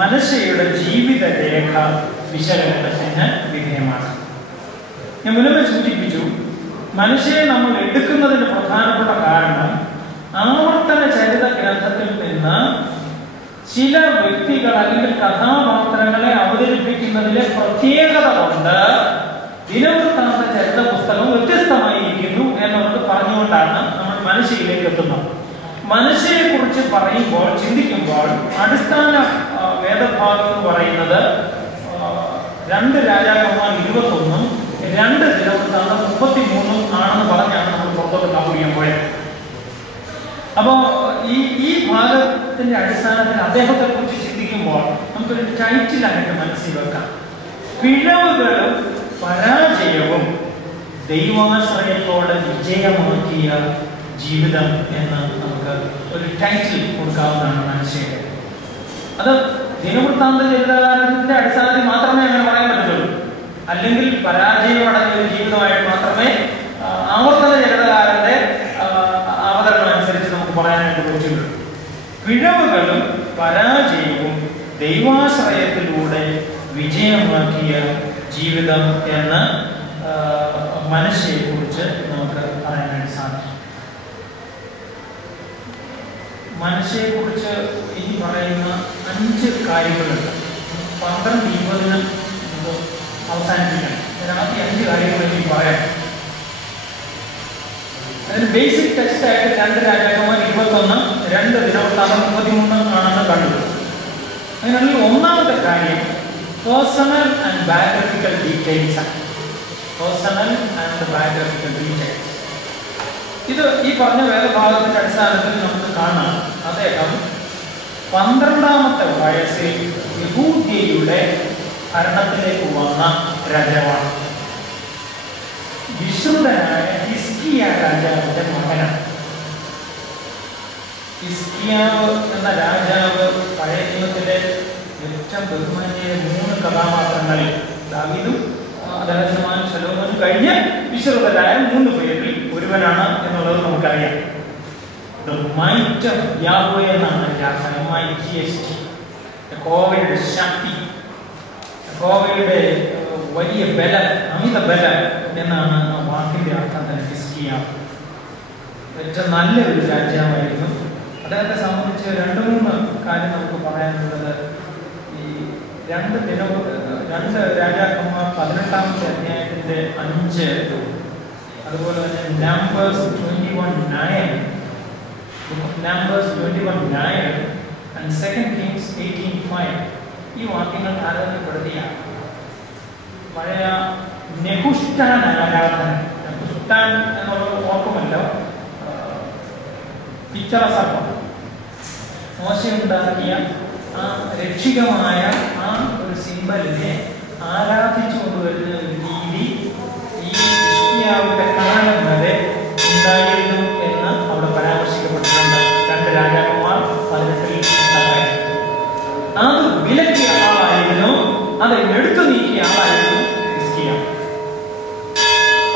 മനശ്ശയുടെ ജീവിത രേഖ വിശകലനത്തിന് വിധേയമാണ്. ഞാൻ മുന്നേ സൂചിപ്പിച്ചു, മനശ്ശയെ നമ്മൾ എടുക്കുന്നതിന് പ്രധാനപ്പെട്ട കാരണം ആവർത്തന ചരിത ഗ്രന്ഥത്തിൽ നിന്ന് ചില വ്യക്തികൾ അല്ലെങ്കിൽ കഥാപാത്രങ്ങളെ അവതരിപ്പിക്കുന്നതിലെ പ്രത്യേകത കൊണ്ട് ദിനവൃത്താന്ത ചരിത്ര പുസ്തകം വ്യത്യസ്തമായിരിക്കുന്നു എന്നുള്ളത് പറഞ്ഞുകൊണ്ടാണ് നമ്മൾ മനശ്ശയിലേക്ക് എത്തുന്നത്. മനശ്ശയെ കുറിച്ച് പറയുമ്പോൾ, ചിന്തിക്കുമ്പോൾ അടിസ്ഥാന വേദഭാഗം എന്ന് പറയുന്നത് 2 രാജാക്കന്മാർ 21 2 ദിനവൃത്താന്തം 33 ആണെന്ന് പറഞ്ഞാണ് നമ്മൾ പുറത്തോട്ട് കാണിക്കാൻ പോയത്. അപ്പോൾ ഈ ഭാഗത്തിന്റെ അടിസ്ഥാനത്തിൽ അദ്ദേഹത്തെ കുറിച്ച് ചിന്തിക്കുമ്പോൾ നമുക്കൊരു ടൈറ്റിലായിട്ട് മനസ്സിൽ വെക്കാം: പിഴവുകളും പരാജയവും ദൈവാശ്രയത്തോടെ വിജയമാക്കിയ ജീവിതം എന്ന് നമുക്ക് ഒരു ടൈറ്റിൽ കൊടുക്കാവുന്നതാണ് മനശ്ശയുടെ. അത് ദിനവൃത്താന്ത ചരിത്രകാരന്റെ അടിസ്ഥാനത്തിൽ മാത്രമേ അങ്ങനെ പറയാൻ പറ്റുള്ളൂ. അല്ലെങ്കിൽ പരാജയമടങ്ങിയ ഒരു ജീവിതമായിട്ട് മാത്രമേ ആവർത്തന ചരിത്രകാരന്റെ അവതരണം അനുസരിച്ച് നമുക്ക് പറയാനായിട്ട് പറ്റുള്ളൂ. പിഴവുകളും പരാജയവും ദൈവാശ്രയത്തിലൂടെ വിജയമാക്കിയ ജീവിതം എന്ന് മനശ്ശയെ കുറിച്ച് നമുക്ക് പറയാനായിട്ട് സാധിക്കും. മനശ്ശയെ കുറിച്ച് ഇനി പറയുന്ന 5 കാര്യങ്ങളുണ്ട്. 12-20 അവസാനിപ്പിക്കണം. ഇതിനകത്ത് 5 കാര്യങ്ങൾ എനിക്ക് പറയാം. അതിന് ബേസിക് ടെക്സ്റ്റ് ആയിട്ട് 2 രാജാക്കന്മാർ 21 2 ദിനവൃത്താന്തം 33 ആണെന്ന് കണ്ടു. അതിനുള്ളിൽ ഒന്നാമത്തെ കാര്യം പേഴ്സണൽ ആൻഡ് ബയോഗ്രഫിക്കൽ ഡീറ്റെയിൽസ് ആണ്. പേഴ്സണൽ ആൻഡ് ബയോഗ്രഫിക്കൽ ഡീറ്റെയിൽസ് ഇത് ഈ പറഞ്ഞ വേദഭാഗത്തിന്റെ അടിസ്ഥാനത്തിൽ നമുക്ക് കാണാം. അദ്ദേഹം 12ാമത്തെ വയസ്സിൽ യഹൂദ്യയുടെ ഭരണത്തിലേക്ക് വന്ന രാജാവാണ്. വിശ്രുതനായ ഹിസ്കിയ രാജാവിന്റെ മകനാണ്. ഹിസ്കിയാവ് എന്ന രാജാവ് പഴയ നിയമത്തിലെ ഏറ്റവും ബഹുമാന്യ 3 കഥാപാത്രങ്ങളിൽ ദാവീദും അദ്ദേഹത്തിന് മകൻ ശലോമോനും കഴിഞ്ഞ് വിശ്രുതരായ 3 പേരിൽ ഒരുവനാണ് എന്നുള്ളത് നമുക്കറിയാം. The might of Yahweh എന്നാണ് അതിൻ്റെ അർത്ഥം. MIGHT. യഹോവയുടെ ശക്തി, യഹോവയുടെ വലിയ ബലം, അമിത ബലം എന്നാണ് ആ വാക്കിന്റെ അർത്ഥം തന്നെ. ഹിസ്കിയാവ് ഏറ്റവും നല്ല ഒരു രാജാവായിരുന്നു. അദ്ദേഹത്തെ സംബന്ധിച്ച് 2-3 കാര്യം നമുക്ക് പറയാനുള്ളത്. ഈ 2 രാജാക്കന്മാർ 18-ാമത്തെ അധ്യായത്തിന്റെ 5, അതുപോലെ തന്നെ Numbers 21:9 and 2 Kings 18:5 ഈ വാക്യങ്ങൾ താരതമ്യപ്പെടുത്തിയാണ് പഴയ നെഹുഷ്ടാൻ ആരാധന. നെഹുഷ്ടാൻ എന്നുള്ളത് ഓർക്കുമല്ലോ, പിച്ചള സർപ്പം, മോശയുണ്ടാക്കിയ ആ രക്ഷികമായ ആ ഒരു സിംബലിനെ ആരാധിച്ചു കൊണ്ടുവരുന്ന ഒരു രീതി ഈ ഹിസ്കിയാവിന്റെ കാലം വരെ ഉണ്ടായിരുന്നു എന്ന് അവിടെ പരാമർശിക്കപ്പെട്ടിട്ടുണ്ട്. 2 രാജാക്കന്മാർ 18-ൽ ഉണ്ടായിരുന്നു. അത് വിലക്കിയ ആളായിരുന്നു, അത് എടുത്തു നീക്കിയ ആളായിരുന്നു ഹിസ്കിയാവ്.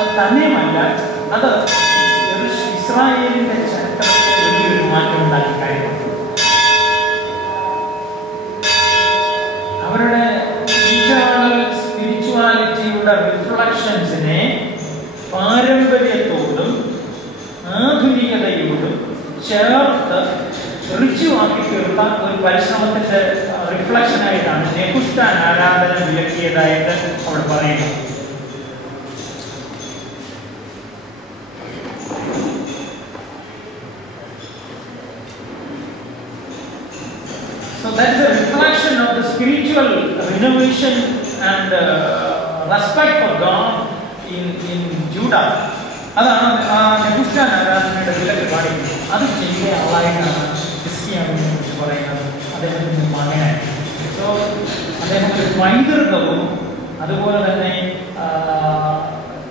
അത് തന്നെയുമല്ല, അത് ഇസ്രായേലിന്റെ ചരിത്രത്തിൽ വലിയൊരു മാറ്റം ഉണ്ടാക്കി കഴിഞ്ഞു. അവരുടെ സ്പിരിച്വാലിറ്റിയുടെ റിഫ്ലക്ഷൻസിനെ പാരമ്പര്യത്തോടും ആധുനികതയോടും ചേർത്ത് റിച്ചുവാക്കി തീർത്ത ഒരു പരിശ്രമത്തിന്റെ റിഫ്ലക്ഷനായിട്ടാണ് നെഹുഷ്ടാൻ ആരാധന വിലക്കിയതായിട്ട് അവിടെ പറയുന്നത്. So that is a reflection of the spiritual renovation and respect for God in Judah. അതാണ് നെഹുഷ്ടാൻ ആരാധനയുടെ വിലക്ക് കാണിക്കുന്നത്. അത് ചെയ്ത ആളായിട്ടാണ് ഹിസ്കിയാവിനെ കുറിച്ച് പറയുന്നത്. അദ്ദേഹത്തിന്റെ മകനായി. സോ അദ്ദേഹത്തിന്റെ പൈതൃകവും അതുപോലെ തന്നെ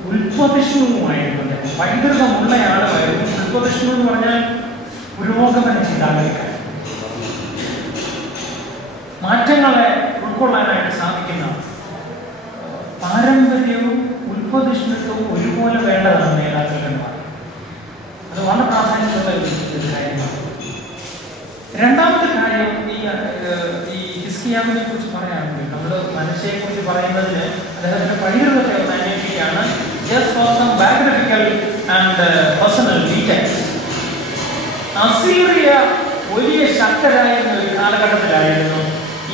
ഉൽപ്പതിഷ്ണുവുമായിട്ടുണ്ട്. പൈതൃകമുള്ള ആളുമായിരുന്നു. ഉൽപ്പതിഷ്ണു എന്ന് പറഞ്ഞാൽ പുരോഗമന ചിന്താഗതിക്കാരൻ, മാറ്റങ്ങളെ ഉൾക്കൊള്ളാനായിട്ട് സാധിക്കുന്ന പാരമ്പര്യവും ഉൽപ്പതിഷ്ണത്വവും ഒരുപോലെ വേണ്ടതാണ് നേതാക്കന്മാർ. അത് വളരെ പ്രാധാന്യമുള്ള ഒരു കാര്യമാണ്. രണ്ടാമത്തെ കാര്യം, ഈ ഹിസ്കിയാവിനെ കുറിച്ച് പറയുകയാണെങ്കിൽ നമ്മൾ മനശ്ശയെ കുറിച്ച് പറയുന്നതിന് അദ്ദേഹത്തിന്റെ പൈതൃകത്തെ ഒന്ന് അന്വേഷിക്കുകയാണ്. Just for some biographical and personal details. Assyria വലിയ ശക്തരായിരുന്ന ഒരു കാലഘട്ടത്തിലായിരുന്നു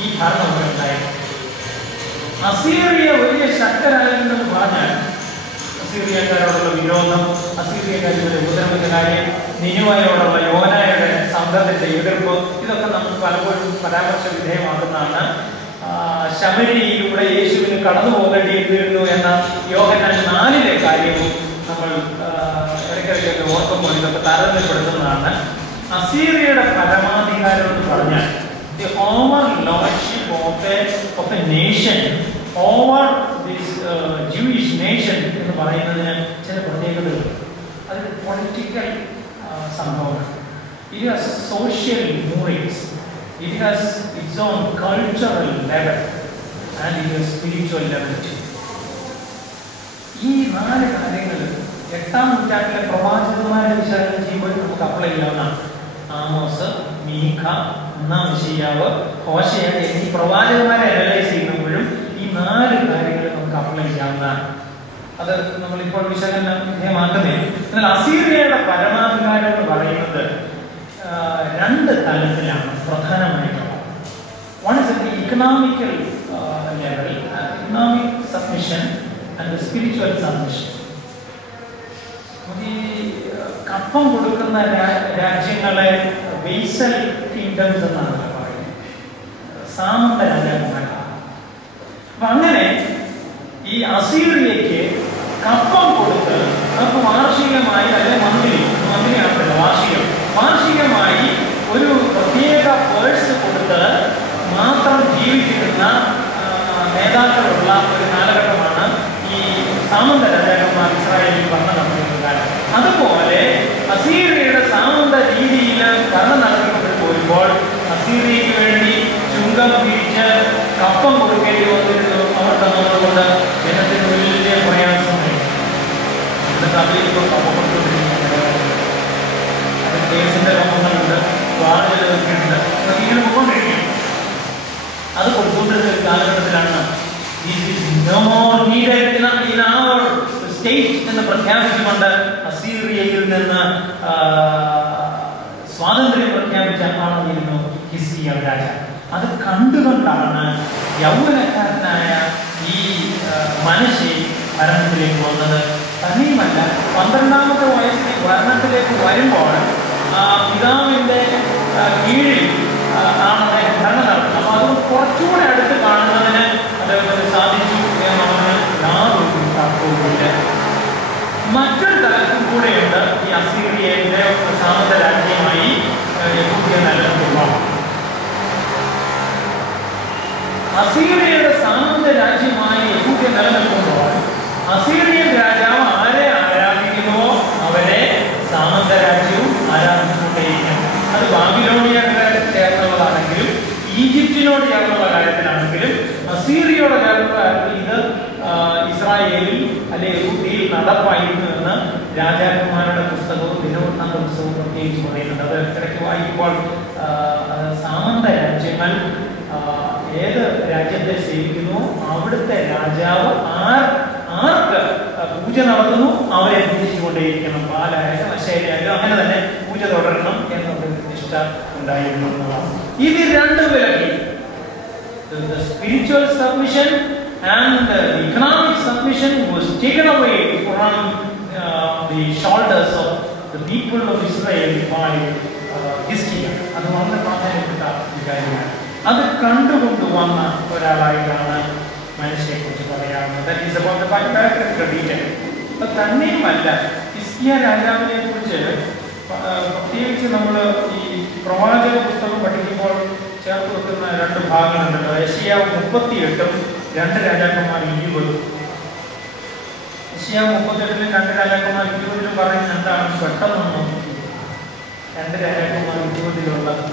ഈ ഭരണകൂടം ഉണ്ടായത്. അസീറിയ വലിയ ശക്തരായിരുന്നെന്ന് പറഞ്ഞാൽ അസീറിയക്കാരോടുള്ള വിരോധം, അസീറിയക്കാരുടെ ഉപദ്രവത്തിന്റെ കാര്യം, നിനുവയോടുള്ള യോനായുടെ സംഘത്തിന്റെ എതിർപ്പ്, ഇതൊക്കെ നമുക്ക് പലപ്പോഴും പരാമർശ വിധേയമാക്കുന്നതാണ്. ശമരിയിലൂടെ യേശുവിന് കടന്നു പോകേണ്ടിയിരുന്നു എന്ന യോഹന്നാൻ 4-ലെ കാര്യവും നമ്മൾ ഇടയ്ക്കിടയ്ക്കൊക്കെ ഓർക്കുമ്പോൾ ഇതൊക്കെ താരതമ്യപ്പെടുത്തുന്നതാണ്. അസീറിയയുടെ പരമാധികാരം എന്ന് പറഞ്ഞാൽ the overlordship of a nation over this Jewish nation എന്ന് പറയുന്നതിന് ചില പ്രത്യേകതകൾ. അത് പൊളിറ്റിക്കൽ സംഭവമാണ്. It has social moorings, it has its own cultural level and it has spiritual level too. ഈ 4 കാര്യങ്ങൾ 8-ാം നൂറ്റാണ്ടിലെ പ്രവാചകന്മാരെ വിശകലനം ചെയ്യുമ്പോൾ നമുക്ക് അപ്ലൈ ചെയ്യാവുന്നതാണ്. ആമോസ്, മീഖ, യെശയ്യാവ്, ഹോശയ എന്നീ പ്രവാചകന്മാരെ അനലൈസ് ചെയ്യുമ്പോഴും ഈ 4 കാര്യങ്ങൾ നമുക്ക് അപ്ലൈ ചെയ്യാവുന്നതാണ്. അത് നമ്മളിപ്പോൾ വിശകലനം വിധേയമാക്കുന്നില്ല. എന്നാൽ അസീറിയയുടെ പരമാധികാരം എന്ന് പറയുന്നത് 2 തലത്തിലാണ് പ്രധാനമായിട്ടുള്ളത്. One is the economical level, economic submission and the spiritual submission. ഈ കപ്പം കൊടുക്കുന്ന രാജ്യങ്ങളെ വെയ്സൽ കിങ്ഡംസ് എന്നാണ് പറയുന്നത്, സാമന്ത രാജാക്കന്മാരാണ്. അപ്പൊ അങ്ങനെ ഈ അസീറിയയ്ക്ക് കപ്പം കൊടുത്ത് നമുക്ക് വാർഷികമായി, അല്ലെ മന്ത്രിയാണല്ലോ വാർഷികമായി ഒരു പ്രത്യേക പേഴ്സ് കൊടുത്ത് മാത്രം ജീവിച്ചിരുന്ന നേതാക്കളുള്ള ഒരു കാലഘട്ടമാണ് ഈ സാമന്ത രാജാക്കന്മാർ ഇസ്രായേലിൽ ഭരണം നടത്തുന്ന കാലം. അതുപോലെ അസീറിയയുടെ സാമന്ത രീതിയിൽ ഭരണം നടത്തിക്കൊണ്ട് പോരുമ്പോൾ അസീറിയയ്ക്ക് വേണ്ടി ചുങ്കം പിരിച്ച് കപ്പം കൊടുക്കേണ്ടി വന്നിരുന്നു. അവർ തന്നതുകൊണ്ട് ജനത്തിന് വലിയ പ്രയാസമായി. ഇപ്പോൾ കപ്പം കൊടുത്തുകൊണ്ടിരിക്കുന്നത് അതിന് ദേശത്തിന്റെ കപ്പങ്ങളുണ്ട്, വാർഡുകളൊക്കെയുണ്ട്, ഇങ്ങനെ പോയിക്കൊണ്ടിരിക്കും. അത് കൊടുത്തുകൊണ്ടിരുന്ന ഒരു കാലഘട്ടത്തിലാണ് സ്റ്റേറ്റ് എന്ന് പ്രഖ്യാപിച്ചുകൊണ്ട് അസീറിയയിൽ നിന്ന് സ്വാതന്ത്ര്യം പ്രഖ്യാപിച്ച ആളായിരുന്നു ഹിസ്കിയ രാജാവ്. അത് കണ്ടുകൊണ്ടാണ് യൗവനക്കാരനായ ഈ മനശ്ശെ ഭരണത്തിലേക്ക് വന്നത്. തന്നെയുമല്ല, 12ാമത്തെ വയസ്സിൽ ഭരണത്തിലേക്ക് വരുമ്പോൾ പിതാവിൻ്റെ കീഴിൽ ആണ് അദ്ദേഹം ഭരണം നടത്തുന്നത്. അപ്പോൾ അത് കുറച്ചുകൂടെ അടുത്ത് കാണുന്നതിന് അദ്ദേഹത്തിന് സാധിച്ചു എന്നുള്ളതിന് യാതൊരു തർക്കവുമില്ല. മറ്റൊരു തലത്തിൽ കൂടെയുണ്ട് ഈ അസീറിയയുടെ സാമന്ത രാജ്യമായി യഹൂദിയ നിലനിൽക്കുമ്പോൾ. അസീറിയയുടെ സാമന്ത രാജ്യമായി യഹൂദിയ നിലനിൽക്കുമ്പോൾ അസീറിയൻ രാജാവ് ആരെ ആരാധിക്കുന്നുവോ അവരെ സാമന്ത രാജ്യവും ആരാധിച്ചുകൊണ്ടേയിരിക്കും. അത് ബാബിലോണിയക്കാരെ ചേർന്നുള്ളതാണെങ്കിലും ഈജിപ്തിനോട് ചേർന്നുള്ള കാര്യത്തിലാണെങ്കിലും അസീറിയയോട് ചേർന്നുള്ള കാര്യത്തിൽ ഇത് ഇസ്രായേലിൽ അല്ലെ യഹൂദിയിൽ നടപ്പായിരുന്നു എന്ന് രാജാക്കന്മാരുടെ പുസ്തകവും ദിനവൃത്താന്ത പുസ്തകവും പ്രത്യേകിച്ച് പറയുന്നുണ്ട്. അത് ഇടയ്ക്ക് വായിക്കുമ്പോൾ സാമന്ത രാജ്യങ്ങൾ ഏത് രാജ്യത്തെ സേവിക്കുന്നു അവിടുത്തെ രാജാവ് ആർക്ക് പൂജ നടത്തുന്നു അവരെ പൂജിച്ചുകൊണ്ടേയിരിക്കണം. പാലായാലും അശേരയായാലും അങ്ങനെ തന്നെ പൂജ തുടരണം എന്നൊരു നിഷ്ഠ ഉണ്ടായിരുന്നു എന്നതാണ്. ഇത് രണ്ടും വിലക്കി spiritual submission and the economic submission was taken away from the shoulders of the people of Israel by Hizkiah. അത് വളരെ പ്രാധാന്യപ്പെട്ട ഒരു കാര്യമാണ്. അത് കണ്ടുകൊണ്ടുവന്ന ഒരാളായിട്ടാണ് മനുഷ്യനെ കുറിച്ച് പറയാവുന്നത്. That is about the biographical detail. അത് തന്നെയുമല്ല, ഹിസ്കിയ രാജാവിനെ കുറിച്ച് പ്രത്യേകിച്ച് നമ്മൾ ഈ പ്രവാചക പുസ്തകം പഠിക്കുമ്പോൾ ചേർത്ത് വെക്കുന്ന 2 ഭാഗങ്ങളുണ്ട്. യെശയ്യാവ് 38-ഉം 2 രാജാക്കന്മാർ 20. യെശയ്യാവ് 38-ലും 2 രാജാക്കന്മാർ 20-ലും പറയുന്നത് എന്താണ് പെട്ടെന്ന് നോക്കി. 2 രാജാക്കന്മാർ 20-ലുള്ളത്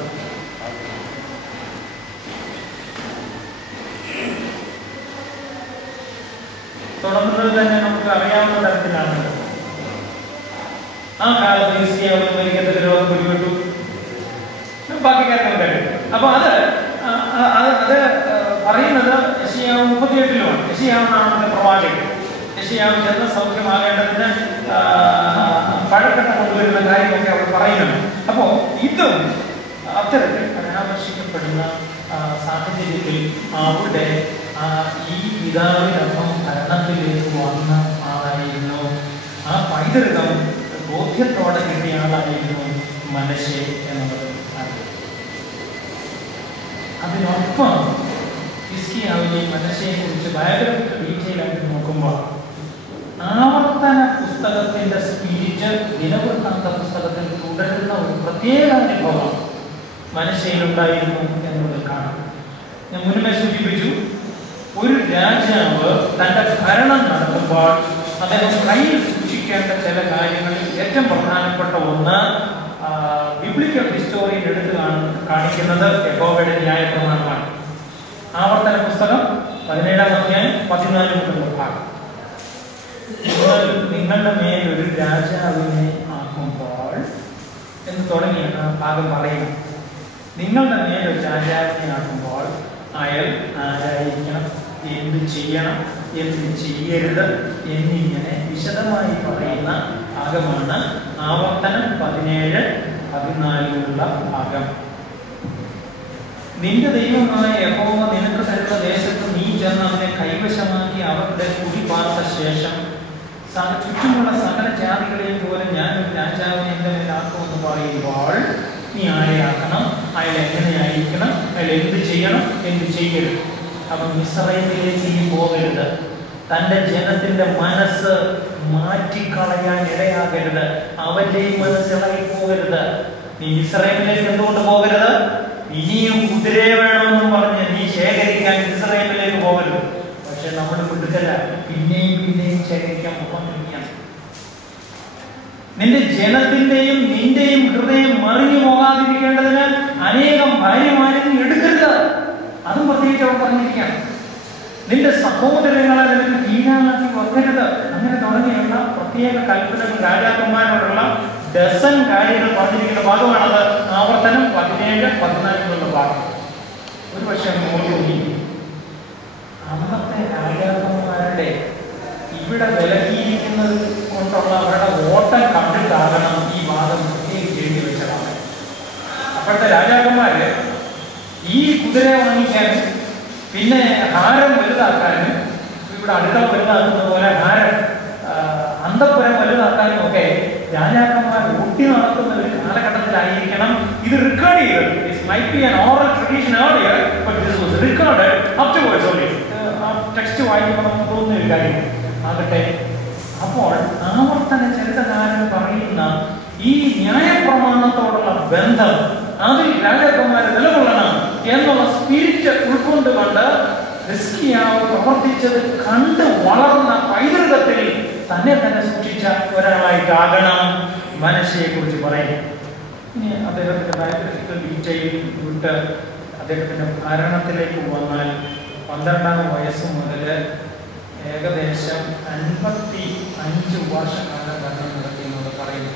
തുടങ്ങുന്നത് തന്നെ നമുക്ക് അറിയാവുന്ന തരത്തിലാണ്. ആ കാലത്ത് ഹിസ്കിയാവ് മരിക്കത്തക്ക രോഗം പിടിപെട്ടു, ബാക്കി കാര്യങ്ങളുണ്ടായിരുന്നു. അപ്പൊ അത് പറയുന്നത് യെശയ്യാവ് 38-ലുമാണ്. യെശയ്യാവാണ് പ്രവാചകൻ. യെശയ്യാവ് ചെന്ന സൗഖ്യമാകേണ്ടതിന് പഴക്കട്ട കൊണ്ടുവരുന്ന കാര്യമൊക്കെ അവർ പറയുന്നുണ്ട്. അപ്പോൾ ഇതും അത്തരത്തിൽ പരാമർശിക്കപ്പെടുന്ന സാഹചര്യത്തിൽ അവിടെ ഈ പിതാവിനൊപ്പം ഭരണത്തിലേക്ക് വന്ന ആളായിരുന്നു. ആ പൈതൃകം ബോധ്യത്തോടെ കിട്ടിയ ആളായിരുന്നു മനശ്ശെ എന്നുള്ളത്. അതിനൊപ്പം ഹിസ്കിയാവിനെ മനശ്ശെയെ കുറിച്ച് ബയോഗ്രഫിക്കൽ ഡീറ്റെയിൽ ആയിട്ട് നോക്കുമ്പോൾ ആവർത്തന പുസ്തകത്തിന്റെ സ്പിരിറ്റ് ദിനവൃത്താന്ത പുസ്തകത്തിൽ തുടരുന്ന ഒരു പ്രത്യേക അനുഭവം മനശ്ശെയിലുണ്ടായിരുന്നു എന്നുള്ളത് കാണാം. ഞാൻ മുന്നേ സൂചിപ്പിച്ചു, ഒരു രാജാവ് തന്റെ ഭരണം നടത്തുമ്പോൾ അദ്ദേഹം കയ്യിൽ സൂക്ഷിക്കേണ്ട ചില കാര്യങ്ങളിൽ ഏറ്റവും പ്രധാനപ്പെട്ട ഒന്ന് ബിബ്ലിക്കൽ ഹിസ്റ്റോറിയിൽ എടുത്ത് കാണിക്കുന്നത് യഹോവയുടെ ന്യായപ്രമാണമാണ്. ആവർത്തന പുസ്തകം 17-ാം അധ്യായം 14 മുതലുള്ള ഭാഗം. നിങ്ങളുടെ മേൽ ഒരു രാജാവിനെ ആക്കുമ്പോൾ എന്ന് തുടങ്ങിയാണ് ആ ഭാഗം പറയുന്നത്. നിങ്ങളുടെ മേൽ ഒരു രാജാവിനെ ആക്കുമ്പോൾ അയാൾ ആരായിരിക്കണം, എന്ത് ചെയ്യണം, എന്ത് ചെയ്യരുത് എന്നിങ്ങനെ വിശദമായി പറയുന്ന ഭാഗമാണ് ആവർത്തനം 17-14 ഭാഗം. നിന്റെ ദൈവമായ യഹോവ നിനക്ക് തരുന്ന ദേശത്ത് നീ ചെന്ന് അവനെ കൈവശമാക്കി അവരുടെ കുടിപാർത്ത ശേഷം ചുറ്റുമുള്ള സകല ജാതികളെയും പോലെ ഞാൻ ഒരു രാജാവിനെ എന്റെ മേലാക്കുമെന്ന് പറയുമ്പോൾ നീ ആരെയാക്കണം, അയാൾ എങ്ങനെയായിരിക്കണം, അയാൾ എന്ത് ചെയ്യണം, എന്ത് ചെയ്യരുത്. അവൻ മിസ്രയീമിലേക്ക് നീ പോകരുത്. തൻ്റെ ജനത്തിന്റെ മനസ്സ് മാറ്റിക്കളയാൻ ഇടയാകരുത്. അവന്റെയും മനസ്സ് ഇളകി പോകരുത്. നീ മിസ്രയീമിലേക്ക് എന്തുകൊണ്ട് പോകരുത്? ഇനിയും കുതിരയെ വേണമെന്നും പറഞ്ഞ് നീ ശേഖരിക്കാൻ മിസ്രയീമിലേക്ക് പോകരുത്. പക്ഷെ നമ്മൾ വിടുതല പിന്നെയും ശേഖരിക്കാൻ പോകാതിരിക്കുകയാണ്. നിന്റെ ജനത്തിന്റെയും നിന്റെയും ഹൃദയം മറിഞ്ഞു പോകാതിരിക്കേണ്ടതിന് അനേകം ഭാര്യമാരെ നീ എടുക്കരുത്. അതും പ്രത്യേകിച്ച് അവർ പറഞ്ഞിരിക്കുകയാണ്. നിന്റെ സഹോദരങ്ങളെ നിനക്ക് കീഴാക്കി വെക്കരുത്. അങ്ങനെ തുടങ്ങിയുള്ള പ്രത്യേക കൽപ്പനകൾ രാജാക്കന്മാരോടുള്ള ഡസൻ കാര്യങ്ങൾ പറഞ്ഞിരിക്കുന്ന ഭാഗമാണത്. ആവർത്തനം 17-14 ഭാഗം. ഒരു പക്ഷേ നോക്കി അന്നത്തെ രാജാക്കന്മാരുടെ ഇവിടെ വിലക്കിയിരിക്കുന്നത് കൊണ്ടുള്ള അവരുടെ ഓട്ടം കണ്ടിട്ടാകണം ഈ വാദം പ്രത്യേകിച്ച് എഴുതി വെച്ചതാണ്. ഇപ്പോഴത്തെ രാജാക്കന്മാര് ഈ കുതിരയെ വാങ്ങിക്കാനും പിന്നെ ഹാരം വലുതാക്കാനും ഇവിടെ അടുക്കള വലുതാക്കുന്ന പോലെ ഹാരം അന്തപ്പുരം വലുതാക്കാനും ഒക്കെ രാജാക്കന്മാർ ഒട്ടി നടക്കുന്ന ഒരു കാലഘട്ടത്തിലായിരിക്കണം ഇത് റെക്കോർഡ് ചെയ്തത്. This might be an oral tradition earlier, but this was recorded afterwards only. ആ ടെക്സ്റ്റ് വായിക്കുമ്പോൾ നമുക്ക് തോന്നുന്ന ഒരു കാര്യം ആകട്ടെ. അപ്പോൾ ആവർത്തന ചരിത്രകാരൻ പറയുന്ന ഈ ന്യായപ്രമാണത്തോടുള്ള ബന്ധം അതിൽ രാജാക്കന്മാർ നിലകൊള്ളണം എന്നുള്ള സ്പിരിറ്റ് ഉൾക്കൊണ്ടുകൊണ്ട് ഹിസ്കിയാവ് പ്രവർത്തിച്ചത് കണ്ട് വളർന്ന പൈതൃകത്തിൽ തന്നെ സൂക്ഷിച്ച ഒരാളായിട്ടാകണം മനശ്ശയെ കുറിച്ച് പറയുന്നത്. ഇനി അദ്ദേഹത്തിന്റെ ബയോഗ്രഫിക്കൽ ഡീറ്റെയിൽ വിട്ട് അദ്ദേഹത്തിന്റെ ഭരണത്തിലേക്ക് വന്നാൽ 12-ാം വയസ്സ് മുതൽ ഏകദേശം 55 വർഷക്കാലം ഭരണം നടത്തിയെന്നത് പറയുന്നു.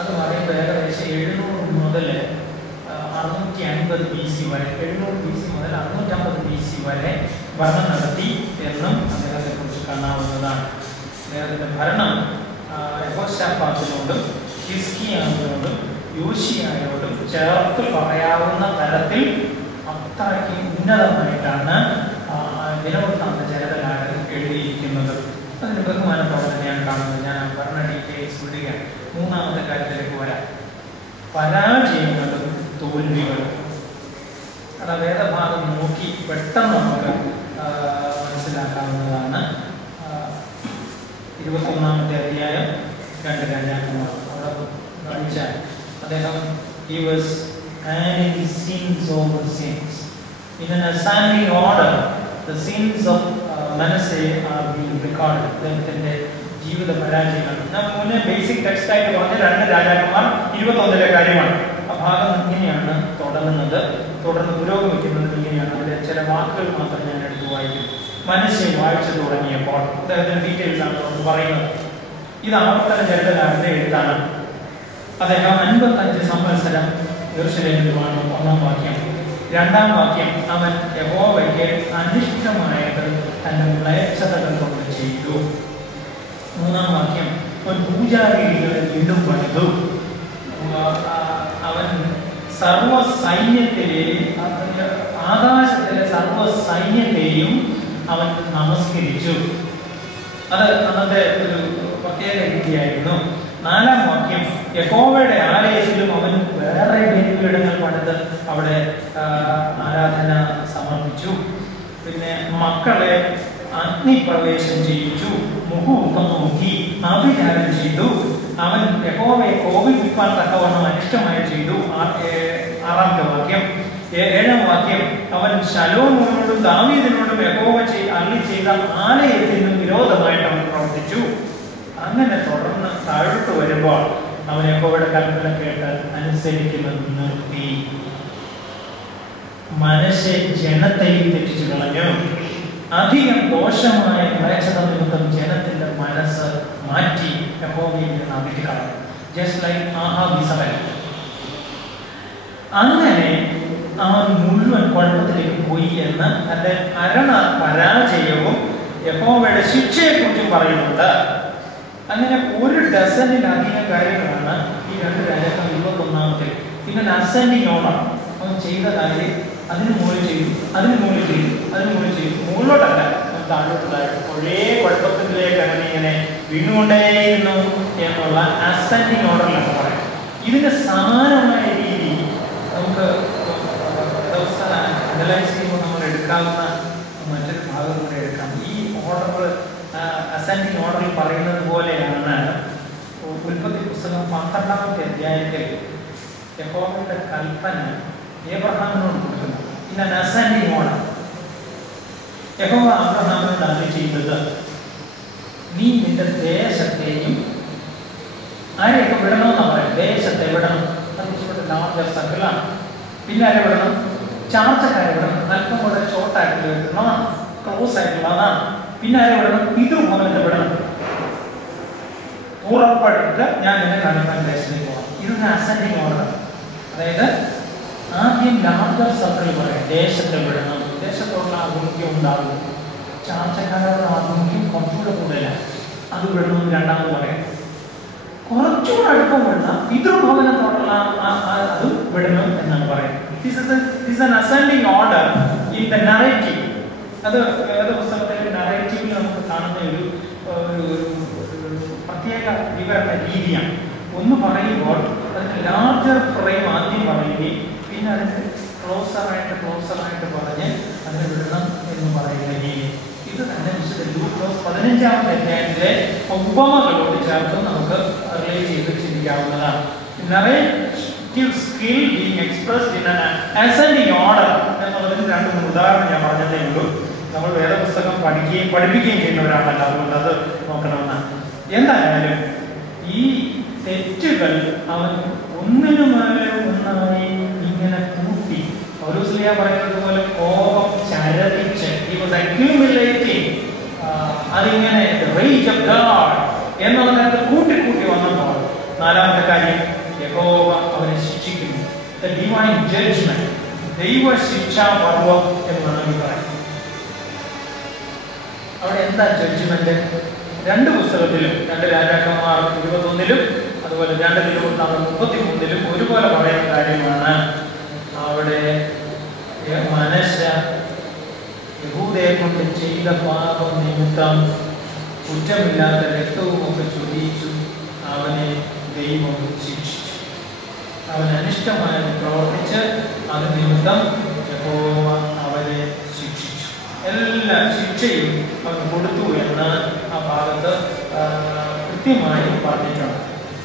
അത് പറയുമ്പോൾ ഏകദേശം 700 മുതൽ 650 BC വരെ 700 BC മുതൽ 650 BC വരെ ഭരണം നടത്തി എന്നും അദ്ദേഹത്തെ കുറിച്ച് കാണാവുന്നതാണ്. അദ്ദേഹത്തിന്റെ ഭരണം യഹോശാഫാത്തിനോടും ഹിസ്കിയാവിനോടും യോശിയായോടും ചേർത്ത് പറയാവുന്ന തരത്തിൽ അത്രയ്ക്ക് ഉന്നതമായിട്ടാണ് ദിനവൃത്താന്ത ചരിത്രകാരൻ എഴുതിയിരിക്കുന്നത്. അതിന് ബഹുമാനത്തോടെ തന്നെയാണ് കാണുന്നത്. ഞാൻ ഭരണ ഡീറ്റെയിൽസ് വിടുക. മൂന്നാമത്തെ കാര്യത്തിലേക്ക് വരാം. പരാജയങ്ങളും തോൽവികളും. അത് വേദഭാഗം നോക്കി പെട്ടെന്ന് നമുക്ക് മനസ്സിലാക്കാവുന്നതാണ്. 21-ാമത്തെ അധ്യായം 2 രാജാക്കന്മാർ അവിടെ വായിച്ചാൽ അദ്ദേഹം he was adding sins over sins in an ascending order. The sins of Manasseh are being recorded. അദ്ദേഹത്തിന്റെ ജീവിത പരാജയങ്ങൾ ഞാൻ മുന്നേ ബേസിക് ടെക്സ്റ്റ് ആയിട്ട് പറഞ്ഞ 2 രാജാക്കന്മാർ 21-ലെ കാര്യമാണ്. ആ ഭാഗം ഇങ്ങനെയാണ് തുടങ്ങുന്നത്. തുടർന്ന് പുരോഗമിക്കുന്നത് ഇങ്ങനെയാണ്. അതിലെ ചില വാക്കുകൾ മാത്രം ഞാൻ എടുത്തു വായിക്കും. മനശ്ശെ വായിച്ചു തുടങ്ങിയപ്പോൾ അദ്ദേഹത്തിന്റെ ഡീറ്റെയിൽസ് ആണ് പറയുന്നത്. ഇത് ആവർത്തന ചരിത്രകാരന്റെ എഴുത്താണ്. അദ്ദേഹം 55 സംവത്സരം യെരൂശലേമിലുമാണ്. 1-ാം വാക്യം. 2-ാം വാക്യം, അവൻ യഹോവയ്ക്ക് അനിഷ്ടമായത് തന്റെ മ്ലേച്ഛതകൾ കൊണ്ട് ചെയ്തു. 3-ാം വാക്യം, ഒരു പൂജാരീതികളെ വീണ്ടും പണിതു. അവൻ സർവസൈന്യത്തിലെയും ആകാശത്തിലെ സർവസൈന്യത്തെയും അവൻ നമസ്കരിച്ചു. അത് അന്നത്തെ ഒരു പ്രത്യേക രീതിയായിരുന്നു. 4-ാം വാക്യം, യഹോവയുടെ ആലയത്തിലും അവൻ വേറെ ബലിപീഠങ്ങൾ പണിത് അവിടെ ആരാധന സമർപ്പിച്ചു. പിന്നെ മക്കളെ അഗ്നിപ്രവേശം ചെയ്യിച്ചു, മുഖൂർത്തം നോക്കി അഭിചാരം ചെയ്തു. അവൻ യഹോവയെ കോപിപ്പിക്കാൻ തക്കവണ്ണം അനിഷ്ടമായി ചെയ്തു. 6-ാമത്തെ വാക്യം. 7-ാം വാക്യം, അവൻ ശലോമോനോടും ദാവീദിനോടും യഹോവ അരുളി ചെയ്ത ആലയത്തിനും വിരോധമായിട്ട് അവൻ പ്രവർത്തിച്ചു. അങ്ങനെ തുടർന്ന് താഴോട്ട് വരുമ്പോൾ അവൻ യഹോവയുടെ കൽപ്പന കേട്ട് അനുസരിക്കുന്നത് നിർത്തി. മനശ്ശെ ജനത്തെയും തെറ്റിച്ചു കളഞ്ഞു. അധികം ദോഷമായ മ്ലേച്ഛത നിമിത്തം ജനത്തിന്റെ മനസ്സ് മാറ്റി യഹോവയിൽ നിന്ന് അകറ്റി കളഞ്ഞു. Just like Ahab Jezebel. അങ്ങനെ അവൻ മുഴുവൻ കുഴപ്പത്തിലേക്ക് പോയി എന്ന് തന്റെ പരാജയവും യഹോവയുടെ ശിക്ഷയെക്കുറിച്ചും പറയുന്നുണ്ട്. അങ്ങനെ 1 ഡസനിലധികം കാര്യങ്ങളാണ് ഈ 2 രാജാക്കൾ 21-ാമത്തിൽ. പിന്നെ അസെൻഡിങ് ഓർഡർ അവൻ ചെയ്ത കാര്യം അതിന് മുകളിൽ ചെയ്തു, അതിന് മുകളിൽ ചെയ്തു, അതിന് മുകളിൽ ചെയ്തു. മുകളിലോട്ടല്ല, താഴോട്ടുള്ള ഒരേ കുഴപ്പത്തിലേക്ക് അങ്ങനെ ഇങ്ങനെ വീണുകൊണ്ടേയിരുന്നു എന്നുള്ള അസെൻഡിങ് ഓർഡറിലാണ് പറയാം. ഇതിന് സമാനമായ രീതി നമുക്ക് അനലൈസ് ചെയ്യുമ്പോൾ നമ്മൾ എടുക്കാവുന്ന മറ്റൊരു ഭാഗം കൂടെ എടുക്കാം. ഈ ഓർഡർ അസെൻഡിങ് ഓർഡറിൽ പറയുന്നത് പോലെയാണ് ഉൽപ്പത്തി പുസ്തകം 12-ാമത്തെ അധ്യായത്തിൽ യഹോവയുടെ കൽപ്പന ഏബ്രഹാമിനോട് കൊടുക്കുന്നു. പിന്നെ അസെൻഡിങ് ഓർഡർ യഹോവ അബ്രഹാമിനോട് അരുളി ചെയ്തത്, നീ നിന്റെ ദേശത്തെയും ആരെയൊക്കെ വിടണമെന്നാണ് പറയുന്നത്. ദേശത്തെ വിടണം. ലാർജർ സർക്കിളാണ്. പിന്നെ ആരെ വിടണം? ചാർച്ചക്കാരെ വിടണം. അല്പം കൂടെ ഷോർട്ടായിട്ടുള്ളതാണ്, ക്ലോസ് ആയിട്ടുള്ളതാണ്. പിന്നെ ആരെ വിടണം? പിതൃഭവനത്തെ വിടണം. ഉറപ്പായിട്ട് ഞാൻ നിന്നെ കാണിക്കാൻ ദേശത്തേക്ക് പോകണം. ഇതൊരു അസെൻഡിങ് ഓർഡർ. അതായത് ആദ്യം ലാർജർ സർക്കിൾ പറയാം, ദേശത്തെ വിടണം. ദേശത്തോടുള്ള ആഭിമുഖ്യം ഉണ്ടാകും. ചാർച്ചക്കാരോടുള്ള ആഭിമുഖ്യം കുറച്ചുകൂടെ കൂടുതലാണ്, അത് വിടണമെന്ന് 2ാമത് പറയാം. കുറച്ചുകൂടെ അടുപ്പം വേണ്ട പിതൃഭവനത്തോടുള്ള അതും വിടണം എന്നാണ് പറയുന്നത്. This an ascending order in the narrative. അത് വേദപുസ്തകത്തിലെ നറേറ്റീവിൽ നമുക്ക് കാണുന്ന ഒരു പ്രത്യേക വിവരണ രീതിയാണ്. ഒന്ന് പറയുമ്പോൾ അതിന് ലാർജർ ഫ്രെയിം ആദ്യം പറയുകയും പിന്നെ അതിന് ക്ലോസറായിട്ട് പറഞ്ഞ് അതിന് വിടണം എന്ന് പറയുന്ന രീതി. ഇത് തന്നെ വിശുദ്ധ ലൂക്കോസ് 15-ാമത്തെ അധ്യായത്തിലെ ഉപമകളോട് ചേർത്ത് നമുക്ക് റിലേറ്റ് ചെയ്ത് ചിന്തിക്കാവുന്നതാണ്. Narrative skill being expressed in an ascending order എന്നുള്ളതിന് 2-3 ഉദാഹരണം ഞാൻ പറഞ്ഞതേ ഉള്ളൂ. നമ്മൾ വേദപുസ്തകം പഠിപ്പിക്കുകയും ചെയ്യുന്നവരാണല്ലോ, അതുകൊണ്ട് അത് നോക്കണമെന്നാണ്. എന്തായാലും ഈ തെറ്റുകൾ അവൻ ഒന്നിനു മേലെ ഒന്നായി ഇങ്ങനെ കൂട്ടി, പൗലോസ്ലീഹ പറയുന്നത് പോലെ കോപം ചരടിച്ച് അതിങ്ങനെ റേജ് ഓഫ് ഗോഡ് എന്നുള്ള കാര്യത്തിൽ കൂട്ടി വന്നപ്പോൾ 4-ാമത്തെ കാര്യം യഹോവ അവനെ ശിക്ഷിക്കുന്നു. ഡിവൈൻ ജഡ്ജ്മെന്റ്, ദൈവ ശിക്ഷാപർവം എന്ന് വേണമെങ്കിൽ പറയാം. അവിടെ എന്താ ജഡ്ജ്മെന്റ്? 2 പുസ്തകത്തിലും 2 രാജാക്കന്മാർ 21-ലും അതുപോലെ 2 33-ലും ഒരുപോലെ പറയുന്ന കാര്യമാണ്. അവിടെ മനശ്ശ യഹൂദയെ കൊണ്ട് ചെയ്ത പാപം നിമിത്തം കുറ്റമില്ലാത്ത രക്തവും ഒക്കെ ചൊരിയിച്ചു അവനെ ദൈവം ശിക്ഷിച്ചു. അവൻ അനിഷ്ടമായി പ്രവർത്തിച്ച് അത് നിമിത്തം യഹോവ അവനെ ശിക്ഷിച്ചു. എല്ലാ ശിക്ഷയും അവൻ കൊടുത്തു എന്ന് ആ ഭാഗത്ത് കൃത്യമായി പറഞ്ഞിട്ടുണ്ട്.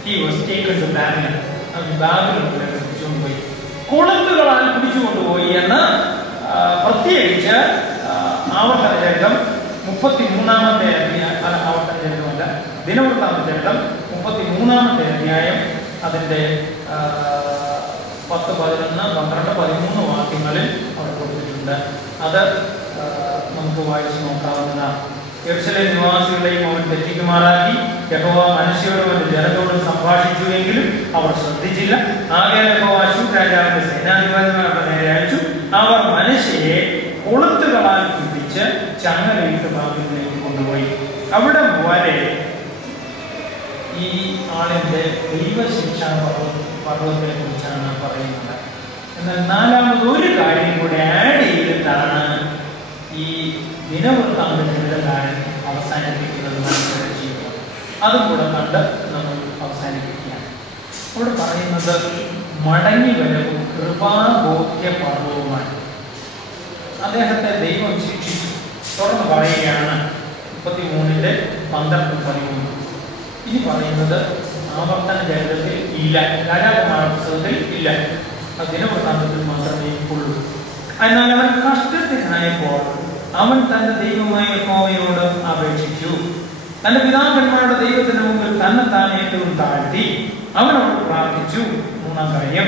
He was taken to Babylon. അവൻ ബാബിലോണിലേക്ക് പിടിച്ചുകൊണ്ടുപോയി, കൊളുത്തുകളാൽ പിടിച്ചുകൊണ്ടുപോയി എന്ന് പ്രത്യേകിച്ച് ആവർത്തന ചരിതം 33-ാമത്തെ അധ്യായം, ആവർത്തന ചരിതമല്ല, ദിനവൃത്താന്ത ചരിതം 33-ാമത്തെ അധ്യായം അതിൻ്റെ 10, 11, 12, 13 വാക്യങ്ങളിൽ അവിടെ കൊടുത്തിട്ടുണ്ട്. അത് നമുക്ക് വായിച്ചു നോക്കാവുന്നതാണ്. യെരൂശലേം നിവാസികളെയും അവൻ തെറ്റിക്കുമാറാക്കി. യഹോവ മനുഷ്യരോടും അവന്റെ ജനത്തോടും സംഭാഷിച്ചു എങ്കിലും അവർ ശ്രദ്ധിച്ചില്ല. ആകയാൽ യഹോവ അശ്ശൂർ രാജാവിന്റെ സേനാധിപതിമാരുടെ നേരെ അയച്ചു. അവർ മനുഷ്യരെ കൊളുത്തുകളാൽ പിടിച്ച് ചങ്ങലയിട്ട് ബാബിലോണിലേക്ക് കൊണ്ടുപോയി. അവിടെ വരെ ഈ ആളിന്റെ ദൈവശിക്ഷാ പർവ്വത്തെ കുറിച്ചാണ് പറയുന്നത്. എന്നാൽ 4-ാമത് ഒരു കാര്യം കൂടെ ആഡ് ചെയ്തിട്ടാണ് ഈ ദിനവൃത്താന്ത ചരിതകാരൻ അവസാനിപ്പിക്കുന്നത്. മനുഷ്യരുടെ ജീവിതം അതും കൂടെ കണ്ട് നമ്മൾ അവസാനിപ്പിക്കുകയാണ്. അവിടെ പറയുന്നത് മടങ്ങി വരവും കൃപാബോധ്യ പർവവുമാണ്. അദ്ദേഹത്തെ ദൈവം ശിക്ഷിച്ചു. തുടർന്ന് പറയുകയാണ് 33-12-13. ഇനി പറയുന്നത് ആവർത്തന ചരിതത്തിൽ ഇല്ല, രാജാക്കന്മാരുടെ പുസ്തകത്തിൽ ഇല്ല, ദിനവൃത്താന്തത്തിൽ മാത്രമേ ഉള്ളൂ. എന്നാൽ അവൻ കഷ്ടത്തിനായപ്പോൾ അവൻ തന്റെ ദൈവമായ യഹോവയോട് അപേക്ഷിച്ചു. തന്റെ പിതാക്കന്മാരുടെ ദൈവത്തിന് മുമ്പിൽ തന്നെ ഏറ്റവും താഴ്ത്തി അവനോട് പ്രാർത്ഥിച്ചു. 3-ാം കാര്യം,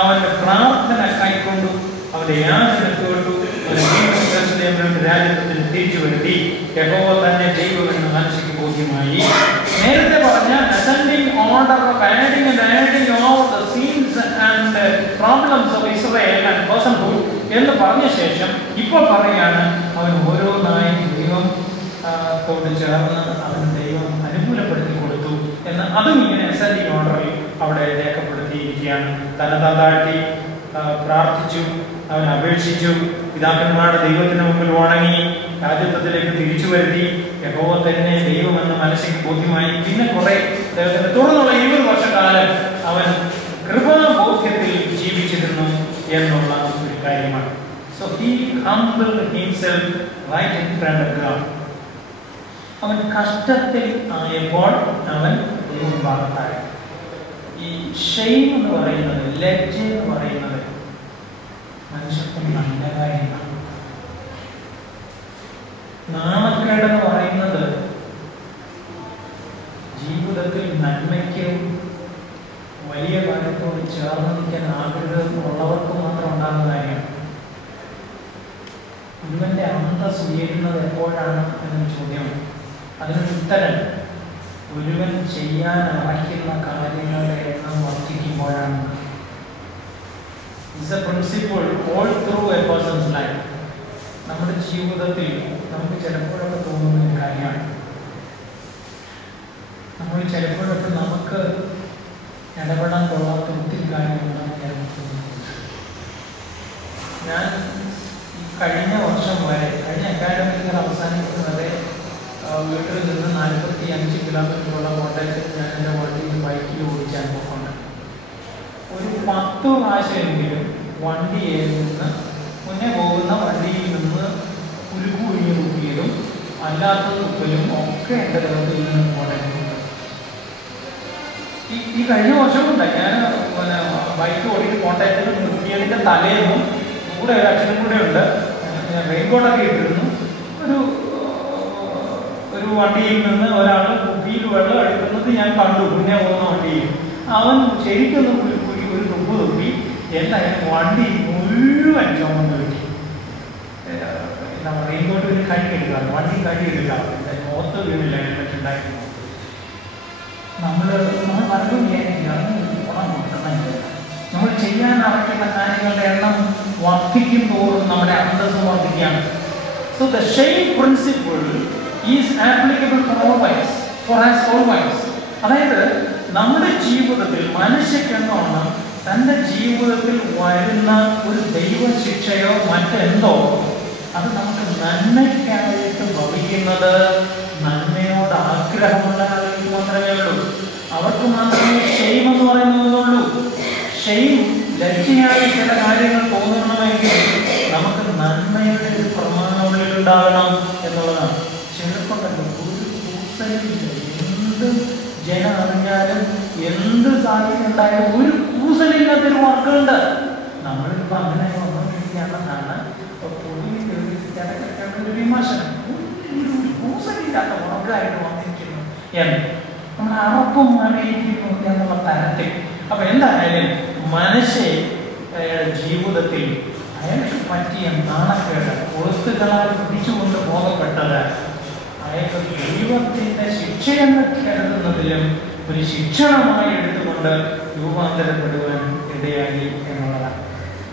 അവന്റെ പ്രാർത്ഥന കൈക്കൊണ്ടു, അവന്റെ യാചന കേട്ടു, രാജ്യത്തിന് തിരിച്ചു വരുത്തി. യഹോവ തന്നെ ദൈവമെന്ന് മനുഷ്യക്ക് ബോധ്യമായി. നേരത്തെ പറഞ്ഞ ascending order of adding and adding over the scenes and problems of Israel and personhood എന്ന് പറഞ്ഞ ശേഷം ഇപ്പോൾ പറയാണ് അവൻ ഓരോന്നായി ദൈവം ത്തോട് ചേർന്ന് അവൻ ദൈവം അനുകൂലപ്പെടുത്തി കൊടുത്തു എന്ന്. അതും ഇങ്ങനെ അസെൻഡിങ് ഓർഡറിൽ അവിടെ രേഖപ്പെടുത്തിയിരിക്കുകയാണ്. തന്നെ താഴ്ത്തി പ്രാർത്ഥിച്ചു, അവൻ അപേക്ഷിച്ചു, പിതാക്കന്മാരുടെ ദൈവത്തിന് മുമ്പിൽ വണങ്ങി, രാജ്യത്വത്തിലേക്ക് തിരിച്ചു വരുത്തി. യഹോവ തന്നെ ദൈവമെന്ന് മനസ്സിക്ക് ബോധ്യമായി. പിന്നെ കുറെ തുടർന്നുള്ള 20 വർഷക്കാലം അവൻ കൃപാബോധ്യത്തിൽ ജീവിച്ചിരുന്നു എന്നുള്ള ഒരു കാര്യമാണ്. So he humbled himself right in front of God. അവൻ കഷ്ടത്തിൽ ആയപ്പോൾ അവൻ ദൈവം ഭാഗത്തായി. ഈ ഷെയിം എന്ന് പറയുന്നത്, ലജ്ജ എന്ന് പറയുന്നത് മനുഷ്യർക്ക് നല്ല കാര്യമാണ്. നാണക്കേടെന്ന് പറയുന്നത് ജീവിതത്തിൽ നന്മയ്ക്ക് വലിയ കാര്യത്തോട് ചേർന്ന് നിൽക്കാൻ ആഗ്രഹമുള്ളവർക്ക് മാത്രം ഉണ്ടാകുന്ന കാര്യമാണ്. ഇവന്റെ അന്തസ് ഉയരുന്നത് എപ്പോഴാണ് എന്നൊരു ചോദ്യമാണ്. അതിനൊരു ഉത്തരം, ഒരുവൻ ചെയ്യാൻ അർഹിക്കുന്ന കാര്യങ്ങളുടെ എണ്ണം വർദ്ധിക്കുമ്പോഴാണ്. It's a principle all through a person's life. നമ്മുടെ ജീവിതത്തിൽ നമുക്ക് ചിലപ്പോഴൊക്കെ തോന്നുന്ന ഒരു കാര്യമാണ്, നമ്മൾ നമ്മൾ ചിലപ്പോഴൊക്കെ നമുക്ക് ഇടപെടാൻ കൊള്ളാത്ത ഒത്തിരി കാര്യങ്ങളുണ്ടാകും. ഞാൻ കഴിഞ്ഞ വർഷം വരെ, കഴിഞ്ഞ അക്കാഡമിക് ഇയർ അവസാനിക്കുന്നത് വീട്ടിൽ നിന്ന് 45 കിലോമീറ്ററുള്ള കോട്ടയത്തിൽ ഞാൻ എൻ്റെ വണ്ടിയിൽ ബൈക്കിൽ ഓടിക്കാൻ പോകുന്നുണ്ട്. ഒരു 10 പ്രാവശ്യമെങ്കിലും വണ്ടിയിൽ നിന്ന് മുന്നേ പോകുന്ന വണ്ടിയിൽ നിന്ന് കുരുക്കുഴിഞ്ഞ് തുപ്പിയതും അല്ലാത്ത തുപ്പലും ഒക്കെ എൻ്റെ ദേഹത്തിൽ നിന്ന് കോട്ടയത്തുണ്ട്. ഈ കഴിഞ്ഞ വർഷം കൊണ്ട് ഞാൻ ബൈക്ക് ഓടിച്ച് കോട്ടയത്തിൽ നിർത്തിയതിൻ്റെ തലേന്നും കൂടെ ഒരു അച്ഛനും കൂടെ ഉണ്ട്. ഞാൻ റെയിൻകോട്ടൊക്കെ ഇട്ടിരുന്നു. ഒരു വണ്ടിയിൽ നിന്ന് ഒരാൾ കുപ്പിയിൽ വെള്ളം എടുക്കുന്നത് ഞാൻ കണ്ടു. മുന്നേ പോകുന്ന വണ്ടിയിൽ അവൻ ശരിക്കൊന്ന് ഒരു തുപ്പ് തുപ്പി എന്തായാലും വണ്ടി മുഴുവൻ ചുമന്ന് കിട്ടി. റെയിൻകോട്ട് പിന്നെ കഴുകിയെടുക്കാം, വണ്ടി കഴുകിയെടുക്കാം. മുഖത്ത് വീണില്ല, ഹെൽമെറ്റ് ഉണ്ടായിരുന്നു. നമ്മൾ പലരും വിചാരിക്കുക നമ്മൾ ചെയ്യാൻ അറയ്ക്കുന്ന കാര്യങ്ങളുടെ എണ്ണം വർദ്ധിക്കും തോറും നമ്മുടെ അന്തസ്സ് വർദ്ധിക്കുകയാണ്. So the shame principle is applicable for as always. അതായത് നമ്മുടെ ജീവിതത്തിൽ മനുഷ്യക്കെന്നോണം തൻ്റെ ജീവിതത്തിൽ വരുന്ന ഒരു ദൈവശിക്ഷയോ മറ്റെന്തോ അത് നമുക്ക് നന്മയ്ക്കായിട്ട് ഭവിക്കുന്നത് നന്മയോട് ആഗ്രഹമുള്ള ആളുകൾക്ക് മാത്രമേ ഉള്ളൂ. അവർക്ക് മാത്രമേ ഷെയിം എന്ന് പറയുന്നതുള്ളൂ. ഷെയിം ലജ്ജയായി ചില കാര്യങ്ങൾ തോന്നണമെങ്കിൽ നമുക്ക് നന്മയുടെ ഒരു പ്രമാണം ഉള്ളിലുണ്ടാകണം എന്നുള്ളതാണ്. ചെറുപ്പമല്ല, ഒരു കൂസലില്ല. എന്ത് ജനം അറിഞ്ഞാലും എന്ത് സാധ്യത ഉണ്ടായാലും ഒരു കൂസലില്ലാത്തൊരു വാക്കുണ്ട്. നമ്മളിപ്പോൾ അങ്ങനെ വന്നുകൊണ്ടിരിക്കുകയാണെന്നാണ് ഒരു വിമർശനം. ഒരു കൂസലില്ലാത്ത വാക്കായിട്ട് വന്നിരിക്കുന്നു എന്ന് നമ്മൾ അറപ്പും അറിയിക്കുന്നു എന്നുള്ള തരത്തിൽ. അപ്പൊ എന്തായാലും മനുഷ്യ ജീവിതത്തിൽ അയാൾക്ക് പറ്റിയ നാണക്കേട് കൊളുത്തുകളാൽ പിടിച്ചുകൊണ്ട് പോകപ്പെട്ടത് അയാൾക്ക് ദൈവത്തിന്റെ ശിക്ഷയെന്ന് കരുതുന്നതിലും ഒരു ശിക്ഷണമായി എടുത്തുകൊണ്ട് രൂപാന്തരപ്പെടുവാൻ ഇടയായി എന്നുള്ളതാണ്.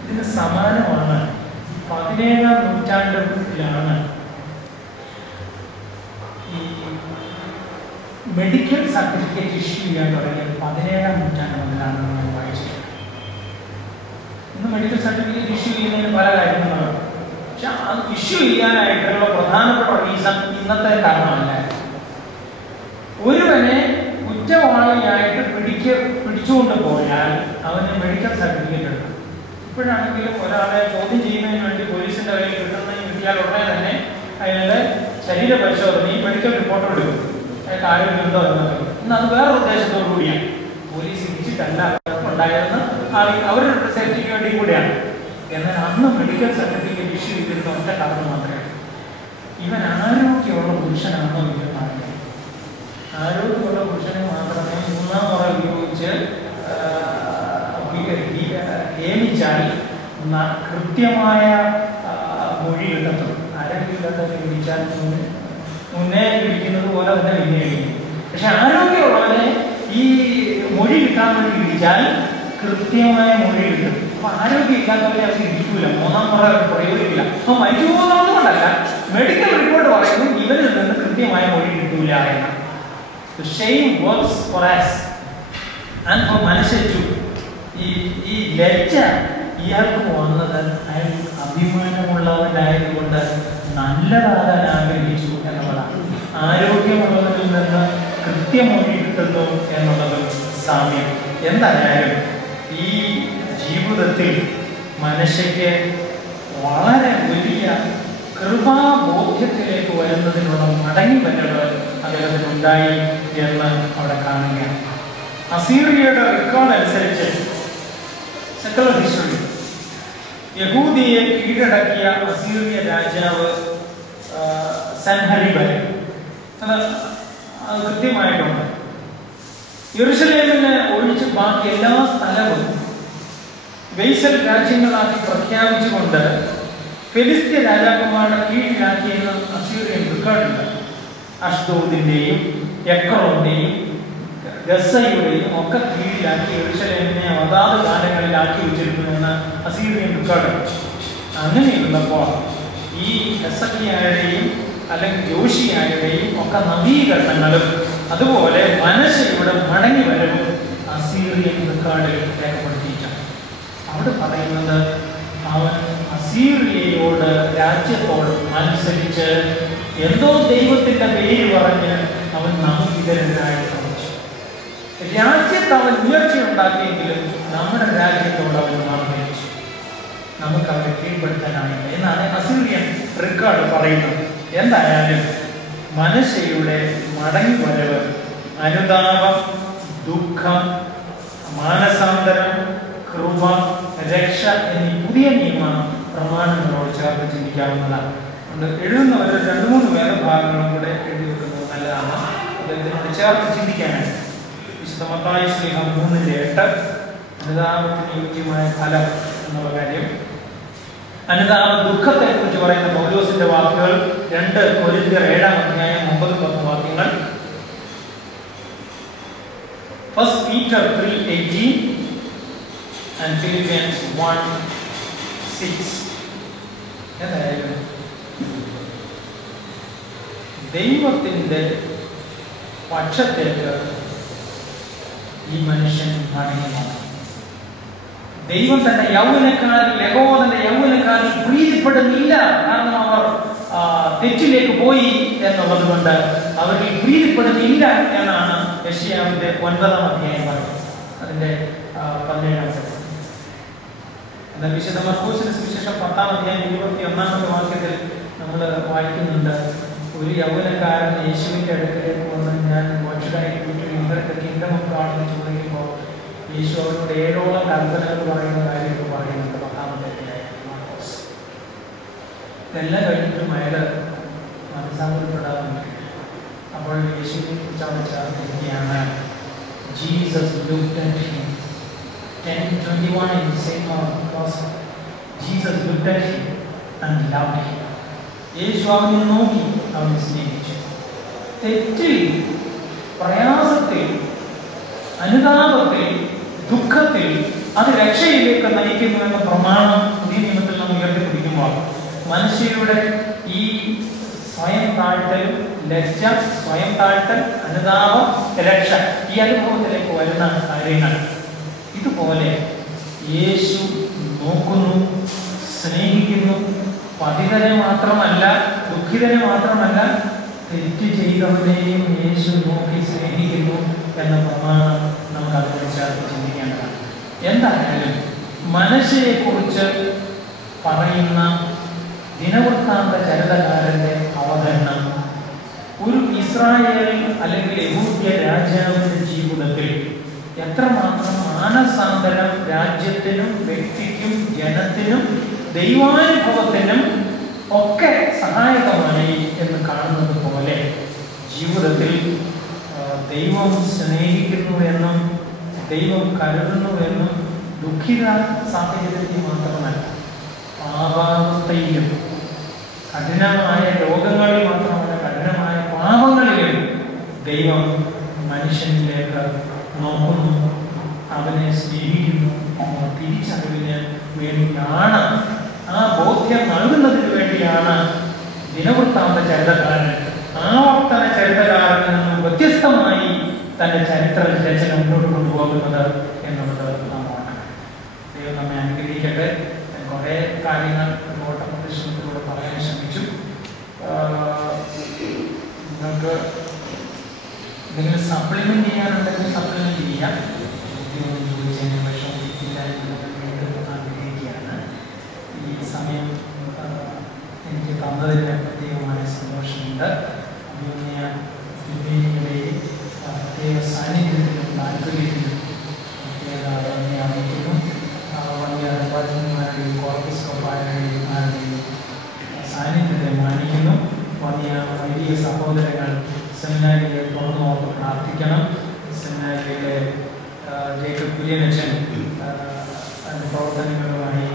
ഇതിന് സമാനമാണ് 17ാം നൂറ്റാണ്ടിലാണ് ഈ മെഡിക്കൽ സർട്ടിഫിക്കറ്റ് ഇഷ്യൂ ചെയ്യാൻ തുടങ്ങിയത്. 17ാം നൂറ്റാണ്ട് മുതലാണ് നമ്മൾ വായിച്ചത്. ഇന്ന് മെഡിക്കൽ സർട്ടിഫിക്കറ്റ് ഇഷ്യൂ ചെയ്യുന്നതിന് പല കാര്യങ്ങളാണ്. പക്ഷെ അത് ഇഷ്യൂ ചെയ്യാനായിട്ടുള്ള പ്രധാനപ്പെട്ട റീസൺ ഇന്നത്തെ കാരണമല്ല. ഒരുവനെ കുറ്റവാളിയായിട്ട് പിടിച്ചുകൊണ്ട് പോയാൽ അവന് മെഡിക്കൽ സർട്ടിഫിക്കറ്റ് എടുക്കും. ഇപ്പോഴാണെങ്കിലും ഒരാളെ ചോദ്യം ചെയ്യുന്നതിന് വേണ്ടി പോലീസിന്റെ കയ്യിൽ കിട്ടിയാൽ ഉടനെ തന്നെ അയാളുടെ ശരീര പരിശോധനയും മെഡിക്കൽ റിപ്പോർട്ടും എടുക്കും. അയാൾക്ക് ആരോഗ്യമുണ്ടോ എന്നൊക്കെ. ഇന്ന് അത് വേറെ ഉദ്ദേശത്തോടു കൂടിയാണ്. പോലീസ് ഇടിച്ചിട്ടല്ല ഉണ്ടായിരുന്ന അവരുടെ സേഫ്റ്റിക്ക് വേണ്ടി കൂടിയാണ്. എന്നാൽ അന്ന് മെഡിക്കൽ സർട്ടിഫിക്കറ്റ് ഇഷ്യൂ ചെയ്തിരുന്ന ഒറ്റ കാരണം മാത്രമേ ഇവൻ ആരോഗ്യമുള്ള പുരുഷനാണോ ഇല്ലെന്ന് അറിയാം. ആരോഗ്യമുള്ള പുരുഷനെ മാത്രമേ 3ാം മുറ ഉപയോഗിച്ച് നിയമിച്ചാൽ കൃത്യമായ മൊഴി കിട്ടത്തുള്ളൂ. ആരോഗ്യമില്ലാത്തവരെ വിളിച്ചാൽ മുന്നേ വിളിക്കുന്നത് പോലെ തന്നെ പിന്നെ വിളിക്കും. പക്ഷെ ആരോഗ്യമുള്ളവരെ ഈ മൊഴി കിട്ടാൻ വേണ്ടി വിളിച്ചാൽ കൃത്യമായ മൊഴി കിട്ടും. അപ്പൊ ആരോഗ്യം ഇല്ലാത്തവരെ അവർ ഇരിക്കൂല, 3ാം മുറ പ്രയോഗിക്കില്ല. അപ്പൊ മരിച്ചു പോകുന്നതുകൊണ്ടല്ല, മെഡിക്കൽ റിപ്പോർട്ട് പറയുന്നു ഇവരിൽ നിന്ന് കൃത്യമായ മൊഴി കിട്ടൂല എന്ന്. Shame works for us and for മനുഷ്യ too. ഈ ലജ്ജ ഇയാൾക്ക് വന്നത് അയാൾ അഭിമാനമുള്ളവരായതുകൊണ്ട് നല്ലതാകാൻ ആഗ്രഹിച്ചു എന്നുള്ളതാണ്. ആരോഗ്യമുള്ളവരിൽ നിന്ന് കൃത്യമൊഴി കിട്ടുന്നു എന്നുള്ളത് സാമ്യം. എന്തായാലും ഈ ജീവിതത്തിൽ മനുഷ്യക്ക് വളരെ വലിയ കൃപാബോധ്യത്തിലേക്ക് വരുന്നതിനുള്ള മടങ്ങി വരവ് അദ്ദേഹത്തിനുണ്ടായി എന്ന് അവിടെ കാണുകയാണ്. അസീറിയയുടെ റെക്കോർഡ് അനുസരിച്ച് സെക്കുലർ ഹിസ്റ്ററി യഹൂദിയെ കീഴടക്കിയ അസീറിയ രാജാവ് സൻഹരിബൻ അത് കൃത്യമായിട്ടുണ്ട്. യെരുശലേമിനെ ഒഴിച്ച് ബാക്കി എല്ലാ സ്ഥലവും വെയ്സൽ രാജ്യങ്ങളാക്കി പ്രഖ്യാപിച്ചുകൊണ്ട് ഫെലിസ്ത്യ രാജാക്കന്മാരുടെ കീഴിലാക്കിയെന്ന് അസീറിയൻ റെക്കോർഡുണ്ട്. അഷ്ദോദിന്റെയും എക്രോന്റെയും ഗസയുടെയും ഒക്കെ കീഴിലാക്കി യെരുശലേമിനെ അതാത് കാലങ്ങളിലാക്കി വെച്ചിരിക്കുന്നുവെന്ന് അസീറിയൻ റെക്കോർഡ്. അങ്ങനെയുള്ളപ്പോൾ ഈ ഹെസക്കിയായുടെയും അല്ലെങ്കിൽ ജോഷിയായുടെയും ഒക്കെ നവീകരണങ്ങളും അതുപോലെ മനശ്ശെയുടെ മടങ്ങി വരവും അസീറിയൻ റെക്കോർഡിൽ രേഖപ്പെടുത്തിയിട്ടാണ്. അവിടെ പറയുന്നത് അവൻ അസീറിയയോട് രാജ്യത്തോട് മത്സരിച്ച് എന്തോ ദൈവത്തിന്റെ പേര് പറഞ്ഞ് അവൻ നമുക്കിതരെതിരായി പ്രവർത്തിച്ചു. രാജ്യത്ത് അവൻ ഉയർച്ചയുണ്ടാക്കിയെങ്കിലും നമ്മുടെ രാജ്യത്തോട് അവൻ മത്സരിച്ചു. നമുക്ക് അവരെ കീഴ്പ്പെടുത്താനായില്ല എന്നാണ് അസീറിയൻ റെക്കോർഡ് പറയുന്നത്. എന്തായാലും മനശ്ശെയുടെ മടങ്ങി വരവ്, അനുതാപം, ദുഃഖം, മാനസാന്തരം, കൃപ, രക്ഷ എന്നീ പുതിയ നിയമ പ്രമാണങ്ങളോട് ചേർത്ത് ചിന്തിക്കാവുന്നതാണ്. അതുകൊണ്ട് എഴുതുന്നവർ 2-3 വേദഭാഗങ്ങളും കൂടെ എഴുതി വെക്കുന്നത് നല്ലതാണ്. അദ്ദേഹത്തിനോട് ചേർത്ത് ചിന്തിക്കാനായിട്ട് വിശുദ്ധ മത്തായി ശ്ലീഹ 3:8 അനുതാപത്തിന് യോഗ്യമായ ഫലം എന്നുള്ള കാര്യം, അനുതാപ ദുഃഖത്തെ കുറിച്ച് പറയുന്ന പൗലോസിന്റെ വാക്കുകൾ 2 കൊരിന്ത്യർ 7-9-10 വാക്യങ്ങൾ, 1 Peter 3:18 and Philippians 1:6. എന്തായാലും ദൈവത്തിന്റെ പക്ഷത്തേക്ക് ഈ മനുഷ്യൻ മടങ്ങി. ദൈവം തന്റെ യൗവനക്കാരിൽ, യഹോവയുടെ യൗവനക്കാരിൽ പ്രീതിപ്പെടുന്നില്ല. കാരണം അവർ തെറ്റിലേക്ക് പോയി എന്നുള്ളത് കൊണ്ട് അവരിൽ പ്രീതിപ്പെടുന്നില്ല എന്നാണ് യെശയ്യാവിന്റെ 9-ാം അധ്യായം പറയുന്നത്. അതിന്റെ 17-ാമത്തെ. എന്നാൽ വിശുദ്ധ മർക്കോസിന്റെ സുവിശേഷം 10-ാം അധ്യായം 21-ാമത്തെ വാക്യത്തിൽ നമ്മൾ വായിക്കുന്നുണ്ട്, ഒരു യൗവനക്കാരൻ യേശുവിന്റെ അടുക്കലേക്ക് വന്ന് ഞാൻ കിങ്ഡം ഓഫ് ഗോഡ് എന്ന് ചോദിക്കുമ്പോൾ യേശു അവരോട് 7ഓളം കൽപ്പനകൾ പറയുന്ന കാര്യമൊക്കെ പറയുന്നുണ്ട് 10-ാമത്തെ അധ്യായം മാർക്കോസ്. ഇതെല്ലാം കഴിഞ്ഞിട്ടും അയാള് മനസ്സാന്തരപ്പെടാറുണ്ട്. അപ്പോൾ യേശുവിനെ കുറിച്ച് അവിടെ ചേർത്തിരിക്കുകയാണ്. Jesus looked at him. 10:21 in the same gospel. Jesus looked at him and loved him. യേശു അവനെ നോക്കി, അവനെ സ്നേഹിച്ചു. തെറ്റിൽ, പ്രയാസത്തിൽ, അനുതാപത്തിൽ, ദുഃഖത്തിൽ അത് രക്ഷയിലേക്ക് നയിക്കുന്നു എന്ന പ്രമാണം പുതിയ നിയമത്തിൽ നാം ഉയർത്തിപ്പിടിക്കുമ്പോൾ മനുഷ്യരുടെ ഈ സ്വയം താഴ്ത്തൽ, ലജ്ജ, സ്വയം താഴ്ത്തൽ, അനുതാപം, രക്ഷ, ഈ അനുഭവത്തിലേക്ക് വരുന്ന കാര്യങ്ങൾ ഇതുപോലെ യേശു നോക്കുന്നു, സ്നേഹിക്കുന്നു. പതിതനെ മാത്രമല്ല, ദുഃഖിതനെ മാത്രമല്ല, തെറ്റ് ചെയ്തവരെയും യേശു നോക്കി സ്നേഹിക്കുന്നു എന്ന പ്രമാണം നമുക്ക് അതിനെക്കുറിച്ച് ചിന്തിക്കേണ്ടതാണ്. എന്തായാലും മനശ്ശെയെ കുറിച്ച് പറയുന്ന ദിനവൃത്താന്ത ചരിതകാരന്റെ അവതരണം ഒരു ഇസ്രായേൽ അല്ലെങ്കിൽ യഹൂദ്യ രാജാവിന്റെ ജീവിതത്തിൽ എത്രമാത്രം മാനസാന്തരം രാജ്യത്തിനും വ്യക്തിക്കും ജനത്തിനും ദൈവാനുഭവത്തിനും ഒക്കെ സഹായകമായി എന്ന് കാണുന്നത് പോലെ ജീവിതത്തിൽ ദൈവം സ്നേഹിക്കുന്നു എന്നും ദൈവം കരുതുന്നു എന്നും ദുഃഖിത സാഹചര്യത്തിൽ മാത്രമല്ല, പാപാവസ്ഥയിലും കഠിനമായ രോഗങ്ങളിൽ മാത്രമല്ല, കഠിനമായ പാപങ്ങളിലും ദൈവം മനുഷ്യനിലേക്ക് നോക്കുന്നു, അവനെ സ്നേഹിക്കുന്നു എന്ന തിരിച്ചറിവിന് വേണ്ടിയാണ്, ആ ബോധ്യം നൽകുന്നതിന് വേണ്ടിയാണ് ദിനവൃത്താന്ത ചരിതകാരൻ ആവർത്തന ചരിതകാരനിൽ നിന്നും വ്യത്യസ്തമായി തന്റെ ചരിത്ര രചന മുന്നോട്ട് കൊണ്ടുപോകുന്നത് എന്നുള്ളത് നാം ഓർക്കണം. ദൈവം നമ്മെ അനുഗ്രഹിക്കട്ടെ. കുറേ കാര്യങ്ങൾ ഓട്ടപ്രദർശനത്തിലൂടെ പറയാൻ ശ്രമിച്ചു. നിങ്ങൾക്ക് എന്തെങ്കിലും സപ്ലിമെന്റ് ചെയ്യാനുണ്ടെങ്കിൽ സപ്ലിമെന്റ് ചെയ്യാം. ചോദിച്ചതിന് വിഷമിക്കില്ല എന്ന് ആഗ്രഹിക്കുകയാണ്. ഈ സമയം എനിക്ക് തന്നതിന് പ്രത്യേകമായ സന്തോഷമുണ്ട്. പ്രത്യേക സാന്നിധ്യത്തിലും താല്പര്യത്തിലും പ്രത്യേക അറിയിക്കുന്നു. വലിയ നിർവാചകന്മാരുടെയും കോർപ്പസ് പ്രൊഫൈലുകളുടെയും സാന്നിധ്യത്തെ മാനിക്കുന്നു. വലിയ സഹോദരങ്ങൾ സെമിനാരിയെ തുറന്നു നോക്കി പ്രാർത്ഥിക്കണം. സെമിനാരിയിലെ ജേക്കബ് കുര്യനച്ചൻ അതിൻ്റെ പ്രവർത്തനങ്ങളുമായി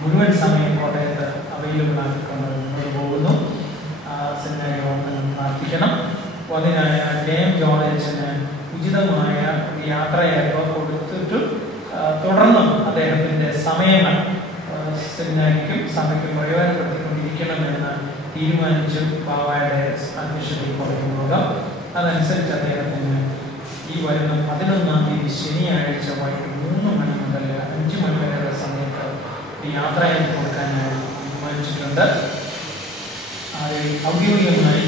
മുഴുവൻ സമയം കോട്ടയത്ത് അവൈലബിൾ ആക്കിക്കൊണ്ട് മുന്നോട്ട് പോകുന്നു. സെമിനാരി ഓർമ്മ പ്രാർത്ഥിക്കണം. അതിനായ ജയം ജോർജന് ഉചിതമായ ഒരു യാത്രയയപ്പ് കൊടുത്തിട്ട് തുടർന്നും അദ്ദേഹത്തിൻ്റെ സമയങ്ങൾ സെമിനാരിക്കും സഭയ്ക്കും പ്രയോജനപ്പെടുത്തിക്കൊണ്ടിരിക്കണമെന്ന് തീരുമാനിച്ചു പാവായുടെ അധ്യക്ഷതയിൽ പറയുന്നത്. അതനുസരിച്ച് അദ്ദേഹത്തിന് ഈ വരുന്ന 11-ാം തീയതി ശനിയാഴ്ച വൈകിട്ട് 3 മണി മുതൽ 5 മണി വരെയുള്ള സമയത്ത് ഈ യാത്രയിൽ കൊടുക്കാനായി തീരുമാനിച്ചിട്ടുണ്ട്. അത് ഔദ്യോഗികമായി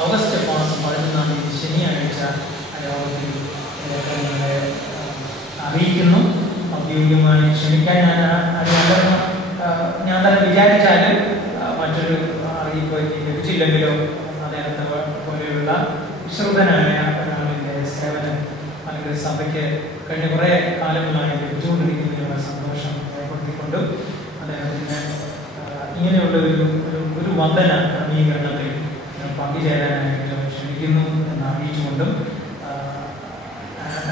ഓഗസ്റ്റ് മാസം 11-ാം തീയതി ശനിയാഴ്ച യോഗത്തിൽ നിങ്ങളെ അറിയിക്കുന്നു. ഔദ്യോഗികമായി ക്ഷണിക്കാൻ ഞാൻ തന്നെ വിചാരിച്ചാൽ മറ്റൊരു അറിയിപ്പ് ലഭിച്ചില്ലെങ്കിലോ അദ്ദേഹത്തെ പോലെയുള്ള വിശ്രുതനായ ഒരാളിൻ്റെ സേവനം അല്ലെങ്കിൽ സഭയ്ക്ക് കഴിഞ്ഞ കുറേ കാലങ്ങളായി ലഭിച്ചുകൊണ്ടിരിക്കുന്നതിനുള്ള സന്തോഷം രേഖപ്പെടുത്തിക്കൊണ്ടും അദ്ദേഹത്തിന് ഇങ്ങനെയുള്ള ഒരു വന്ദന ക്രമീകരണത്തിൽ പങ്കുചേരാനായിട്ട് ക്ഷണിക്കുന്നു എന്ന് അറിയിച്ചുകൊണ്ടും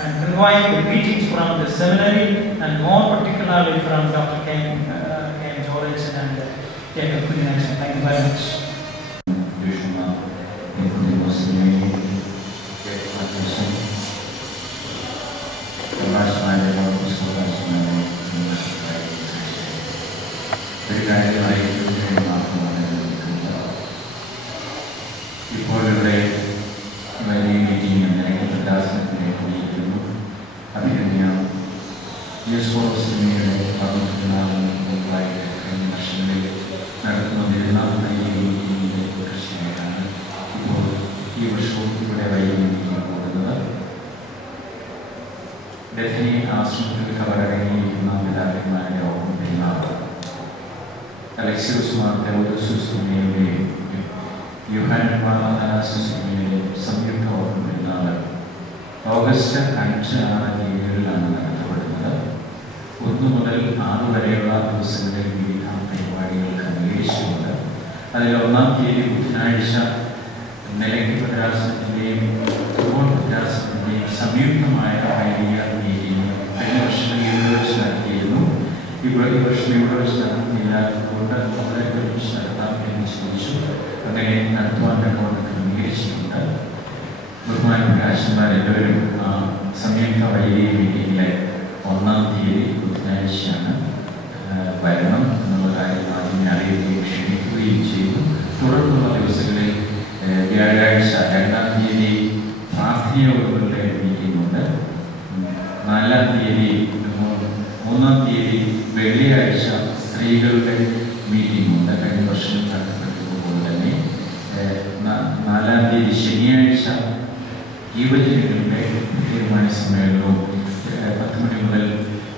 and provide the greetings from the seminary and more particularly from Dr. Ken George and Jacob Kudinesh. Thank you very much. ഇപ്പോൾ ഇവിടെ വലിയ മീറ്റിംഗ് പ്രദാസനത്തിനെ കൊണ്ടിരിക്കുന്നു. അഭിനന്ദനം യൂസ്ഫോസിനിയുടെ മുമ്പായി കഴിഞ്ഞ വർഷങ്ങളിൽ നടത്തുന്നതിരുന്ന വലിയ മീറ്റിംഗിൻ്റെ തുടർച്ചയായാണ് ഇപ്പോൾ ഈ വർഷവും ഇവിടെ വലിയ മീറ്റിംഗ് പോകുന്നത്. ഡെഫിനി ആശ്രമത്തിൽ കവറടങ്ങിയിരിക്കുന്ന പിതാക്കന്മാരുടെ ഓർമ്മ പെരുന്നാൾ അലക്സിയോസ് മാർ തെവോദോസുസുമയുടെയും യോഹാനൻ മാർ അഥാനാസുസുമയുടെയും സംയുക്ത ഓർമ്മ പെരുന്നാൾ ഓഗസ്റ്റ് 5-6 തീയതികളിലാണ് നടത്തപ്പെടുന്നത്. 1 മുതൽ 6 വരെയുള്ള ദിവസങ്ങളിൽ വിവിധ പരിപാടികൾ ക്രമീകരിച്ചിട്ടുണ്ട്. അതിൽ 1-ാം തീയതി ബുധനാഴ്ച നിലയ്ക്ക് ഭദ്രാസനത്തിൻ്റെയും ഭദ്രാസനത്തിൻ്റെയും സംയുക്തമായ വൈദിക മീറ്റിംഗ് കഴിഞ്ഞ വർഷം ഇവിടെ വെച്ച് നടത്തിയിരുന്നു. ഈ വർഷം ഇവിടെ വെച്ച് നടത്തുന്നില്ലാത്തതുകൊണ്ട് വളരെ ഒരുമിച്ച് നടത്താം എന്ന് ചോദിച്ചു. അങ്ങനെ നടത്തുവാൻ നമ്മൾ ക്രമീകരിച്ചിട്ടുണ്ട്. ബഹുമാനപ്പെട്ട അച്ഛന്മാരെല്ലാവരും സംയുക്ത വൈദിക മീറ്റിംഗിലെ 1-ാം തീയതി ബുധനാഴ്ചയാണ് വരണം എന്നുള്ള കാര്യം ആദ്യമേ അറിയുകയും ക്ഷണിക്കുകയും ചെയ്തു. തുടർന്നുള്ള ദിവസങ്ങളിൽ വ്യാഴാഴ്ച 2-ാം തീയതി പ്രാർത്ഥനയോടുകളുടെ മീറ്റിംഗ് ഉണ്ട്. 4-ാം തീയതി 3-ാം തീയതി വെള്ളിയാഴ്ച സ്ത്രീകളുടെ മീറ്റിംഗ് ഉണ്ട്. കഴിഞ്ഞ വർഷം നടത്തപ്പെട്ടതുപോലെ തന്നെ 4-ാം തീയതി ശനിയാഴ്ച യുവജനങ്ങളുടെ തീരുമാന സമ്മേളനവും 10 മണി മുതൽ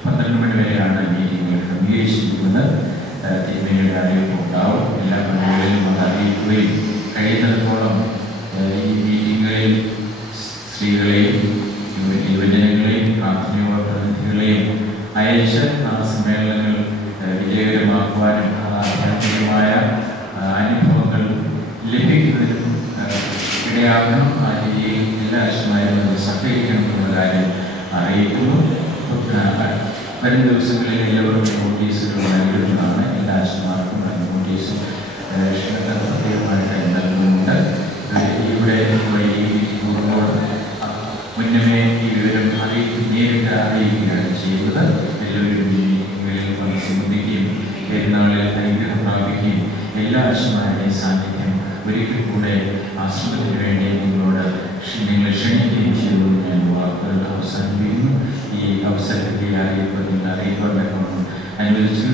12 മണി വരെയാണ് മീറ്റിംഗുകൾ ക്രമീകരിച്ചിരിക്കുന്നത്. തിരുമേനിയുടെ അറിയിപ്പ് ഉണ്ടാവും. എല്ലാ പള്ളികളിലും അത് അറിയിക്കുകയും കഴിയുന്നിടത്തോളം ഈ മീറ്റിങ്ങുകളിൽ സ്ത്രീകളെയും യുവജനങ്ങളെയും പ്രാഥമിക പ്രതിനിധികളെയും അയച്ച് ആ സമ്മേളനങ്ങൾ വിജയകരമാക്കുവാനും ആധ്യാത്മികമായ അനുഭവങ്ങൾ ലഭിക്കുന്നതിനും ഇടയാകണം. ആ രീതിയിൽ എല്ലാ അച്ഛന്മാരും സഹകരിക്കണം എന്നുള്ള കാര്യം അറിയിക്കുന്നു. വരും ദിവസങ്ങളിൽ എല്ലാവർക്കും നോട്ടീസുകൾ നൽകുന്നതാണ്. എല്ലാ അച്ഛന്മാർക്കും നോട്ടീസും പ്രത്യേകമായിട്ട് നൽകുന്നുണ്ട്. ഇവിടെ പോകുമ്പോൾ മുന്നമേ ഈ വിവരം നേരിട്ട് അറിയിക്കുകയാണ് ചെയ്യുന്നത്. എല്ലാവരും മീറ്റിങ്ങുകളിൽ സംബന്ധിക്കുകയും പെരുന്നാളിൽ അനുഗ്രഹം പ്രാപിക്കുകയും എല്ലാ അച്ഛന്മാരുടെയും സാന്നിധ്യം ഒരിക്കൽ കൂടെ ആശ്രമത്തിന് വേണ്ടി നിങ്ങളെ ക്ഷണിക്കുകയും ചെയ്തു. ഞാൻ വാക്കുകൾ അവസാനിപ്പിക്കുന്നു. ഈ അവസരത്തിൽ അറിയിപ്പ് നിങ്ങൾ അറിയിക്കാൻ അനുവദിച്ചു